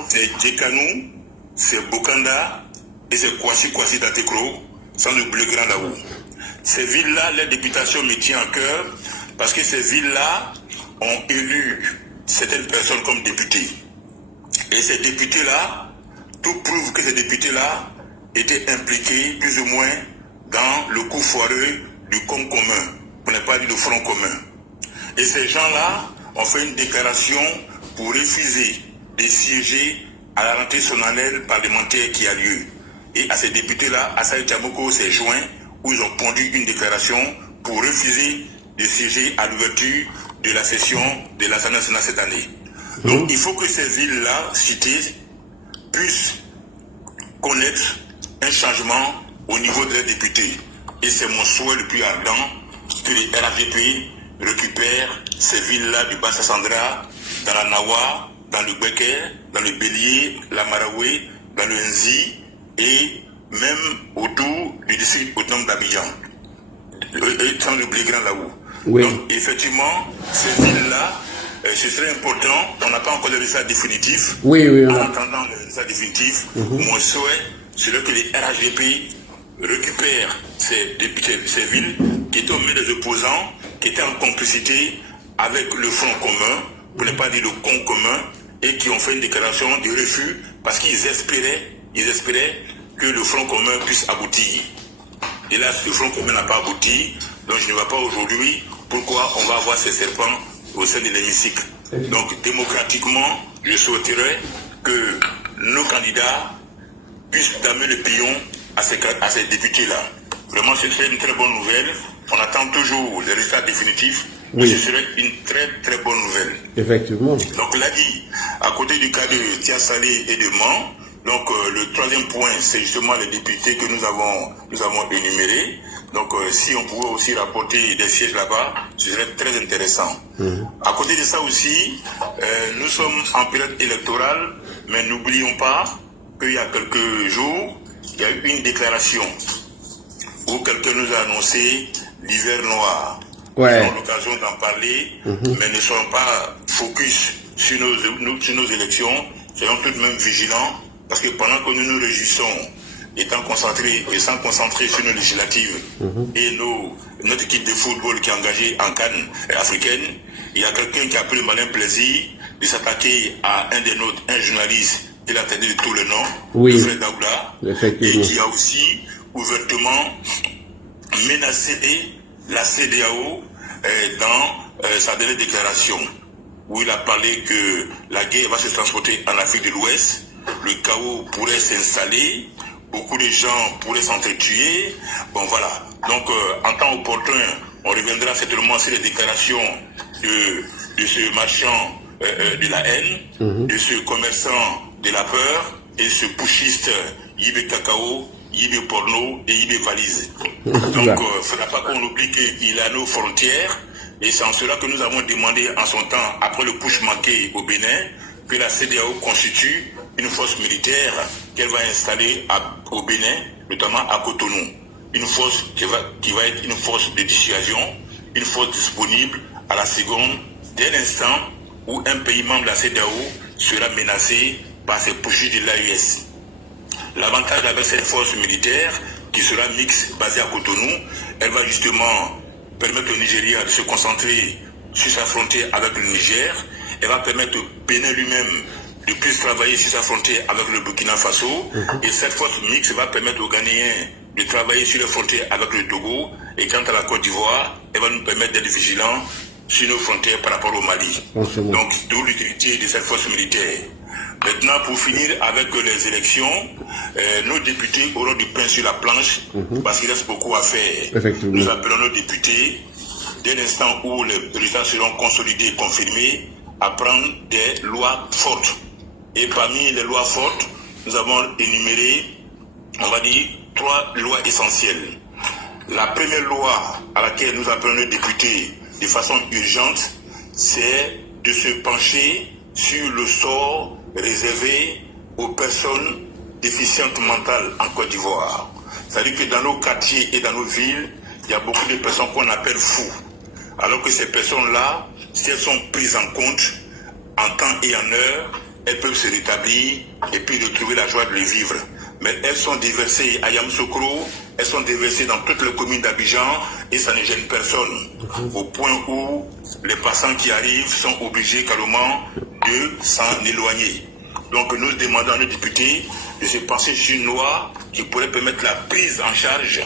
c'est Djekanou, c'est Bokanda et c'est Kwasi Datekro, sans oublier Grand Laou. Ces villes-là, les députations me tiennent à cœur parce que ces villes-là ont élu certaines personnes comme députés. Et ces députés-là, tout prouve que ces députés-là étaient impliqués plus ou moins dans le coup foireux du compte commun, pour ne pas dire le front commun. Et ces gens-là ont fait une déclaration pour refuser de siéger à la rentrée solennelle parlementaire qui a lieu. Et à ces députés-là, Assane Timoko s'est joint où ils ont pondu une déclaration pour refuser de siéger à l'ouverture de la session de l'Assemblée nationale cette année. Donc il faut que ces villes-là, citées, puissent connaître un changement au niveau des députés. Et c'est mon souhait le plus ardent que les RHDP récupèrent ces villes-là du Bassa-Sandra, dans la Nawa, dans le Beker, dans le Bélier, la Maraoué, dans le Nzi et même autour du district autonome d'Abidjan, le blé grand là-haut. Oui. Donc effectivement, ces villes-là, ce serait important, on n'a pas encore le résultat définitif. Oui, en attendant le résultat définitif, mon souhait serait que les RHDP récupèrent ces villes qui étaient au milieu des opposants, qui étaient en complicité avec le Front commun, pour ne pas dire le Con commun, et qui ont fait une déclaration de refus parce qu'ils espéraient que le Front commun puisse aboutir. Et là, le Front commun n'a pas abouti, donc je ne vois pas aujourd'hui pourquoi on va avoir ces serpents au sein de l'hémicycle. Donc démocratiquement, je souhaiterais que nos candidats puissent damer le pion à ces députés-là. Vraiment, ce serait une très bonne nouvelle. On attend toujours les résultats définitifs. Oui. Ce serait une très très bonne nouvelle. Effectivement. Donc là dit, à côté du cas de Tia-Salé et de Mans, donc le troisième point, c'est justement les députés que nous avons énumérés. Donc si on pouvait aussi rapporter des sièges là-bas, ce serait très intéressant. À côté de ça aussi, nous sommes en période électorale, mais n'oublions pas qu'il y a quelques jours, il y a eu une déclaration où quelqu'un nous a annoncé l'hiver noir. Ouais. Nous avons l'occasion d'en parler, mais ne soyons pas focus sur nos élections, soyons tout de même vigilants, parce que pendant que nous nous réjouissons, étant concentrés et sans concentrer sur nos législatives et notre équipe de football qui est engagée en Cannes africaine, il y a quelqu'un qui a pris le malin plaisir de s'attaquer à un des nôtres, un journaliste, il a tenu de tout le nom, le frère Daouda, et qui a aussi ouvertement menacé la CEDEAO dans sa dernière déclaration, où il a parlé que la guerre va se transporter en Afrique de l'Ouest, le chaos pourrait s'installer, beaucoup de gens pourraient s'entretuer. Bon voilà, donc en temps opportun, on reviendra certainement sur les déclarations de ce marchand de la haine, de ce commerçant de la peur et ce pushiste Yibé Cacao, Yibé Porno et Yibé Valise. Donc il ne faudra pas qu'on oublie qu'il a nos frontières, et c'est en cela que nous avons demandé en son temps, après le push manqué au Bénin, que la CEDEAO constitue une force militaire qu'elle va installer au Bénin, notamment à Cotonou. Une force qui va être une force de dissuasion, une force disponible à la seconde, dès l'instant où un pays membre de la CEDEAO sera menacé par ces pushes de l'AES. L'avantage avec cette force militaire, qui sera mixte, basée à Cotonou, elle va justement permettre au Nigeria de se concentrer sur sa frontière avec le Niger. Elle va permettre au Bénin lui-même de plus travailler sur sa frontière avec le Burkina Faso. Et cette force mixte va permettre aux Ghanéens de travailler sur les frontières avec le Togo. Et quant à la Côte d'Ivoire, elle va nous permettre d'être vigilants sur nos frontières par rapport au Mali. Donc, d'où l'utilité de cette force militaire. Maintenant, pour finir avec les élections, nos députés auront du pain sur la planche parce qu'il reste beaucoup à faire. Nous appelons nos députés, dès l'instant où les résultats seront consolidés et confirmés, à prendre des lois fortes. Et parmi les lois fortes, nous avons énuméré, on va dire, 3 lois essentielles. La première loi à laquelle nous appelons nos députés de façon urgente, c'est de se pencher sur le sort réservé aux personnes déficientes mentales en Côte d'Ivoire. C'est-à-dire que dans nos quartiers et dans nos villes, il y a beaucoup de personnes qu'on appelle fous. Alors que ces personnes-là, si elles sont prises en compte, en temps et en heure, elles peuvent se rétablir et puis retrouver la joie de le vivre. Mais elles sont déversées à Yamoussoukro, elles sont déversées dans toutes les communes d'Abidjan et ça ne gêne personne. Au point où les passants qui arrivent sont obligés carrément de s'en éloigner. Donc nous demandons à nos députés de se pencher sur une loi qui pourrait permettre la prise en charge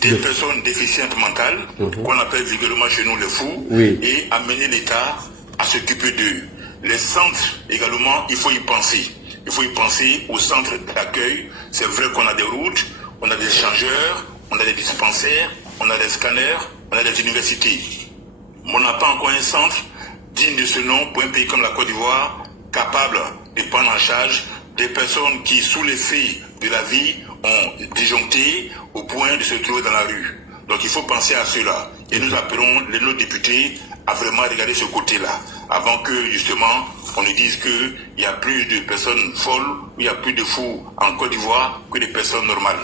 des personnes déficientes mentales, qu'on appelle vulgairement chez nous les fous, et amener l'État à s'occuper d'eux. Les centres également, il faut y penser. Il faut y penser aux centres d'accueil. C'est vrai qu'on a des routes, on a des échangeurs, on a des dispensaires, on a des scanners, on a des universités. Mais on n'a pas encore un centre digne de ce nom pour un pays comme la Côte d'Ivoire, capable de prendre en charge des personnes qui, sous l'effet de la vie, ont disjoncté au point de se trouver dans la rue. Donc il faut penser à cela. Et nous appelons nos députés à vraiment regarder ce côté-là, avant que justement on nous dise qu'il y a plus de personnes folles, il y a plus de fous en Côte d'Ivoire que de personnes normales.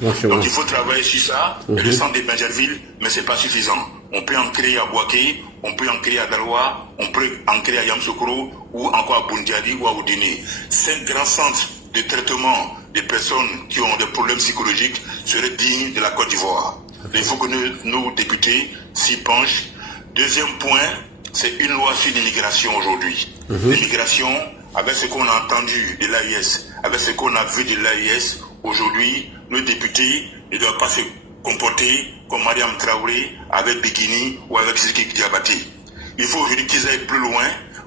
Donc il faut travailler sur ça, le centre de Benjerville, mais c'est pas suffisant. On peut en créer à Boaké, on peut en créer à Daloa, on peut en créer à Yamoussoukro, ou encore à Bundiadi ou à Oudéné. 5 grands centres de traitement des personnes qui ont des problèmes psychologiques seraient dignes de la Côte d'Ivoire. Il faut que nos députés s'y penchent. Deuxième point, c'est une loi sur l'immigration aujourd'hui. L'immigration, avec ce qu'on a entendu de l'AIS, avec ce qu'on a vu de l'AIS, aujourd'hui, nos députés ne doivent pas se comporter comme Mariam Traoré avec Bikini ou avec Sidiki Diabaté. Il faut aujourd'hui qu'ils aillent plus loin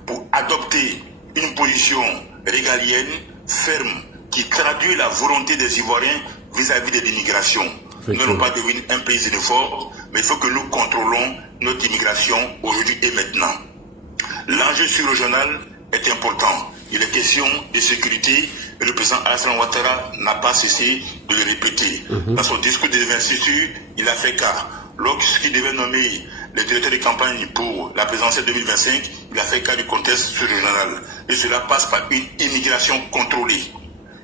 pour adopter une position régalienne, ferme, qui traduit la volonté des Ivoiriens vis-à-vis de l'immigration. Nous n'allons pas devenir un pays xénophobe, mais il faut que nous contrôlons notre immigration aujourd'hui et maintenant. L'enjeu sur-régional est important. Il est question de sécurité et le président Alassane Ouattara n'a pas cessé de le répéter. Dans son discours d'investiture, il a fait cas. Lorsqu'il devait nommer les directeurs de campagne pour la présidentielle 2025, il a fait cas du contexte sur-régional. Et cela passe par une immigration contrôlée.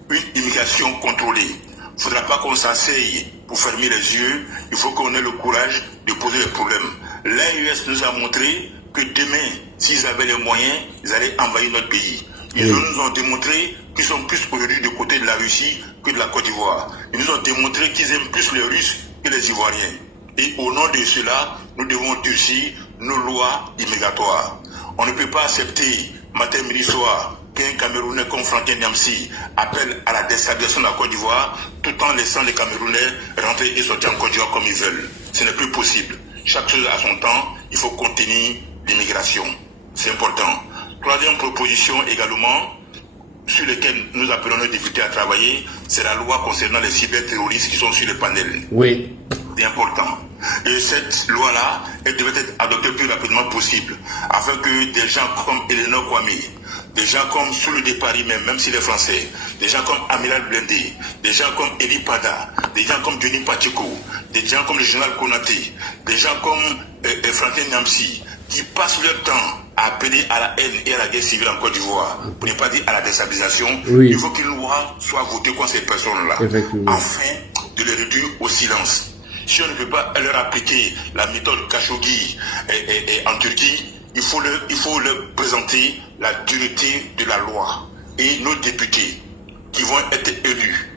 Une immigration contrôlée. Il ne faudra pas qu'on s'asseye pour fermer les yeux. Il faut qu'on ait le courage de poser les problèmes. L'AES nous a montré que demain, s'ils avaient les moyens, ils allaient envahir notre pays. Ils nous ont démontré qu'ils sont plus aujourd'hui du côté de la Russie que de la Côte d'Ivoire. Ils nous ont démontré qu'ils aiment plus les Russes que les Ivoiriens. Et au nom de cela, nous devons durcir nos lois immigratoires. On ne peut pas accepter, matin, midi, soir, qu'un Camerounais comme Franklin Nyamsi appelle à la déstabilisation de la Côte d'Ivoire tout en laissant les Camerounais rentrer et sortir en Côte d'Ivoire comme ils veulent. Ce n'est plus possible. Chaque chose a son temps, il faut contenir l'immigration. C'est important. Troisième proposition également, sur laquelle nous appelons nos députés à travailler, c'est la loi concernant les cyberterroristes qui sont sur le panel. Oui. C'est important. Et cette loi-là, elle devait être adoptée le plus rapidement possible, afin que des gens comme Eleanor Kwame, des gens comme Soulou Depari même s'il est français, des gens comme Amiral Blendé, des gens comme Eli Pada, des gens comme Denis Pacheko, des gens comme le général Konaté, des gens comme Franklin Nyamsi, qui passent leur temps à appeler à la haine et à la guerre civile en Côte d'Ivoire, pour ne pas dire à la déstabilisation. Il faut qu'une loi soit votée contre ces personnes-là, afin de les réduire au silence. Si on ne peut pas leur appliquer la méthode Khashoggi en Turquie, il faut leur présenter la dureté de la loi. Et nos députés qui vont être élus,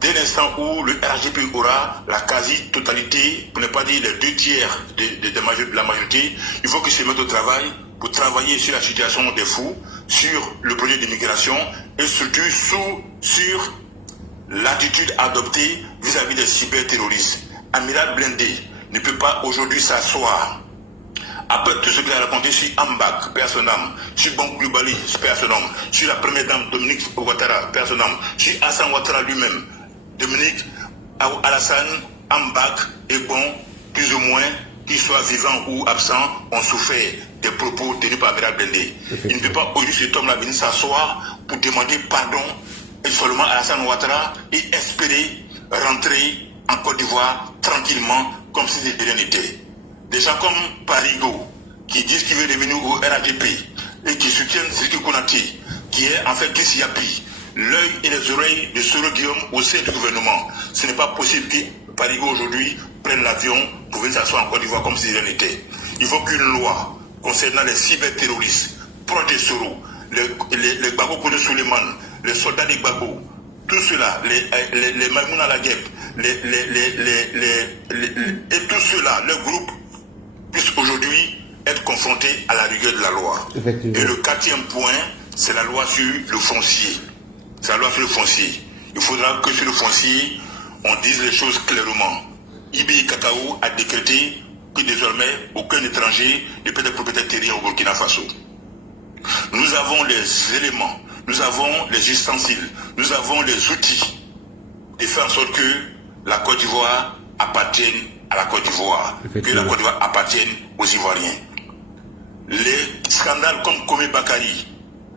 dès l'instant où le RGP aura la quasi-totalité, pour ne pas dire les 2 tiers de la majorité, il faut qu'ils se mettent au travail pour travailler sur la situation des fous, sur le projet d'immigration et surtout sur l'attitude adoptée vis-à-vis des cyberterroristes. Amiral Blendé ne peut pas aujourd'hui s'asseoir après tout ce qu'il a raconté sur Ambak, personne-âme, sur Bankou Bali, personne-âme, sur la première dame Dominique Ouattara, personne-âme, sur Hassan Ouattara lui-même. Dominique, Alassane, Ambak et bon, plus ou moins, qu'ils soient vivants ou absents, ont souffert des propos tenus par Amiral Blendé. Il ne peut pas aujourd'hui cet homme-là venir s'asseoir pour demander pardon et seulement à Alassane Ouattara et espérer rentrer en Côte d'Ivoire tranquillement comme si de rien n'était. Des gens comme Parigo, qui disent qu'il veut devenir au RADP et qui soutiennent Sidiki Konaté, qui est en fait Chris Yapi, l'œil et les oreilles de Soro Guillaume au sein du gouvernement. Ce n'est pas possible que Parigo aujourd'hui prenne l'avion pour venir s'asseoir en Côte d'Ivoire comme si de rien n'était. Il faut qu'une loi concernant les cyberterroristes, proches de Soro, les Gbagbo Kone Suleiman, les soldats des Gbagbo, tout cela, les Maïmouna Lagueb, et tout cela, le groupe, puisse aujourd'hui être confronté à la rigueur de la loi. Et le 4e point, c'est la loi sur le foncier. C'est la loi sur le foncier. Il faudra que sur le foncier, on dise les choses clairement. Ibi Kakao a décrété que désormais, aucun étranger ne peut être propriétaire terrien au Burkina Faso. Nous avons les éléments, nous avons les ustensiles, nous avons les outils de faire en sorte que la Côte d'Ivoire appartienne à la Côte d'Ivoire, que la Côte d'Ivoire appartienne aux Ivoiriens. Les scandales comme Komé Bakari,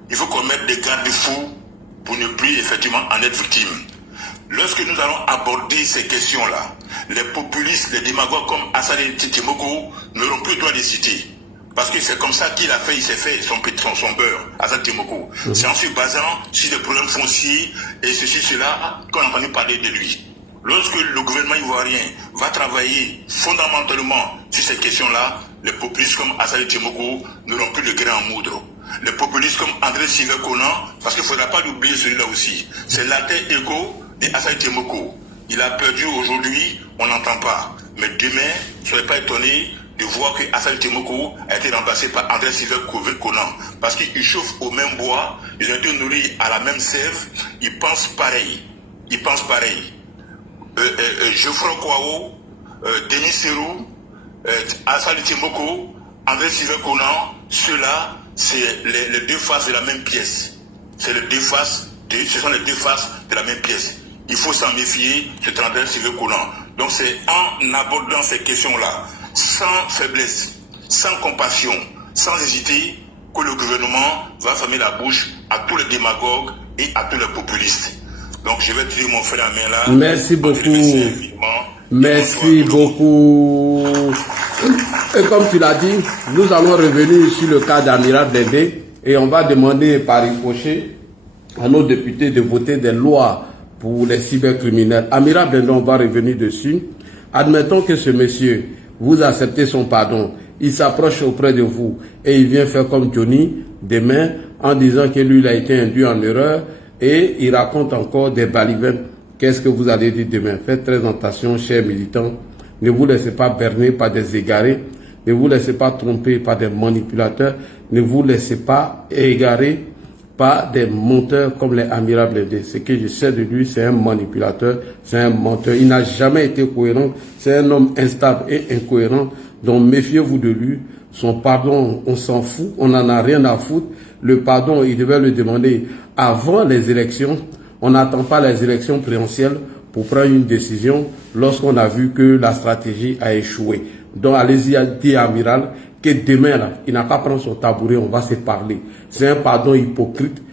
il faut qu'on mette des garde-fous pour ne plus effectivement en être victime. Lorsque nous allons aborder ces questions-là, les populistes, les démagogues comme Assane Timoko n'auront plus le droit de citer. Parce que c'est comme ça qu'il a fait, il s'est fait son beurre, Assane Timoko. C'est en se basant sur des problèmes fonciers et ceci, cela, qu'on a entendu parler de lui. Lorsque le gouvernement ivoirien va travailler fondamentalement sur ces questions-là, les populistes comme Assane Timoko n'auront plus de grain en moudre. Les populistes comme André Sylvain Conan, parce qu'il ne faudra pas l'oublier celui-là aussi, c'est l'alter ego de Assane Timoko. Il a perdu aujourd'hui, on n'entend pas. Mais demain, ne soyez pas étonnés de voir que Assane Timoko a été remplacé par André Sylvain Conan. Parce qu'ils chauffent au même bois, ils ont été nourris à la même sève, ils pensent pareil. Geoffroy Kouao, Denis Serrou, Assane Timoko, André Sylvain Conan, ceux-là, c'est les deux faces de la même pièce. Ce sont les deux faces de la même pièce. Il faut s'en méfier, c'est André Sylvain Conan. Donc c'est en abordant ces questions-là, sans faiblesse, sans compassion, sans hésiter, que le gouvernement va fermer la bouche à tous les démagogues et à tous les populistes. Donc je vais tirer mon frère à main là. Merci beaucoup. Merci beaucoup. Et comme tu l'as dit, nous allons revenir sur le cas d'Amira Blindé et on va demander par ricochet à nos députés de voter des lois pour les cybercriminels. Amira Blindé, on va revenir dessus. Admettons que ce monsieur, vous acceptez son pardon, il s'approche auprès de vous et il vient faire comme Johnny demain en disant que lui il a été induit en erreur et il raconte encore des balivernes. Qu'est-ce que vous allez dire demain? Faites très attention, chers militants. Ne vous laissez pas berner par des égarés. Ne vous laissez pas tromper par des manipulateurs. Ne vous laissez pas égarer par des menteurs comme les Amira Blindé. Ce que je sais de lui, c'est un manipulateur, c'est un menteur. Il n'a jamais été cohérent. C'est un homme instable et incohérent. Donc méfiez-vous de lui. Son pardon, on s'en fout. On n'en a rien à foutre. Le pardon, il devait le demander avant les élections. On n'attend pas les élections présidentielles pour prendre une décision lorsqu'on a vu que la stratégie a échoué. Donc allez-y dire à Amiral que demain, là, il n'a qu'à prendre son tabouret, on va se parler. C'est un pardon hypocrite